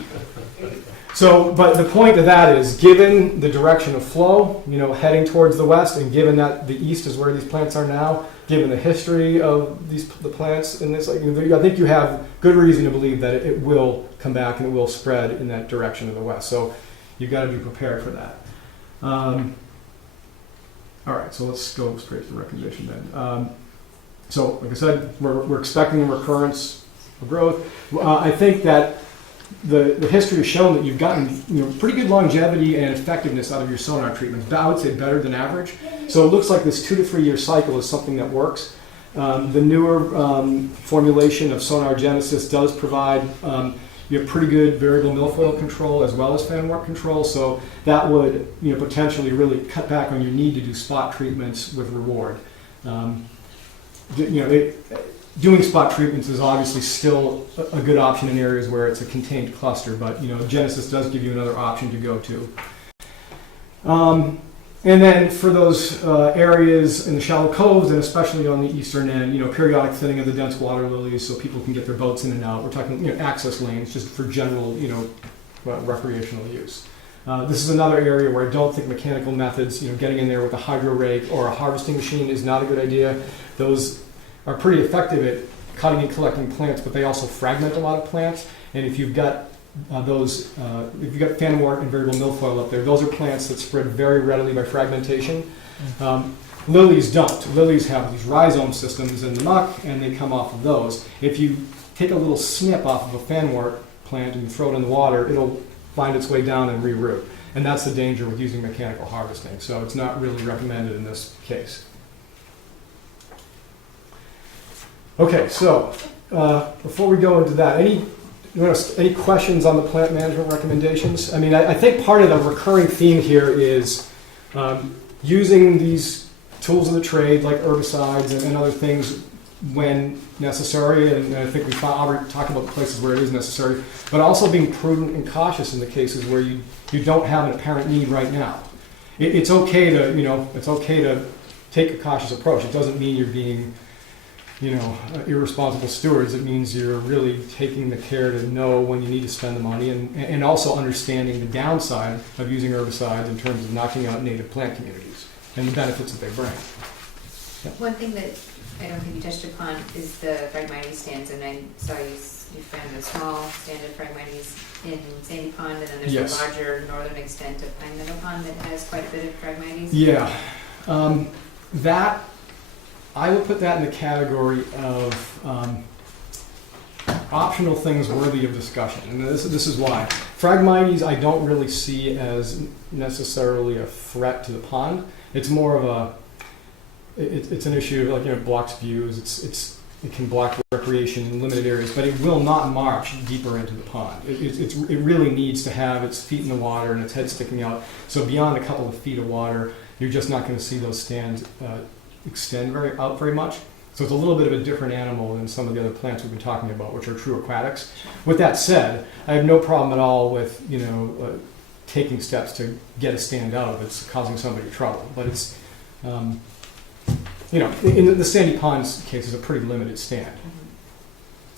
So, but the point of that is, given the direction of flow, heading towards the west, and given that the east is where these plants are now, given the history of the plants in this, I think you have good reason to believe that it will come back and it will spread in that direction of the west. So, you've got to be prepared for that. All right, so let's go straight to the recommendation then. So, like I said, we're expecting a recurrence of growth. I think that the history has shown that you've gotten pretty good longevity and effectiveness out of your sonar treatments. I would say better than average. So it looks like this 2 to 3 year cycle is something that works. The newer formulation of Sonar Genesis does provide you have pretty good variable milfoil control as well as fanwort control. So that would potentially really cut back on your need to do spot treatments with reward. Doing spot treatments is obviously still a good option in areas where it's a contained cluster, but Genesis does give you another option to go to. And then for those areas in the shallow coves, and especially on the eastern end, periodic thinning of the dense water lilies so people can get their boats in and out. We're talking access lanes just for general recreational use. This is another area where I don't think mechanical methods, getting in there with a hydro rake or a harvesting machine is not a good idea. Those are pretty effective at cutting and collecting plants, but they also fragment a lot of plants. And if you've got if you've got fanwort and variable milfoil up there, those are plants that spread very readily by fragmentation. Lilies don't. Lilies have these rhizome systems in the muck, and they come off of those. If you take a little snip off of a fanwort plant and you throw it in the water, it'll find its way down and reroot. And that's the danger with using mechanical harvesting. So it's not really recommended in this case. Okay, so before we go into that, any questions on the plant management recommendations? I mean, I think part of the recurring theme here is using these tools of the trade like herbicides and other things when necessary, and I think we already talked about the places where it is necessary, but also being prudent and cautious in the cases where you don't have an apparent need right now. It's okay to take a cautious approach. It doesn't mean you're being irresponsible stewards. It means you're really taking the care to know when you need to spend the money and also understanding the downside of using herbicides in terms of knocking out native plant communities and the benefits that they bring. Yeah. One thing that I don't think you touched upon is the Phragmites stands, and I saw you found a small stand of Phragmites in Sandy Pond, and then there's Yes. a larger northern extent of Pine Meadow Pond that has quite a bit of Phragmites. Yeah. That I would put that in the category of optional things worthy of discussion, and this is why. Phragmites I don't really see as necessarily a threat to the pond. It's more of it's an issue of it blocks views. It can block recreation in limited areas, but it will not march deeper into the pond. It really needs to have its feet in the water and its head sticking out. So beyond a couple of feet of water, you're just not going to see those stands extend out very much. So it's a little bit of a different animal than some of the other plants we've been talking about, which are true aquatics. With that said, I have no problem at all with taking steps to get a stand out if it's causing somebody trouble. But it's in the sandy ponds case, is a pretty limited stand.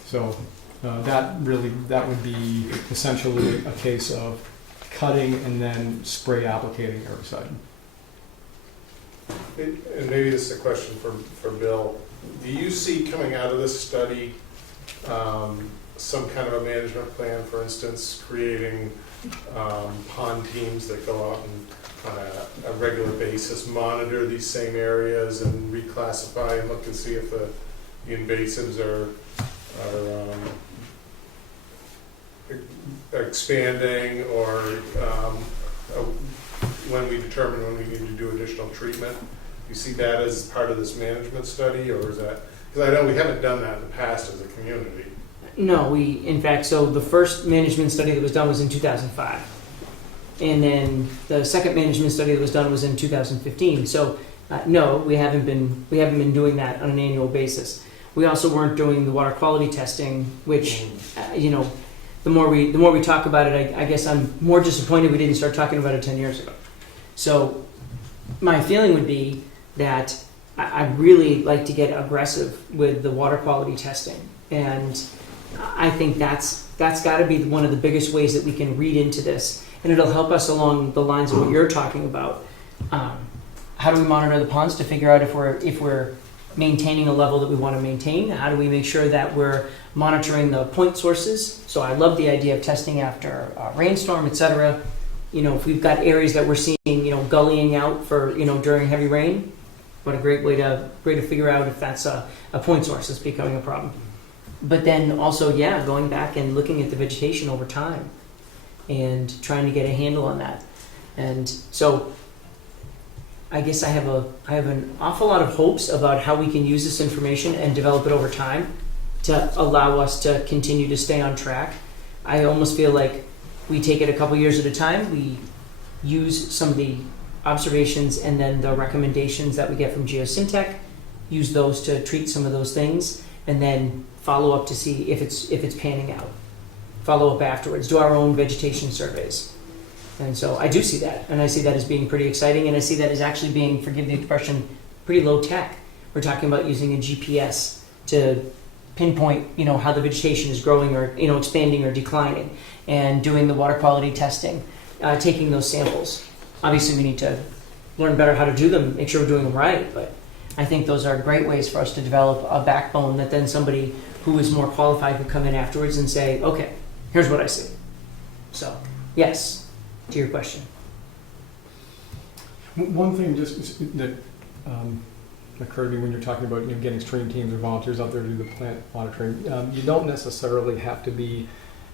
So that would be essentially a case of cutting and then spray applicating herbicide. And maybe this is a question for Bill. Do you see coming out of this study some kind of a management plan, for instance, creating pond teams that go out and on a regular basis monitor these same areas and reclassify and look and see if the invasives are expanding, or when we determine when we need to do additional treatment? You see that as part of this management study, or is that, because I know we haven't done that in the past as a community. No, in fact, so the first management study that was done was in 2005. And then the second management study that was done was in 2015. So no, we haven't been doing that on an annual basis. We also weren't doing the water quality testing, which, the more we talk about it, I guess I'm more disappointed we didn't start talking about it 10 years ago. So my feeling would be that I'd really like to get aggressive with the water quality testing. And I think that's got to be one of the biggest ways that we can read into this. And it'll help us along the lines of what you're talking about. How do we monitor the ponds to figure out if we're maintaining a level that we want to maintain? How do we make sure that we're monitoring the point sources? So I love the idea of testing after a rainstorm, etc. If we've got areas that we're seeing, gullying out for, during heavy rain, what a great way to figure out if that's a point source that's becoming a problem. But then also, going back and looking at the vegetation over time and trying to get a handle on that. And so I guess I have an awful lot of hopes about how we can use this information and develop it over time to allow us to continue to stay on track. I almost feel like we take it a couple years at a time. We use some of the observations and then the recommendations that we get from Geosyntech, use those to treat some of those things, and then follow up to see if it's panning out. Follow up afterwards, do our own vegetation surveys. And so I do see that, and I see that as being pretty exciting, and I see that as actually being, forgive the expression, pretty low tech. We're talking about using a GPS to pinpoint, how the vegetation is growing or, expanding or declining, and doing the water quality testing, taking those samples. Obviously, we need to learn better how to do them, make sure we're doing them right, but I think those are great ways for us to develop a backbone that then somebody who is more qualified could come in afterwards and say, okay, here's what I see. So, yes, to your question. One thing just that occurred to me when you're talking about getting stream teams or volunteers out there to do the plant monitoring, you don't necessarily have to be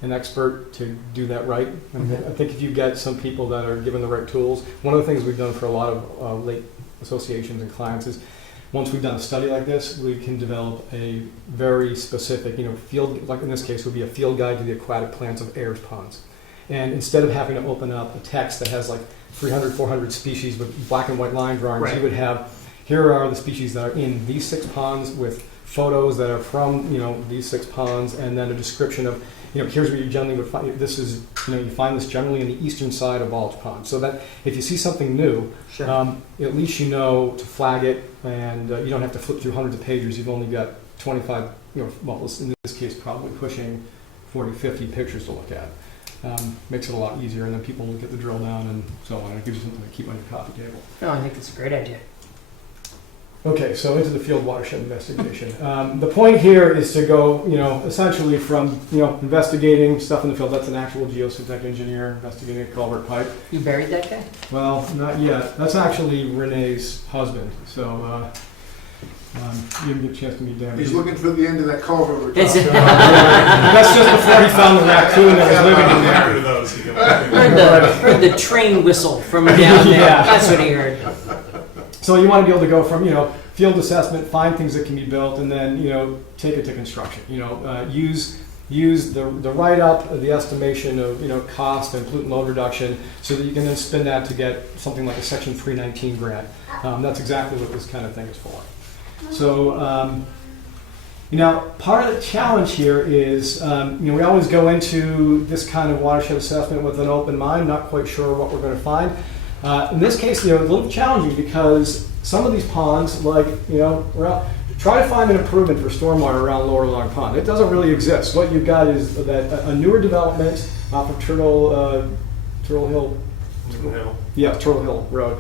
an expert to do that right. I think if you get some people that are given the right tools, one of the things we've done for a lot of lake associations and clients is once we've done a study like this, we can develop a very specific, field, like in this case would be a field guide to the aquatic plants of Ayer's ponds. And instead of having to open up a text that has like 300, 400 species with black and white line drawings, right, you would have, here are the species that are in these 6 ponds with photos that are from, these 6 ponds, and then a description of, here's where you generally would find, this is, you find this generally in the eastern side of Balch Pond. So that if you see something new, sure, at least you know to flag it, and you don't have to flip through hundreds of pages. You've only got 25, well, in this case, probably pushing 40, 50 pictures to look at. Makes it a lot easier, and then people will get the drill down and so on. It gives you something to keep on your coffee table. No, I think that's a great idea. Okay, so into the field watershed investigation. The point here is to go, essentially from, investigating stuff in the field. That's an actual geosyntech engineer investigating a culvert pipe. You buried that guy? Well, not yet. That's actually Renee's husband. So you didn't get a chance to meet Dan. He's looking for the end of that culvert we're It's- talking about. That's just before he found the raccoon that was living in there. Heard the train whistle from down there. Yeah. That's what he heard. So you want to be able to go from, field assessment, find things that can be built, and then, take it to construction. Use use the write-up, the estimation of cost and pollutant load reduction, so that you can then spin that to get something like a Section 319 grant. That's exactly what this kind of thing is for. So, part of the challenge here is, we always go into this kind of watershed assessment with an open mind, not quite sure what we're going to find. In this case, it's a little challenging because some of these ponds, like, try to find an improvement for stormwater around Lower Long Pond. It doesn't really exist. What you've got is that a newer development off of Turtle Hill. Yeah, Turtle Hill Road.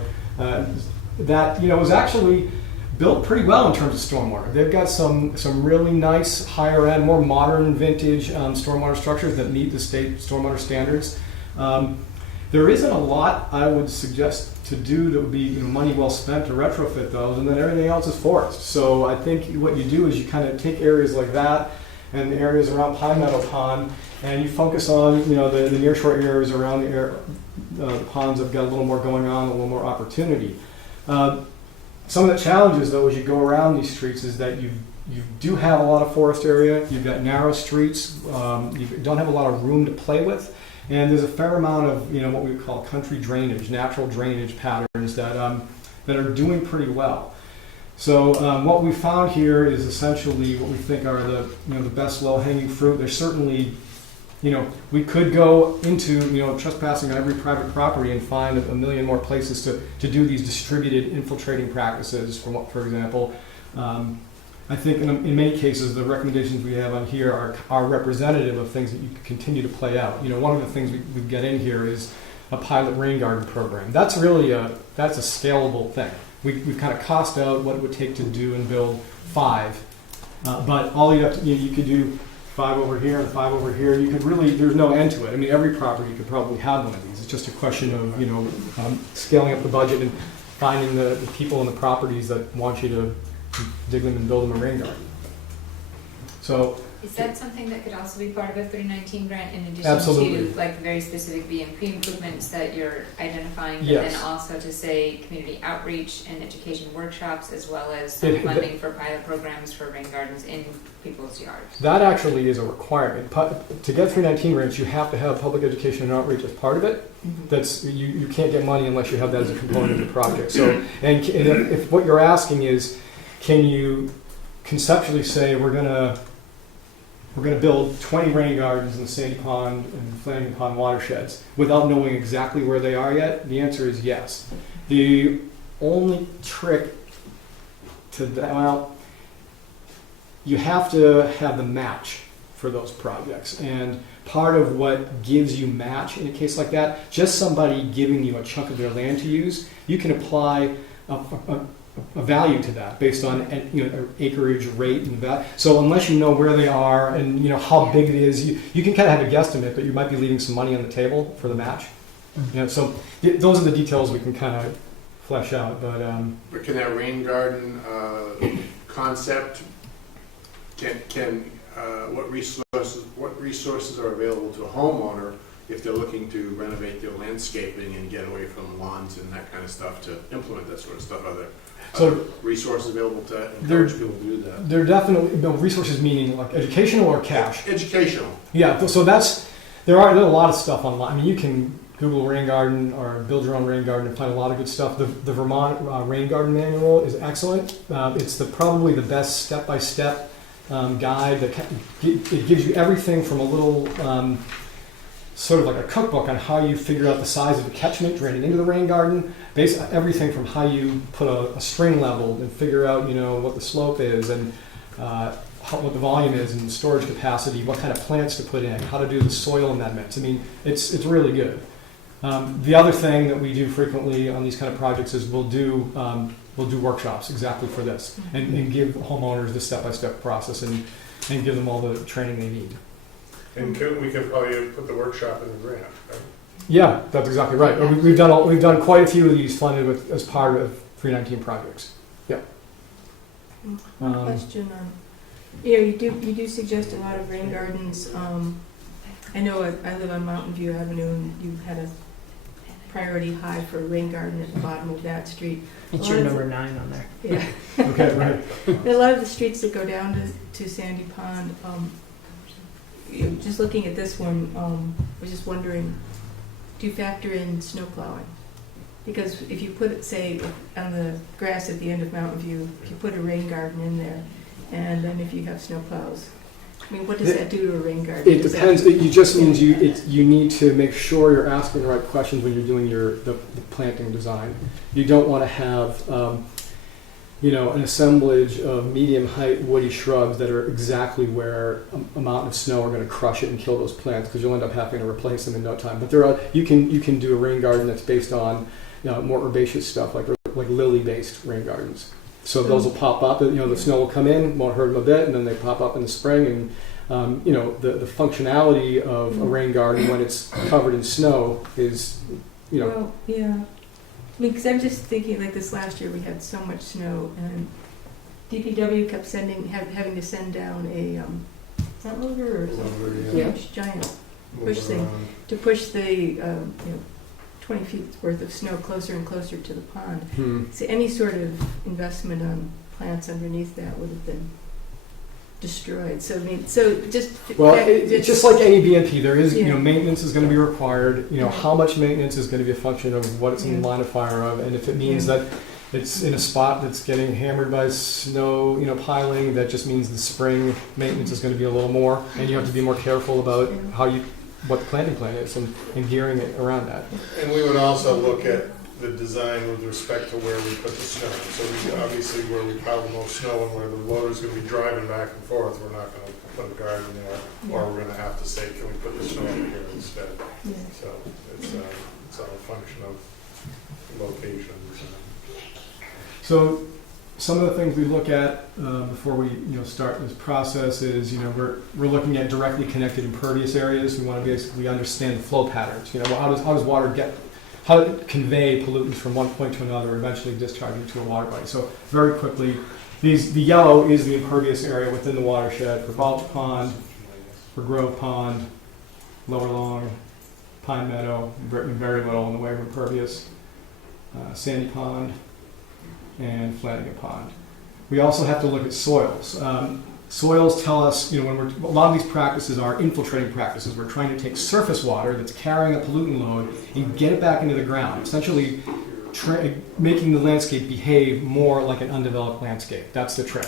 That was actually built pretty well in terms of stormwater. They've got some really nice, higher end, more modern vintage stormwater structures that meet the state stormwater standards. There isn't a lot I would suggest to do that would be money well spent to retrofit those, and then everything else is forest. So I think what you do is you kind of take areas like that and the areas around Pine Meadow Pond, and you focus on the nearshore areas around the ponds that have got a little more going on, a little more opportunity. Some of the challenges, though, as you go around these streets is that you do have a lot of forest area, you've got narrow streets, you don't have a lot of room to play with, and there's a fair amount of what we would call country drainage, natural drainage patterns that are doing pretty well. So what we found here is essentially what we think are the best low-hanging fruit. There's certainly we could go into trespassing on every private property and find a million more places to do these distributed infiltrating practices. For example, I think in many cases the recommendations we have on here are representative of things that you can continue to play out. One of the things we get in here is a pilot rain garden program. That's really that's a scalable thing. We've kind of cost out what it would take to do and build 5, but all you have to you could do 5 over here and 5 over here. You could really, there's no end to it. I mean, every property could probably have one of these. It's just a question of scaling up the budget and finding the people and the properties that want you to dig them and build them a rain garden. So is that something that could also be part of a 319 grant in addition absolutely. to like very specific BMP improvements that you're identifying, but yes. then also to say community outreach and education workshops as well as some funding for pilot programs for rain gardens in people's yards? That actually is a requirement. To get 319 grants, you have to have public education and outreach as part of it. Mm-hmm. That's you can't get money unless you have that as a component of the project. So, and if what you're asking is, can you conceptually say we're going to build 20 rain gardens in the Sandy Pond and Flanagan Pond watersheds without knowing exactly where they are yet? The answer is yes. The only trick to that, you have to have the match for those projects. And part of what gives you match in a case like that, just somebody giving you a chunk of their land to use, you can apply a value to that based on acreage rate and value. So unless you know where they are and how big it is, you can kind of have a guesstimate, but you might be leaving some money on the table for the match. So those are the details we can kind of flesh out. But can that rain garden concept what resources are available to a homeowner if they're looking to renovate their landscaping and get away from lawns and that kind of stuff to implement that sort of stuff? Are there resources available to encourage people to do that? There are definitely resources, meaning like educational or cash? Educational. Yeah, so there's a lot of stuff online. I mean, you can Google rain garden or build your own rain garden and find a lot of good stuff. The Vermont Rain Garden Manual is excellent. It's probably the best step-by-step guide. It gives you everything from a little sort of like a cookbook on how you figure out the size of the catchment draining into the rain garden. Basically, everything from how you put a string level and figure out what the slope is and what the volume is and the storage capacity, what kind of plants to put in, how to do the soil amendments. I mean, it's really good. The other thing that we do frequently on these kind of projects is we'll do workshops exactly for this and give homeowners the step-by-step process and give them all the training they need. And we could probably put the workshop in the grant, right? Yeah, that's exactly right. We've done quite a few of these funded as part of 319 projects. Yeah. One question. You do suggest a lot of rain gardens. I know I live on Mountain View Avenue, and you had a priority high for a rain garden at the bottom of that street. It's your number 9 on there. Yeah. Okay, right. A lot of the streets that go down to Sandy Pond, just looking at this one, I was just wondering, do you factor in snow plowing? Because if you put it, say, on the grass at the end of Mountain View, if you put a rain garden in there, and then if you have snow plows, I mean, what does that do to a rain garden? It depends. It just means you need to make sure you're asking the right questions when you're doing the planting design. You don't want to have an assemblage of medium height woody shrubs that are exactly where a mountain of snow are going to crush it and kill those plants, because you'll end up having to replace them in no time. But you can do a rain garden that's based on more herbaceous stuff, like lily-based rain gardens. So those will pop up. The snow will come in, won't hurt them a bit, and then they pop up in the spring. And the functionality of a rain garden when it's covered in snow is, Well, yeah. Because I'm just thinking, like this last year, we had so much snow, and DPW kept having to send down a front loader or something, huge, giant push thing to push the 20 feet worth of snow closer and closer to the pond. So any sort of investment on plants underneath that would have been destroyed. So it's just like any BMP. There is maintenance is going to be required. How much maintenance is going to be a function of what it's in the line of fire of, and if it means that it's in a spot that's getting hammered by snow, piling, that just means the spring maintenance is going to be a little more, and you have to be more careful about what the planting plan is and gearing it around that. And we would also look at the design with respect to where we put the snow. So obviously where we pile the most snow and where the loader's going to be driving back and forth, we're not going to put a garden there, or we're going to have to say, can we put the snow over here instead? So it's all a function of locations. So some of the things we look at before we start this process is we're looking at directly connected impervious areas. We want to basically understand the flow patterns. How does water how to convey pollutants from one point to another, eventually discharging to a water body. So very quickly, the yellow is the impervious area within the watershed for Balch Pond, for Grove Pond, Lower Long, Pine Meadow, very little in the way of impervious, Sandy Pond, and Flanagan Pond. We also have to look at soils. Soils tell us, a lot of these practices are infiltrating practices. We're trying to take surface water that's carrying a pollutant load and get it back into the ground, essentially making the landscape behave more like an undeveloped landscape. That's the trick.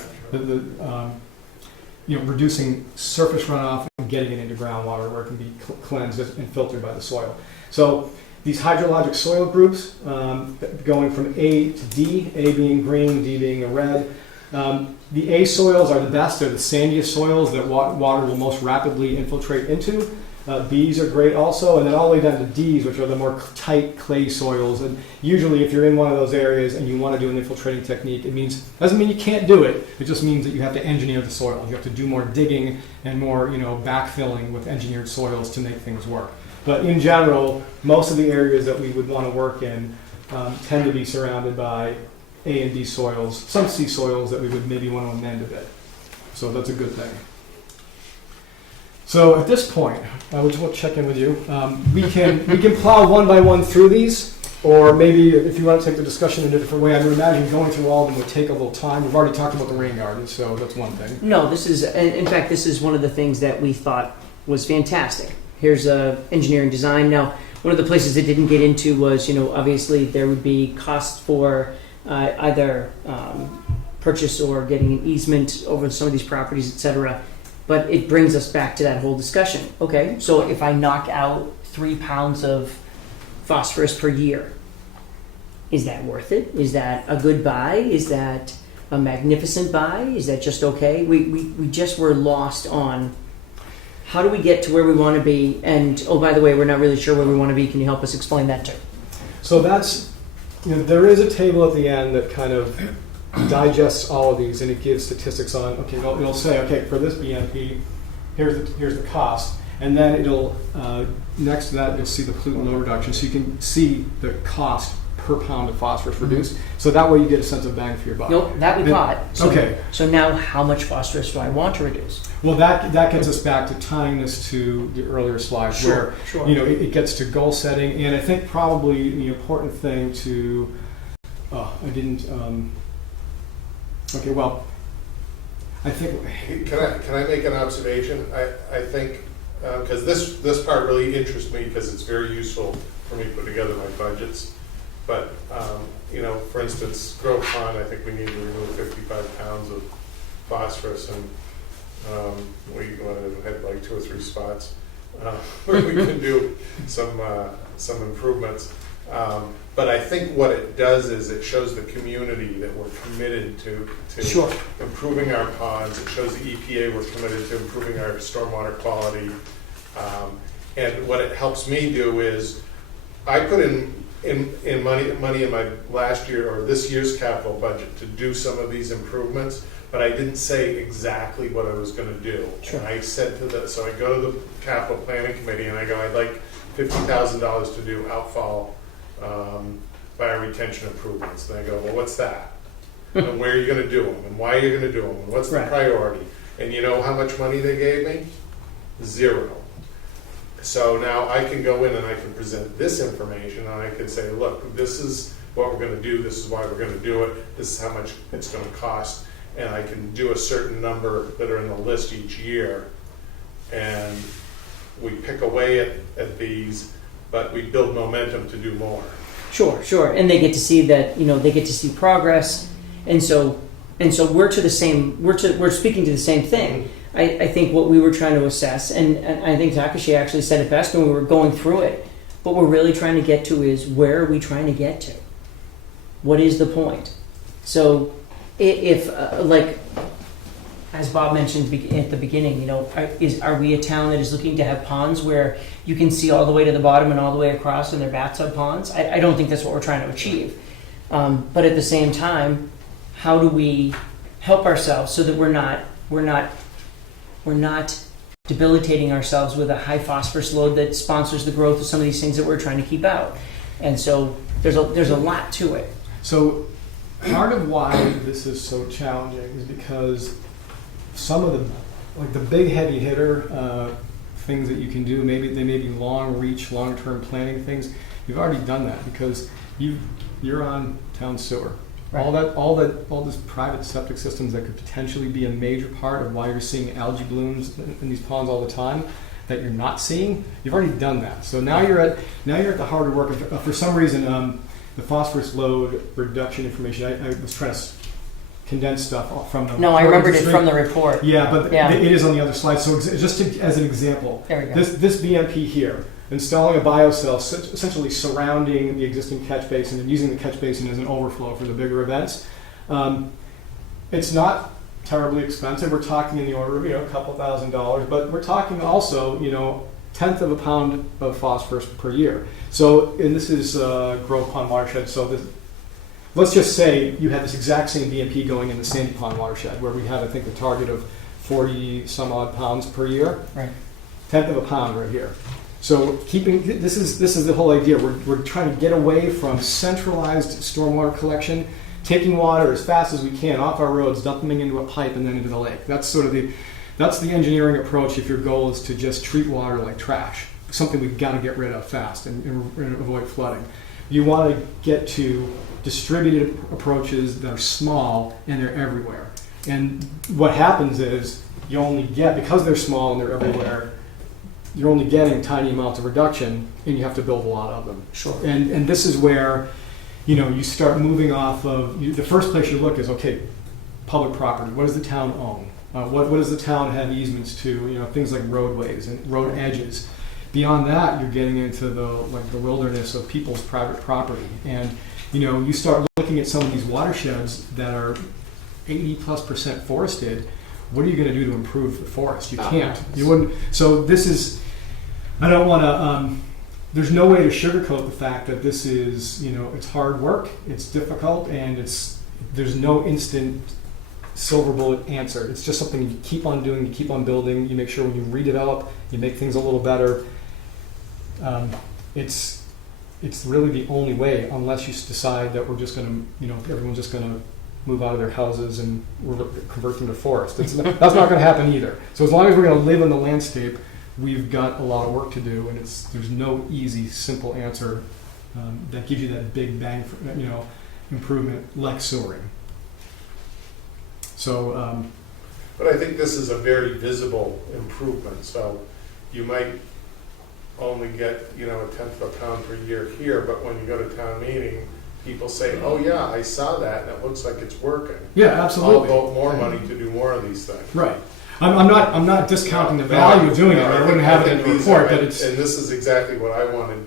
Reducing surface runoff and getting it into groundwater where it can be cleansed and filtered by the soil. So these hydrologic soil groups, going from A to D, A being green, D being a red. The A soils are the best. They're the sandiest soils that water will most rapidly infiltrate into. Bs are great also, and then all the way down to Ds, which are the more tight clay soils. And usually if you're in one of those areas and you want to do an infiltrating technique, doesn't mean you can't do it. It just means that you have to engineer the soil. You have to do more digging and more backfilling with engineered soils to make things work. But in general, most of the areas that we would want to work in tend to be surrounded by A and B soils, some C soils that we would maybe want to amend a bit. So that's a good thing. So at this point, I just want to check in with you. We can plow one by one through these, or maybe if you want to take the discussion in a different way, I would imagine going through all of them would take a little time. We've already talked about the rain garden, so that's one thing. No, this is one of the things that we thought was fantastic. Here's engineering design. Now, one of the places it didn't get into was, obviously there would be costs for either purchase or getting an easement over some of these properties, etc. But it brings us back to that whole discussion. Okay, so if I knock out 3 pounds of phosphorus per year, is that worth it? Is that a good buy? Is that a magnificent buy? Is that just okay? We just were lost on how do we get to where we want to be? And oh, by the way, we're not really sure where we want to be. Can you help us explain that too? So that's, there is a table at the end that kind of digests all of these, and it gives statistics on, okay, it'll say, okay, for this BMP, here's the cost, and then it'll, next to that, you'll see the pollutant load reduction, so you can see the cost per pound of phosphorus reduced, so that way you get a sense of bang for your buck. Nope, that we caught. So, okay. So now how much phosphorus do I want to reduce? Well, that gets us back to tying this to the earlier slides, where it gets to goal setting, and I think probably the important thing to, I think. Can I make an observation? I think because this part really interests me because it's very useful for me to put together my budgets. But, you know, for instance, Grove Pond, I think we need to remove 55 pounds of phosphorus, and we want to have like 2 or 3 spots where we can do some improvements. But I think what it does is it shows the community that we're committed to Sure. improving our ponds. It shows the EPA we're committed to improving our stormwater quality. And what it helps me do is I put in money in my last year or this year's capital budget to do some of these improvements, but I didn't say exactly what I was going to do. Sure. And I said so I go to the capital planning committee and I go, I'd like $50,000 to do outfall bioretention improvements. And I go, well, what's that? And where are you going to do them? And why are you going to do them? And what's the Right. priority? And you know how much money they gave me? 0. So now I can go in and I can present this information, and I can say, look, this is what we're going to do, this is why we're going to do it, this is how much it's going to cost, and I can do a certain number that are in the list each year, and we pick away at these, but we build momentum to do more. Sure. And they get to see that, you know, they get to see progress. And so we're speaking to the same thing. I think what we were trying to assess, and I think Takashi actually said it best when we were going through it, what we're really trying to get to is, where are we trying to get to? What is the point? So if like, as Bob mentioned at the beginning, you know, are we a town that is looking to have ponds where you can see all the way to the bottom and all the way across, and they're bathtub ponds? I don't think that's what we're trying to achieve. But at the same time, how do we help ourselves so that we're not debilitating ourselves with a high phosphorus load that sponsors the growth of some of these things that we're trying to keep out? And so there's a lot to it. So part of why this is so challenging is because some of the big heavy hitter things that you can do, they may be long reach, long-term planning things. You've already done that because you're on town sewer. Right. All this private septic systems that could potentially be a major part of why you're seeing algae blooms in these ponds all the time that you're not seeing. You've already done that. So now you're at the harder work. For some reason, the phosphorus load reduction information. I was trying to condense stuff from the. No, I remembered it from the report. Yeah, but it is on the other slide. So just as an example, there we go. This BMP here, installing a biocell essentially surrounding the existing catch basin and using the catch basin as an overflow for the bigger events. It's not terribly expensive. We're talking in the order of a couple $1,000s, but we're talking also 1/10 of a pound of phosphorus per year. So, and this is Grove Pond watershed. So let's just say you had this exact same BMP going in the Sandy Pond watershed, where we have, I think, a target of 40 some odd pounds per year. Right. 1/10 of a pound right here. So this is the whole idea. We're trying to get away from centralized stormwater collection, taking water as fast as we can off our roads, dumping into a pipe, and then into the lake. That's sort of the engineering approach if your goal is to just treat water like trash, something we've got to get rid of fast and avoid flooding. You want to get to distributed approaches that are small and they're everywhere. And what happens is you only get, because they're small and they're everywhere, you're only getting tiny amounts of reduction, and you have to build a lot of them. Sure. And this is where, you start moving off of, the first place you look is, okay, public property. What does the town own? What does the town have easements to? Things like roadways and road edges. Beyond that, you're getting into the wilderness of people's private property. And, you start looking at some of these watersheds that are 80+% forested. What are you going to do to improve the forest? You can't. You wouldn't. So this is, I don't want to, there's no way to sugarcoat the fact that this is, it's hard work, it's difficult, and there's no instant silver bullet answer. It's just something you keep on doing, you keep on building, you make sure when you redevelop, you make things a little better. It's really the only way, unless you decide that we're just going to, everyone's just going to move out of their houses and convert them to forest. That's not going to happen either. So as long as we're going to live in the landscape, we've got a lot of work to do, and there's no easy, simple answer that gives you that big bang, improvement like sewering. So, but I think this is a very visible improvement. So, you might only get, you know, a tenth of a pound per year here, but when you go to town meeting, people say, oh yeah, I saw that and it looks like it's working. Yeah, absolutely. I'll vote more money to do more of these things. Right. I'm not discounting the value of doing it. I wouldn't have it in the report, but it's. And this is exactly what I wanted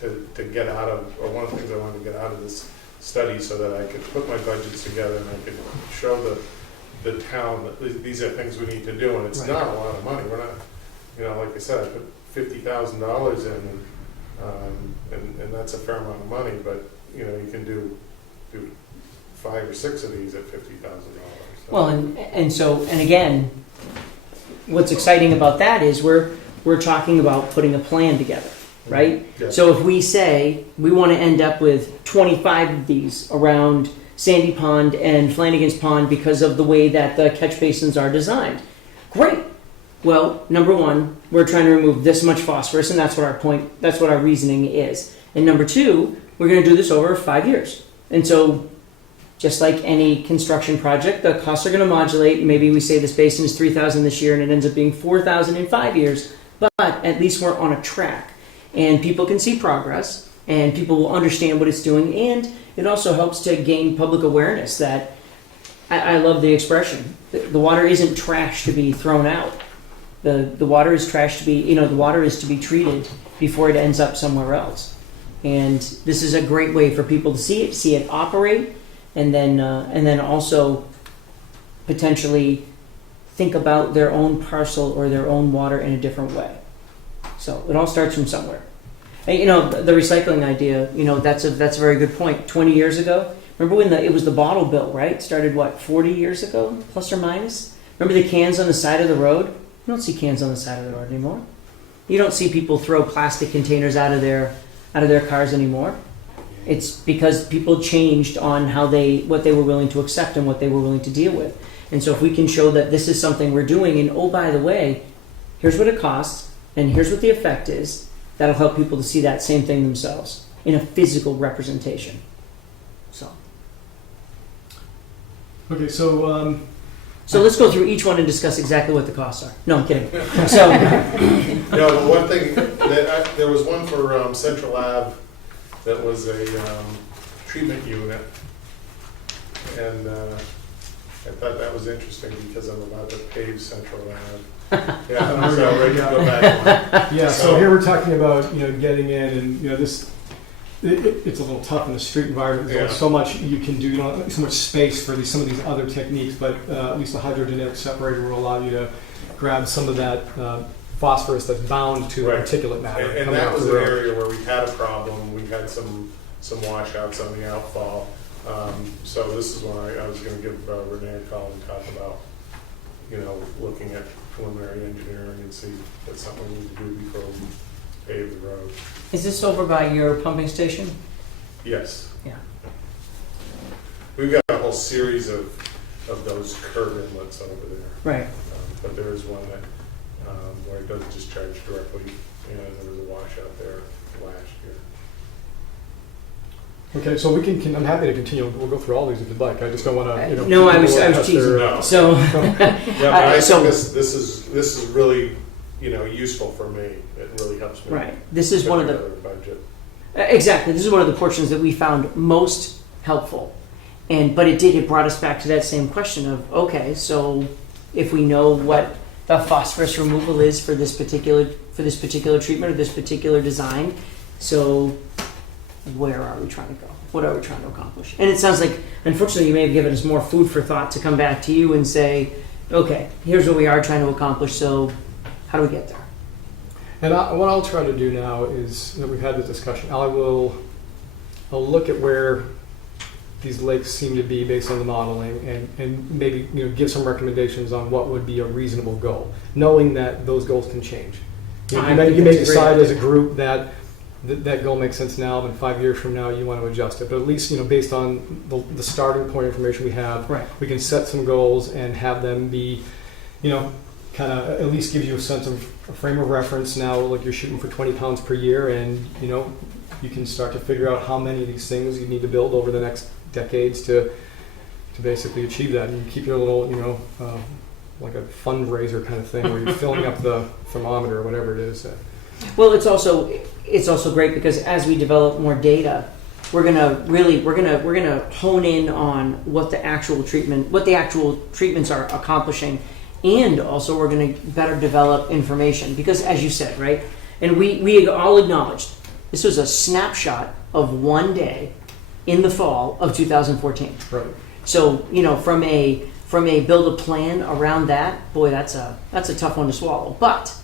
to get out of, or one of the things I wanted to get out of this study, so that I could put my budgets together and I could show the town that these are things we need to do, and it's Right. not a lot of money. We're not, you know, like I said, I put $50,000 in, and that's a fair amount of money, but, you know, you can do 5 or 6 of these at $50,000. Well, and again, what's exciting about that is we're talking about putting a plan together, right? Yeah. So if we say we want to end up with 25 of these around Sandy Pond and Flanagan's Pond because of the way that the catch basins are designed, great. Well, number one, we're trying to remove this much phosphorus, and that's what our reasoning is. And number two, we're going to do this over 5 years. And so, just like any construction project, the costs are going to modulate. Maybe we say this basin is $3,000 this year, and it ends up being $4,000 in 5 years. But at least we're on a track, and people can see progress, and people will understand what it's doing, and it also helps to gain public awareness that I love the expression. The water isn't trash to be thrown out. The water is trash to be, the water is to be treated before it ends up somewhere else. And this is a great way for people to see it operate, and then also potentially think about their own parcel or their own water in a different way. So it all starts from somewhere. And, the recycling idea, that's a very good point. 20 years ago, remember when it was the bottle bill, right? Started 40 years ago, plus or minus? Remember the cans on the side of the road? You don't see cans on the side of the road anymore. You don't see people throw plastic containers out of their cars anymore. It's because people changed on what they were willing to accept and what they were willing to deal with. And so if we can show that this is something we're doing, and oh, by the way, here's what it costs, and here's what the effect is, that'll help people to see that same thing themselves in a physical representation. So Okay, so let's go through each one and discuss exactly what the costs are. No, I'm kidding. So No, but one thing, there was one for Central Ave that was a treatment unit, and I thought that was interesting because I'm about to pave Central Ave. Yeah, I'm so ready to go back one. yeah, so here we're talking about getting in, and this. It's a little tough in the street environment. There's only so much you can do. You don't have so much space for some of these other techniques, but at least the hydrogenetic separator will allow you to grab some of that phosphorus that's bound to particulate matter. And that was an area where we had a problem. We had some washouts on the outfall. So this is when I was going to give Renee a call and talk about, looking at preliminary engineering and see if that's something we need to do before we pave the road. is this over by your pumping station? Yes. Yeah. We've got a whole series of those curb inlets over there. Right. But there is one that where it doesn't discharge directly, and there was a washout there last year. Okay, so we can. I'm happy to continue. We'll go through all these if you'd like. I just don't want to. No, I was teasing. No. So Yeah, but I think this is really useful for me. It really helps me. right. This is one of the budget. exactly. This is one of the portions that we found most helpful, but it brought us back to that same question of okay, so if we know what the phosphorus removal is for this particular treatment or this particular design, so where are we trying to go? What are we trying to accomplish? And it sounds like, unfortunately, you may have given us more food for thought to come back to you and say, okay, here's what we are trying to accomplish, so how do we get there? And what I'll try to do now is that we've had this discussion. I'll look at where these lakes seem to be based on the modeling, and maybe give some recommendations on what would be a reasonable goal, knowing that those goals can change. You may decide as a group that goal makes sense now, but 5 years from now you want to adjust it. But at least based on the starting point information we have, Right. we can set some goals and have them be, kind of at least give you a sense of a frame of reference. Now, like you're shooting for 20 pounds per year, and you can start to figure out how many of these things you need to build over the next decades to basically achieve that, and keep your little like a fundraiser kind of thing where you're filling up the thermometer or whatever it is. Well, it's also great because as we develop more data, we're gonna hone in on what the actual treatments are accomplishing, and also we're gonna better develop information because, as you said, right, and we all acknowledged this was a snapshot of one day in the fall of 2014. Right. So from a build a plan around that, boy, that's a tough one to swallow. But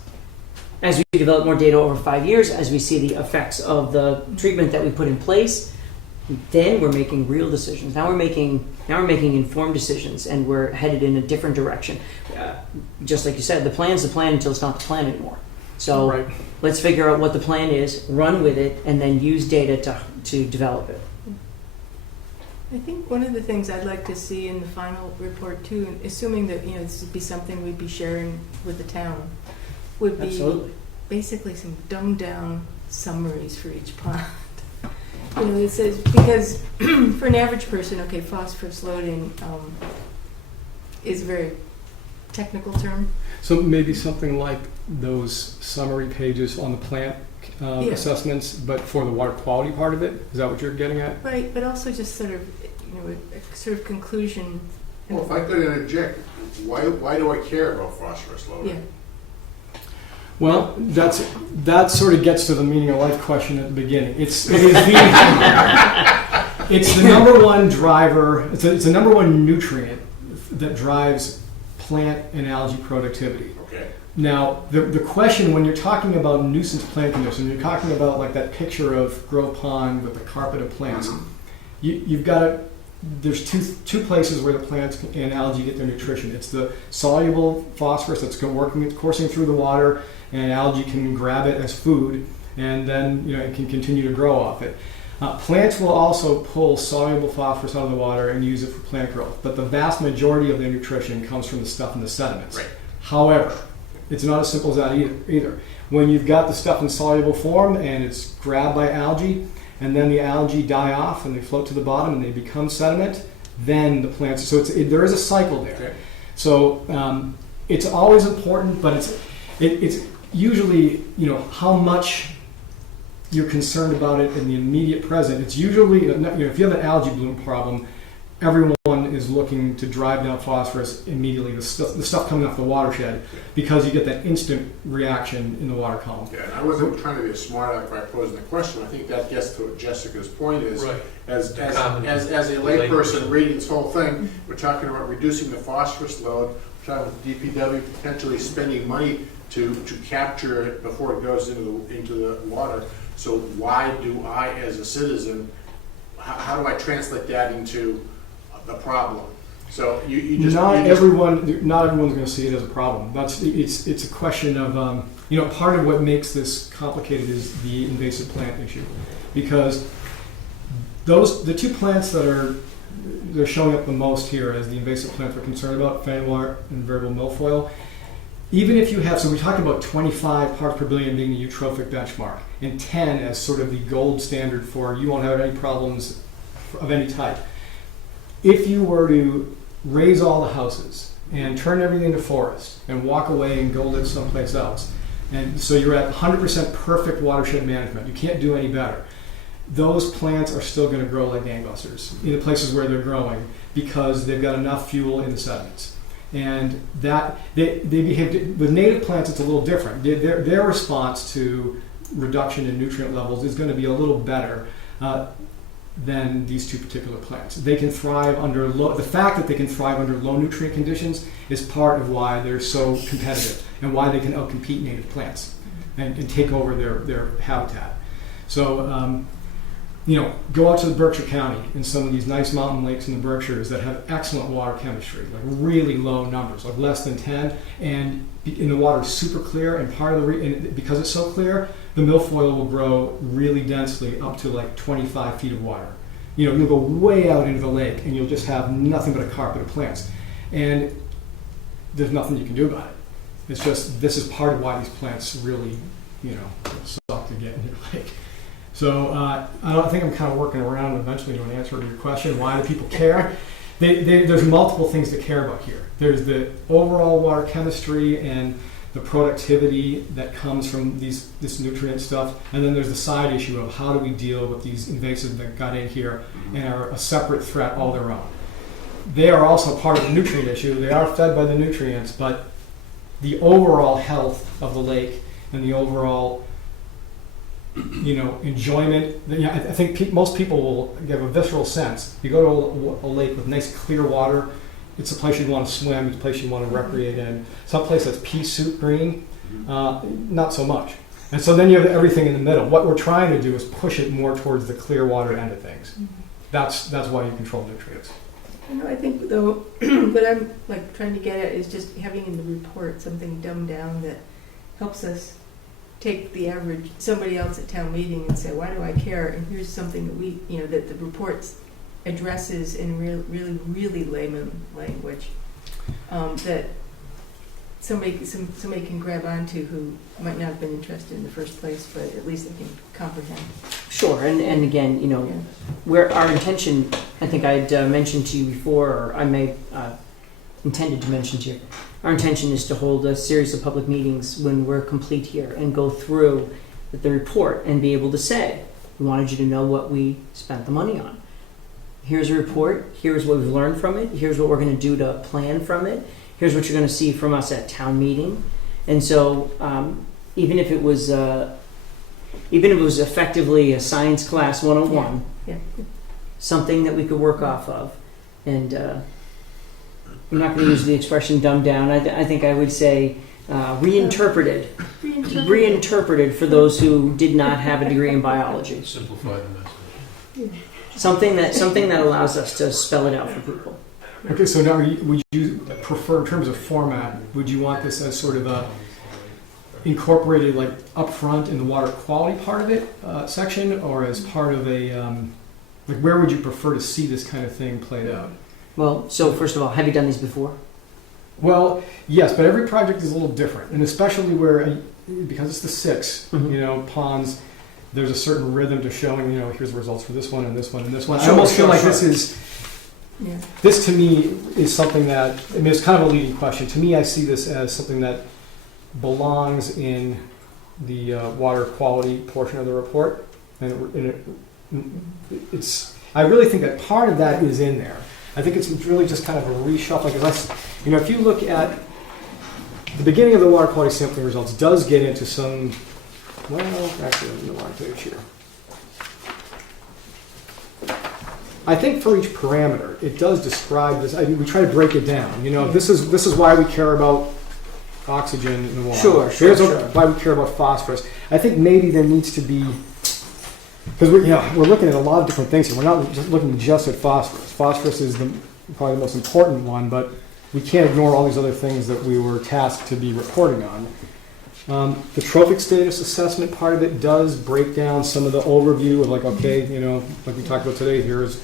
as we develop more data over 5 years, as we see the effects of the treatment that we put in place, then we're making real decisions. Now we're making informed decisions, and we're headed in a different direction. Just like you said, the plan's the plan until it's not the plan anymore. So Right. let's figure out what the plan is, run with it, and then use data to develop it. I think one of the things I'd like to see in the final report too, and assuming that this would be something we'd be sharing with the town, would be Absolutely. basically some dumbed down summaries for each pond. It says, because for an average person, okay, phosphorus loading is a very technical term. So maybe something like those summary pages on the plant Yeah. assessments, but for the water quality part of it. Is that what you're getting at? Right, but also just sort of, a sort of conclusion. Well, if I could interject, why do I care about phosphorus loading? Yeah. Well, that sort of gets to the meaning of life question at the beginning. It's the number one driver. It's the number one nutrient that drives plant and algae productivity. Okay. Now, the question when you're talking about nuisance plant conditions, you're talking about like that picture of Grove Pond with the carpet of plants. You've got to. There's two places where the plants and algae get their nutrition. It's the soluble phosphorus that's coursing through the water, and algae can grab it as food, and then it can continue to grow off it. Plants will also pull soluble phosphorus out of the water and use it for plant growth, but the vast majority of their nutrition comes from the stuff in the sediments. Right. However, it's not as simple as that either. When you've got the stuff in soluble form and it's grabbed by algae, and then the algae die off and they float to the bottom and they become sediment, then the plants. So there is a cycle there. Okay. So it's always important, but it's usually how much you're concerned about it in the immediate present. It's usually if you have an algae bloom problem, everyone is looking to drive down phosphorus immediately, the stuff coming off the watershed, because you get that instant reaction in the water column. Yeah, and I wasn't trying to be a smart aleck by posing the question. I think that gets to what Jessica's point is. Right. As a layperson reading this whole thing, we're talking about reducing the phosphorus load. We're talking about DPW potentially spending money to capture it before it goes into the water. So why do I, as a citizen, how do I translate that into the problem? So not everyone's going to see it as a problem. It's a question of part of what makes this complicated is the invasive plant issue, because the two plants that they're showing up the most here as the invasive plants we're concerned about, fanwort and variable milfoil. Even if you have, so we're talking about 25 parts per billion being the eutrophic benchmark, and 10 as sort of the gold standard for you won't have any problems of any type. If you were to raise all the houses and turn everything into forest and walk away and go live someplace else, and so you're at 100% perfect watershed management, you can't do any better, those plants are still going to grow like gangbusters in the places where they're growing because they've got enough fuel in the sediments. And that they behave with native plants. It's a little different. Their response to reduction in nutrient levels is going to be a little better than these two particular plants. They can thrive under the fact that they can thrive under low nutrient conditions is part of why they're so competitive and why they can outcompete native plants and take over their habitat. So go out to the Berkshire County and some of these nice mountain lakes in the Berkshires that have excellent water chemistry, like really low numbers, like less than 10, and the water is super clear, and part of and because it's so clear, the milfoil will grow really densely up to like 25 feet of water. You'll go way out into the lake and you'll just have nothing but a carpet of plants. And there's nothing you can do about it. It's just, this is part of why these plants really, suck to get in your lake. So I think I'm kind of working around eventually to an answer to your question. Why do people care? there's multiple things to care about here. There's the overall water chemistry and the productivity that comes from this nutrient stuff, and then there's the side issue of how do we deal with these invasives that got in here and are a separate threat all their own. They are also part of the nutrient issue. They are fed by the nutrients, but the overall health of the lake and the overall enjoyment. I think most people will give a visceral sense. You go to a lake with nice clear water, it's a place you want to swim, it's a place you want to recreate in. Some place that's pea soup green, not so much. And so then you have everything in the middle. What we're trying to do is push it more towards the clear water end of things. That's why you control nutrients. I think though, what I'm like trying to get at is just having in the report something dumbed down that helps us take the average somebody else at town meeting and say, why do I care? And here's something that that the report addresses in really layman language that somebody can grab onto who might not have been interested in the first place, but at least they can comprehend. Sure, and again, where our intention, I think I'd mentioned to you before, or I may intended to mention to you, our intention is to hold a series of public meetings when we're complete here and go through the report and be able to say, we wanted you to know what we spent the money on. Here's a report, here's what we've learned from it, here's what we're going to do to plan from it, here's what you're going to see from us at town meeting. And so even if it was effectively a science class 101, something that we could work off of. And I'm not going to use the expression dumbed down. I think I would say reinterpreted for those who did not have a degree in biology. Simplify the message. Something that allows us to spell it out for people. Okay, so now would you prefer, in terms of format, would you want this as sort of a incorporated like up front in the water quality part of it section, or as part of a where would you prefer to see this kind of thing played out? Well, so first of all, have you done these before? Well, yes, but every project is a little different, and especially because it's the 6 ponds, there's a certain rhythm to showing, here's the results for this one and this one and this one. I almost feel like this to me is something that, it's kind of a leading question. To me, I see this as something that belongs in the water quality portion of the report. I really think that part of that is in there. I think it's really just kind of a reshuffling. If you look at the beginning of the water quality sampling results, does get into some, actually, I'm in the wrong page here. I think for each parameter, it does describe this. We try to break it down. This is why we care about oxygen in the water. Sure. Why we care about phosphorus. I think maybe there needs to be, because we're looking at a lot of different things here. We're not just looking just at phosphorus. Phosphorus is probably the most important one, but we can't ignore all these other things that we were tasked to be reporting on. The trophic status assessment part of it does break down some of the overview of like we talked about today, here's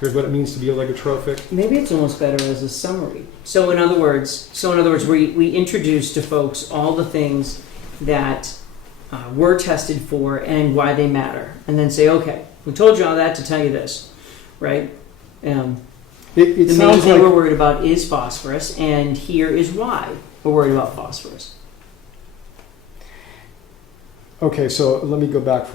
what it means to be oligotrophic. Maybe it's almost better as a summary. So in other words, we introduce to folks all the things that were tested for and why they matter, and then say, okay, we told you all that to tell you this, right? The main thing we're worried about is phosphorus, and here is why we're worried about phosphorus. Okay, so let me go back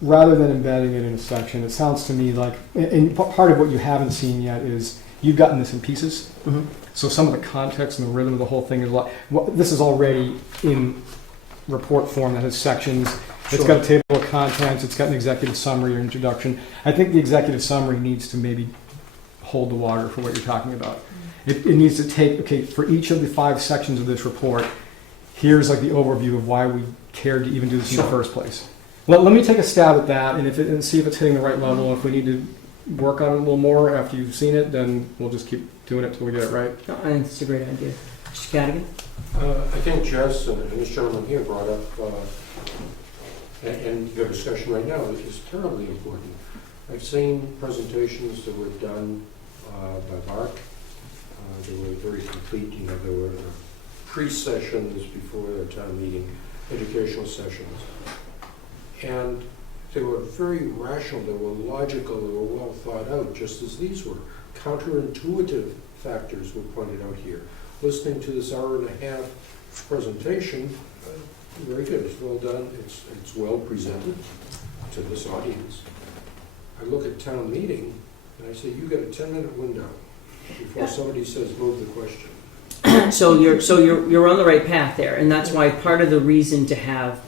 rather than embedding it in a section, it sounds to me like, and part of what you haven't seen yet is you've gotten this in pieces. Mm-hmm. So some of the context and the rhythm of the whole thing is this is already in report form that has sections. It's got a table of contents. It's got an executive summary or introduction. I think the executive summary needs to maybe hold the water for what you're talking about. It needs to take, for each of the 5 sections of this report, here's like the overview of why we cared to even do this in the first place. Let me take a stab at that and see if it's hitting the right level. If we need to work on it a little more after you've seen it, then we'll just keep doing it until we get it right. I think it's a great idea. Mr. Cadigan? I think Jess and this gentleman here brought up, and the discussion right now is terribly important. I've seen presentations that were done by Mark. They were very complete. There were pre-sessions before the town meeting, educational sessions. And they were very rational, they were logical, they were well thought out, just as these were. counterintuitive factors were pointed out here. Listening to this hour and a half presentation, very good, it's well done, it's well presented to this audience. I look at town meeting, and I say, you got a 10-minute window before somebody says, move the question. So you're on the right path there, and that's why part of the reason to have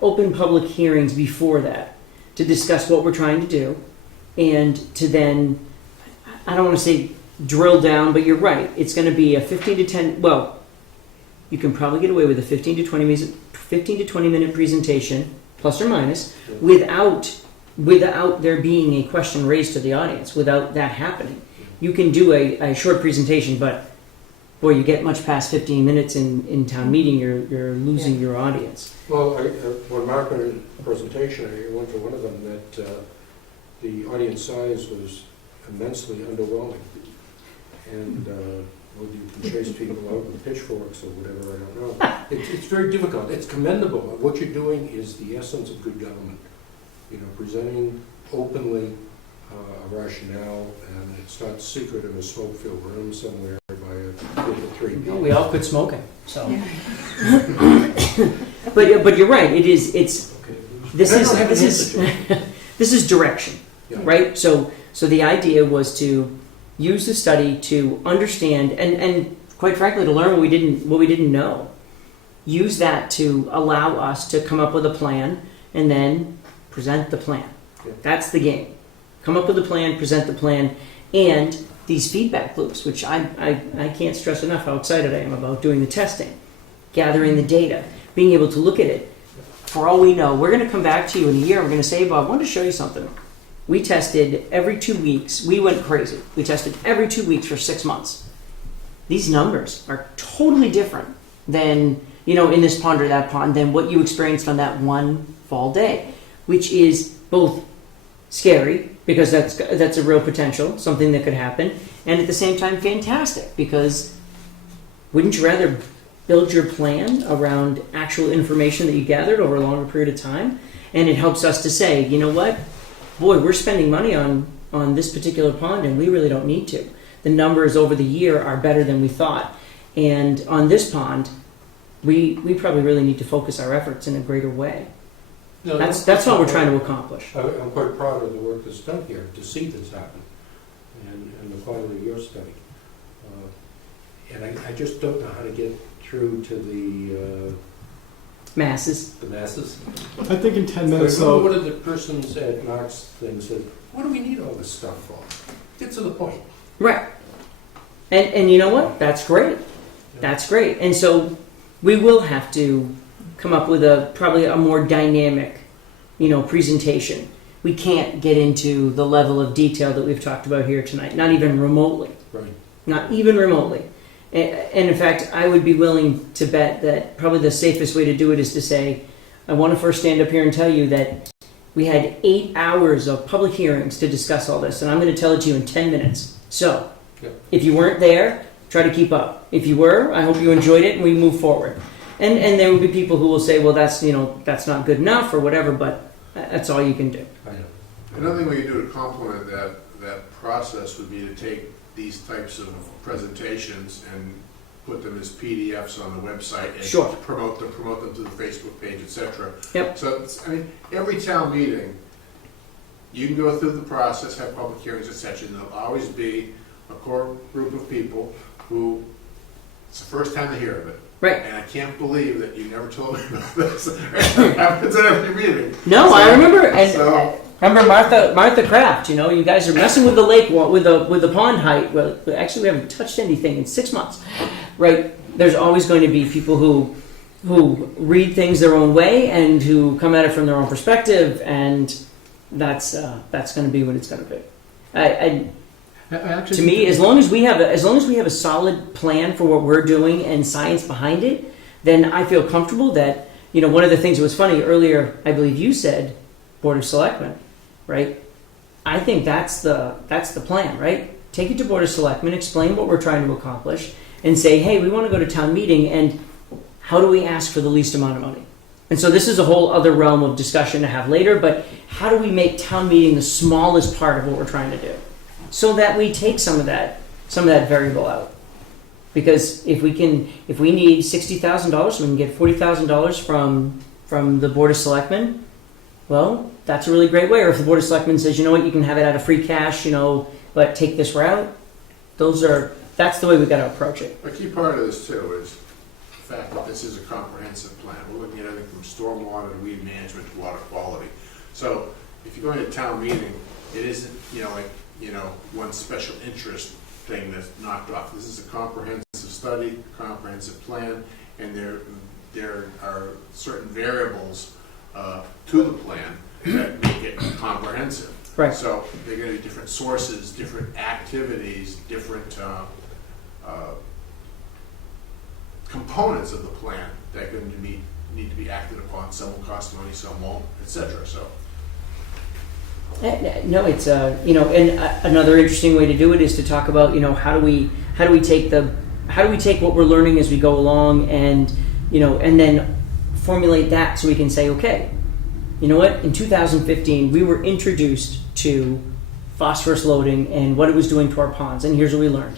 open public hearings before that, to discuss what we're trying to do, and to then, I don't want to say drill down, but you're right, it's going to be a 15 to 10, well, you can probably get away with a 15 to 20 minute presentation, plus or minus, without there being a question raised to the audience, without that happening. You can do a short presentation, but boy, you get much past 15 minutes in town meeting, you're losing your audience. Well, when Mark made a presentation, I went to one of them that the audience size was immensely underwhelming. And whether you can chase people out with pitchforks or whatever, I don't know. It's very difficult. It's commendable. What you're doing is the essence of good government. You know, presenting openly a rationale, and it's not secret in a smoke-filled room somewhere by a group of 3 people. No, we all quit smoking, so. But you're right. This is direction, Yeah. right? So the idea was to use the study to understand and quite frankly to learn what we didn't know. Use that to allow us to come up with a plan and then present the plan. Yeah. That's the game. Come up with a plan, present the plan, and these feedback loops, which I can't stress enough how excited I am about doing the testing, gathering the data, being able to look at it. For all we know, we're going to come back to you in a year and we're going to say, Bob, I wanted to show you something. We tested every 2 weeks. We went crazy. We tested every 2 weeks for 6 months. These numbers are totally different than, in this pond or that pond, than what you experienced on that one fall day, which is both scary, because that's a real potential, something that could happen, and at the same time fantastic, because wouldn't you rather build your plan around actual information that you gathered over a longer period of time? And it helps us to say, you know what, boy, we're spending money on this particular pond and we really don't need to. The numbers over the year are better than we thought, and on this pond we probably really need to focus our efforts in a greater way. No, that's what we're trying to accomplish. I'm quite proud of the work that's done here to see this happen, and the quality of your study. And I just don't know how to get through to the Masses. masses. I think in 10 minutes, But though. one of the persons at Mark's thing said, what do we need all this stuff for? Get to the point. Right. And you know what? That's great. That's great. And so we will have to come up with probably a more dynamic, presentation. We can't get into the level of detail that we've talked about here tonight, not even remotely. Right. Not even remotely. And in fact, I would be willing to bet that probably the safest way to do it is to say, I want to first stand up here and tell you that we had 8 hours of public hearings to discuss all this, and I'm going to tell it to you in 10 minutes. So, if you weren't there, try to keep up. If you were, I hope you enjoyed it and we move forward. And there will be people who will say, well, that's not good enough or whatever, but that's all you can do. I know. Another thing we can do to complement that process would be to take these types of presentations and put them as PDFs on the website and Sure. promote them to the Facebook page, etc. Yep. So, every town meeting, you can go through the process, have public hearings, etc. And there'll always be a core group of people who it's the first time they hear of it. Right. And I can't believe that you never told me about this. It happens at every meeting. No, I remember. And So- remember Martha Kraft. You guys are messing with the lake with the pond height. Well, actually, we haven't touched anything in 6 months, right? There's always going to be people who read things their own way and who come at it from their own perspective, and that's going to be what it's going to be. To me, as long as we have a solid plan for what we're doing and science behind it, then I feel comfortable that one of the things that was funny earlier, I believe you said, Board of Selectmen, right? I think that's the plan, right? Take it to Board of Selectmen, explain what we're trying to accomplish, and say, hey, we want to go to town meeting, and how do we ask for the least amount of money? And so this is a whole other realm of discussion to have later, but how do we make town meeting the smallest part of what we're trying to do? so that we take some of that variable out. Because if we need $60,000, we can get $40,000 from the Board of Selectmen. Well, that's a really great way. Or if the Board of Selectmen says, you know what, you can have it out of free cash, but take this route. That's the way we got to approach it. A key part of this too is the fact that this is a comprehensive plan. We're looking at everything from stormwater to weed management to water quality. So if you're going to town meeting, it isn't, one special interest thing that's knocked off. This is a comprehensive study, comprehensive plan, and there are certain variables to the plan that make it comprehensive. Right. So they're going to be different sources, different activities, different components of the plan that are going to need to be acted upon. Some will cost money, some won't, etc. So. No, it's and another interesting way to do it is to talk about how do we take what we're learning as we go along and then formulate that so we can say, okay, you know what, in 2015 we were introduced to phosphorus loading and what it was doing to our ponds, and here's what we learned.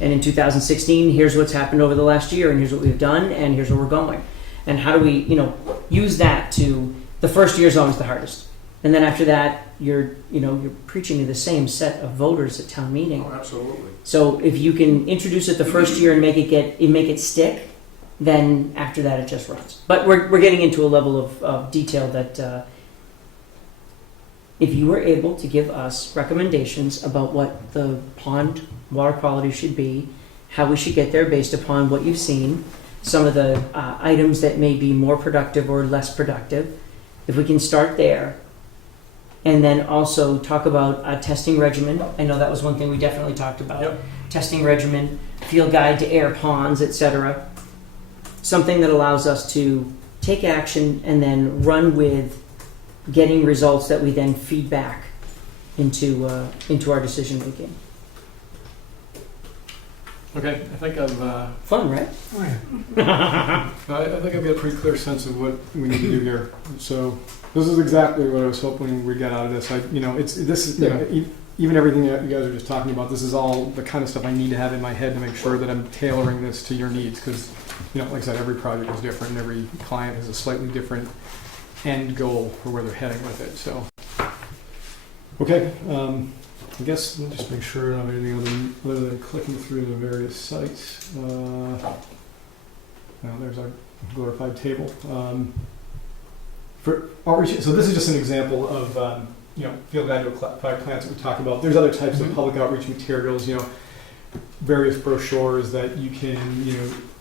And in 2016, here's what's happened over the last year, and here's what we've done, and here's where we're going. And how do we use that to, the first year is always the hardest. And then after that, you're preaching to the same set of voters at town meeting. Oh, absolutely. So if you can introduce it the first year and make it stick, then after that it just runs. But we're getting into a level of detail that if you were able to give us recommendations about what the pond water quality should be, how we should get there based upon what you've seen, some of the items that may be more productive or less productive, if we can start there. And then also talk about a testing regimen. I know that was one thing we definitely talked about. Yep. Testing regimen, field guide to Ayer ponds, etc. Something that allows us to take action and then run with getting results that we then feed back into our decision making. Okay, I think I've Fun, right? I think I've got a pretty clear sense of what we need to do here. So this is exactly what I was hoping we got out of this. Even everything that you guys are just talking about, this is all the kind of stuff I need to have in my head to make sure that I'm tailoring this to your needs. Because, like I said, every project is different, and every client has a slightly different end goal for where they're heading with it. So, okay, I guess we'll just make sure I don't have anything other than clicking through the various sites. Now there's our glorified table. For outreach, so this is just an example of field guide to applied plants that we talk about. There's other types of public outreach materials, various brochures that you can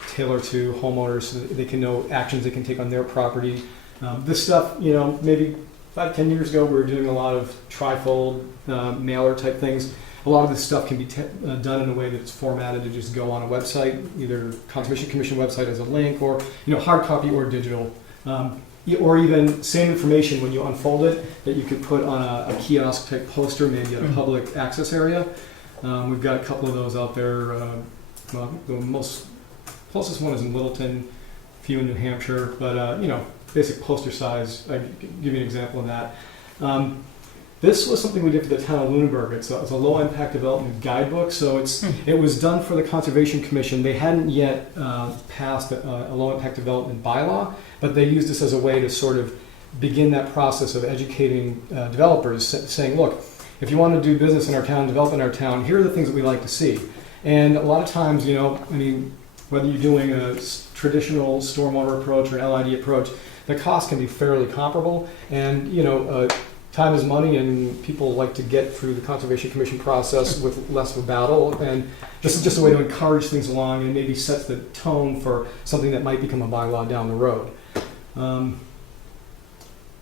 tailor to homeowners so that they can know actions they can take on their property. This stuff, maybe 5-10 years ago, we were doing a lot of trifold mailer type things. A lot of this stuff can be done in a way that's formatted to just go on a website, either Conservation Commission website as a link, or hard copy or digital, or even same information when you unfold it that you could put on a kiosk type poster, maybe at a public access area. We've got a couple of those out there. The closest one is in Littleton, a few in New Hampshire, but basic poster size. I can give you an example of that. This was something we did for the town of Lunenburg. It's a low impact development guidebook. So it was done for the Conservation Commission. They hadn't yet passed a low impact development bylaw, but they used this as a way to sort of begin that process of educating developers, saying, look, if you want to do business in our town, develop in our town, here are the things that we like to see. And a lot of times, whether you're doing a traditional stormwater approach or an LID approach, the cost can be fairly comparable. And time is money, and people like to get through the Conservation Commission process with less of a battle. And this is just a way to encourage things along, and maybe sets the tone for something that might become a bylaw down the road.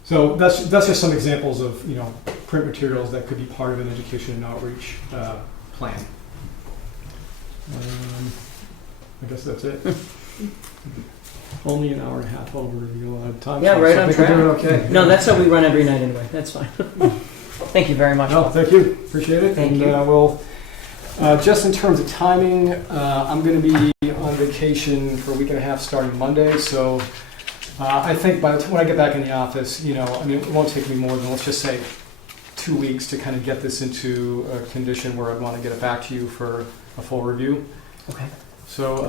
So that's just some examples of print materials that could be part of an education and outreach plan. I guess that's it. Only an hour and a half over the time. Yeah, right on I think track. we're doing okay. No, that's how we run every night anyway. That's fine. Thank you very much. No, thank you. Appreciate it. Thank you. We'll, just in terms of timing, I'm going to be on vacation for a week and a half starting Monday. So I think by the time when I get back in the office, it won't take me more than, let's just say, 2 weeks to kind of get this into a condition where I'd want to get it back to you for a full review. Okay. So,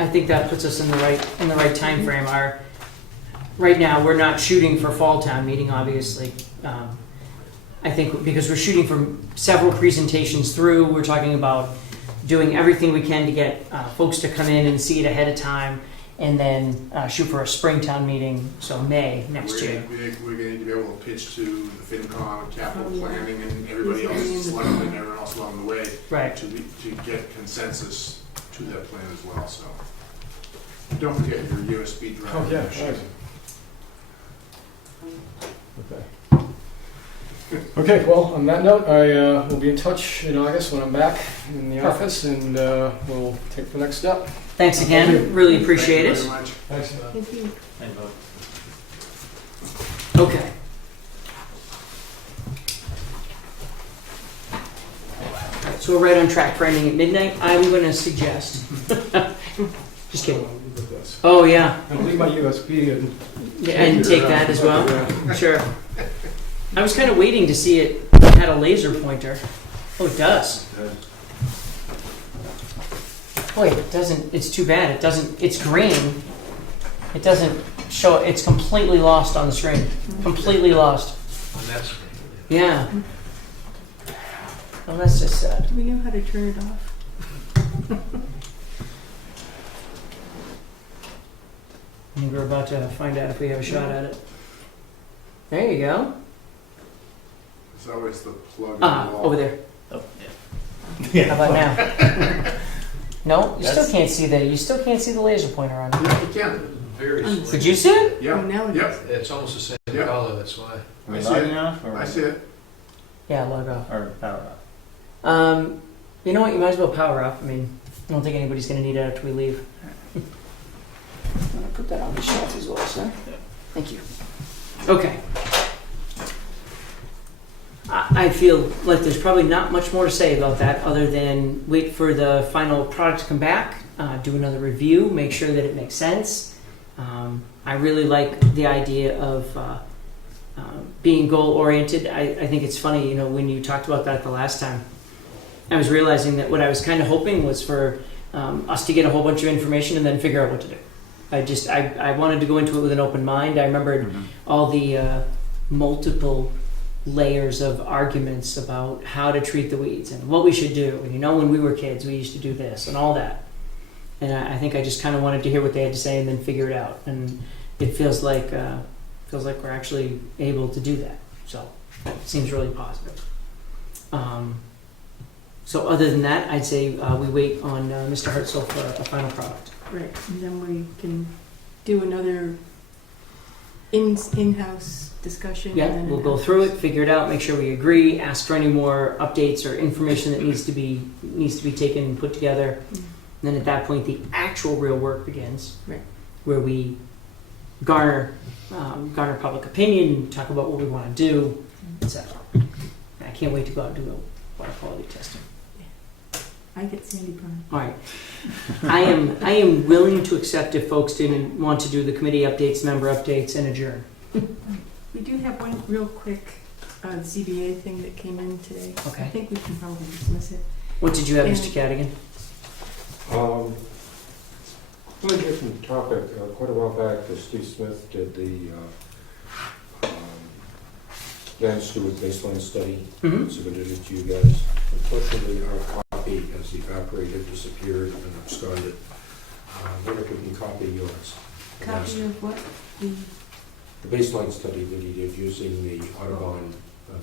I think that puts us in the right time frame. Right now, we're not shooting for fall town meeting, obviously. I think because we're shooting for several presentations through, we're talking about doing everything we can to get folks to come in and see it ahead of time, and then shoot for a Springtown meeting, so May next year. We're going to be able to pitch to the FinCom, capital Oh, yeah. planning, and everybody else, selectmen, and everyone else along the way, Right. to get consensus to that plan as well. So don't forget your USB drive. oh yeah, membership. right. Okay. Okay, well, on that note, I will be in touch in August when I'm back in the Perfect. office, and we'll take the next step. Thanks again. Really appreciate Thank it. you very much. Thanks. Thank you. Thank you. Okay. So we're right on track for ending at midnight. I'm going to suggest. Just kidding. With this. Oh yeah, I'll leave my USB and and take that as well. Sure. I was kind of waiting to see it had a laser pointer. Oh, it does. Boy, it doesn't. It's too bad. It doesn't. It's green. It doesn't show. It's completely lost on the screen. Completely lost. On that screen. Yeah. Well, that's just sad. Do we know how to turn it off? I think we're about to find out if we have a shot at it. There you go. It's always the plug in Ah, the wall. over there. Oh, yeah. How about now? No, you still That's- can't see the. You still can't see the laser pointer on it. Yeah, you can. Very Did Did you see it? Yeah. Oh, now it Yep. is. It's almost the same Yeah. color, that's why. Are I we see logging it. off or? I see it. Yeah, log off. Or power off? You know what? You might as well power off. I mean, I don't think anybody's going to need it after we leave. I'm going to put that on the shelf as well, sir. Thank you. Okay. I feel like there's probably not much more to say about that other than wait for the final product to come back, do another review, make sure that it makes sense. I really like the idea of being goal-oriented. I think it's funny, when you talked about that the last time, I was realizing that what I was kind of hoping was for us to get a whole bunch of information and then figure out what to do. I wanted to go into it with an open mind. I remembered all the multiple layers of arguments about how to treat the weeds and what we should do. And when we were kids, we used to do this and all that. And I think I just kind of wanted to hear what they had to say and then figure it out. And it feels like we're actually able to do that. So it seems really positive. So other than that, I'd say we wait on Mr. Hartzell for a final product. Right, and then we can do another in-house discussion. Yeah, and then we'll go through it, figure it out, make sure we agree, ask for any more updates or information that needs to be taken and put together. Mm. Then at that point, the actual real work begins, Right. where we garner public opinion, talk about what we want to do, etc. I can't wait to go out and do water quality testing. I get Sandy Pond. All right, I am willing to accept if folks didn't want to do the committee updates, member updates, and adjourn. We do have one real quick ZBA thing that came in today. Okay. I think we can probably dismiss it. What did you have, And- Mr. Cadigan? On a different topic, quite a while back, Steve Smith did the Van Stewart baseline study, Mm-hmm. submitted it to you guys. Unfortunately, our copy has evaporated, disappeared, and absconded. Wonder if we can copy yours. And ask- Copy of what? The, The baseline study that he did using the Audubon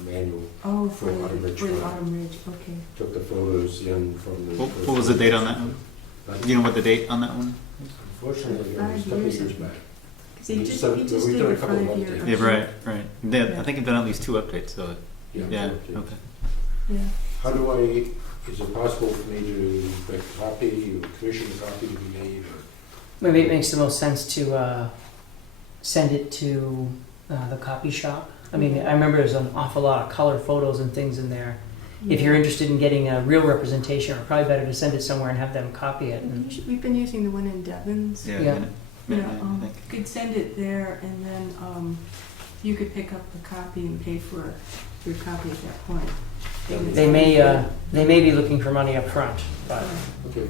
manual, oh, For Autumn Ridge for the Farm. Autumn Ridge, okay. took the photos in from the. What was the date on that one? Do you know what the date on that one? Unfortunately, it was a 5 couple years, years I think. back. Because We he just just done- did we've done a a couple of 5-year. updates. Yeah, right. I think you've done at least 2 updates, so, yeah, correct, okay. Yeah. How do is it possible for me to make a copy, or commission a copy to be made, or? Maybe it makes the most sense to send it to the copy shop. I mean, I remember there's an awful lot of color photos and things in there. If you're interested in getting a real representation, it's probably better to send it somewhere and have them copy it. And We've been using the one in Devon's. Yeah. Yeah. You I know, think. could send it there, and then you could pick up the copy and pay for your copy at that point. They may be looking for money up front, but Okay,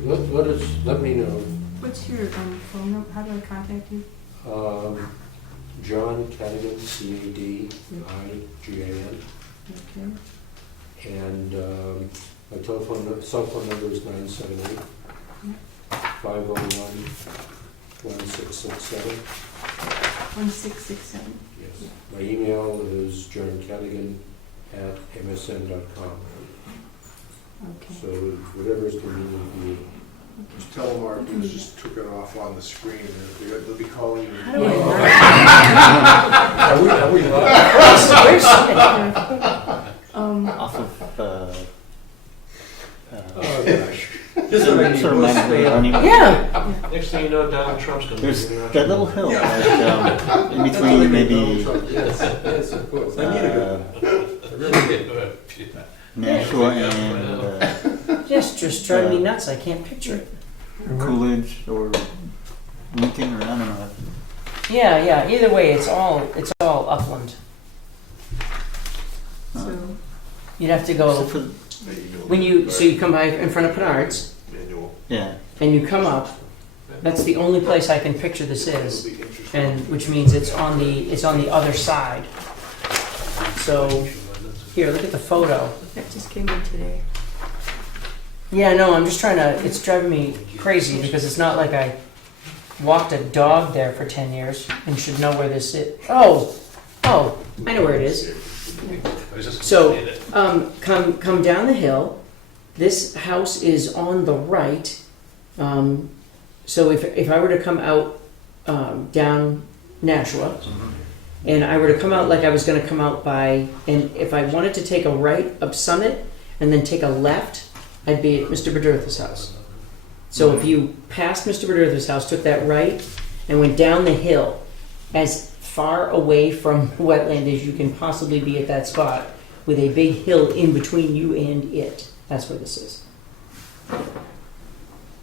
let me know. What's your phone number? How do I contact you? John Cadigan, C-A-D-I-G-A-N. Okay. And my cell phone number is 978 501 1667. 1667. Yes. My email is johncadigan@msn.com. Okay. So whatever is convenient to you. Just tell them our news just took it off on the screen, and they'll be calling you. How do I Are we live? Off of, This is what sort of running. yeah. Next thing you know, Donald Trump's gonna be. There's that little hill, like, in between maybe Yes, yes, of course. I really did. Nashua and Just driving me nuts. I can't picture it. Coolidge or Lincoln, or I don't know. Yeah. Either way, it's all upland. So, You'd have to go Except for, so you come by in front of Penard's yeah. and you come up. That's the only place I can picture this is, and which means it's on the other side. So here, look at the photo. that just came in today. Yeah, no, I'm just trying to. It's driving me crazy because it's not like I walked a dog there for 10 years and should know where this is. Oh, I know where it is. So, come down the hill. This house is on the right. So if I were to come out down Nashua, and I were to come out like I was going to come out by, and if I wanted to take a right up Summit and then take a left, I'd be at Mr. Bedurtha's house. So if you passed Mr. Bedurtha's house, took that right, and went down the hill, as far away from wetland as you can possibly be at that spot, with a big hill in between you and it. That's where this is.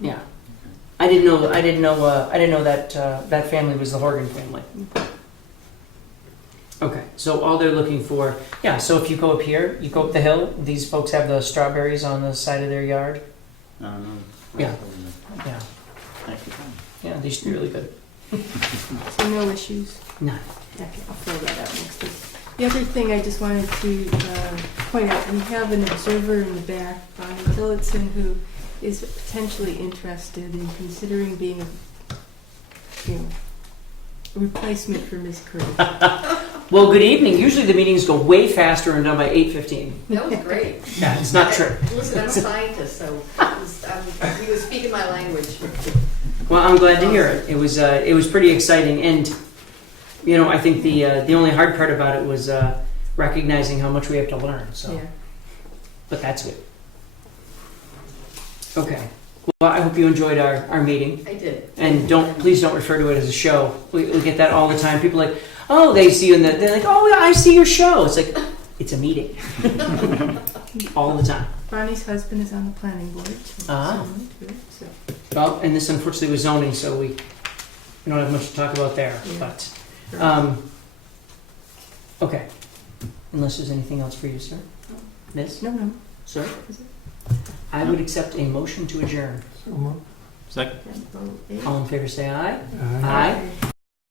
Yeah, I didn't know that that family was the Horgan family. Okay, so all they're looking for, yeah. So if you go up here, you go up the hill. These folks have the strawberries on the side of their yard. I don't know. Yeah. Yeah, Actually, yeah. They should be really good. So no issues. No. Okay, I'll fill that out next week. The other thing I just wanted to point out, we have an observer in the back, Bonnie Tillotson, who is potentially interested in considering being a replacement for Miss Curtis. Well, good evening. Usually the meetings go way faster and done by 8:15. That was great. Yeah, it's not true. Listen, I'm a scientist, so he was speaking my language. Well, I'm glad to hear it. It was pretty exciting, and I think the only hard part about it was recognizing how much we have to learn. So, Yeah. but that's good. Okay. Well, I hope you enjoyed our meeting. I did. And please don't refer to it as a show. We get that all the time. People are like, oh, they see you in they're like, oh, I see your show. It's like, it's a meeting. All the time. Bonnie's husband is on the planning board. So. Well, and this unfortunately was zoning, so we don't have much to talk about there. Yeah. But okay. Unless there's anything else for you, sir? Miss? No. Sir? I would accept a motion to adjourn. Second. All in favor say aye. Aye. Aye.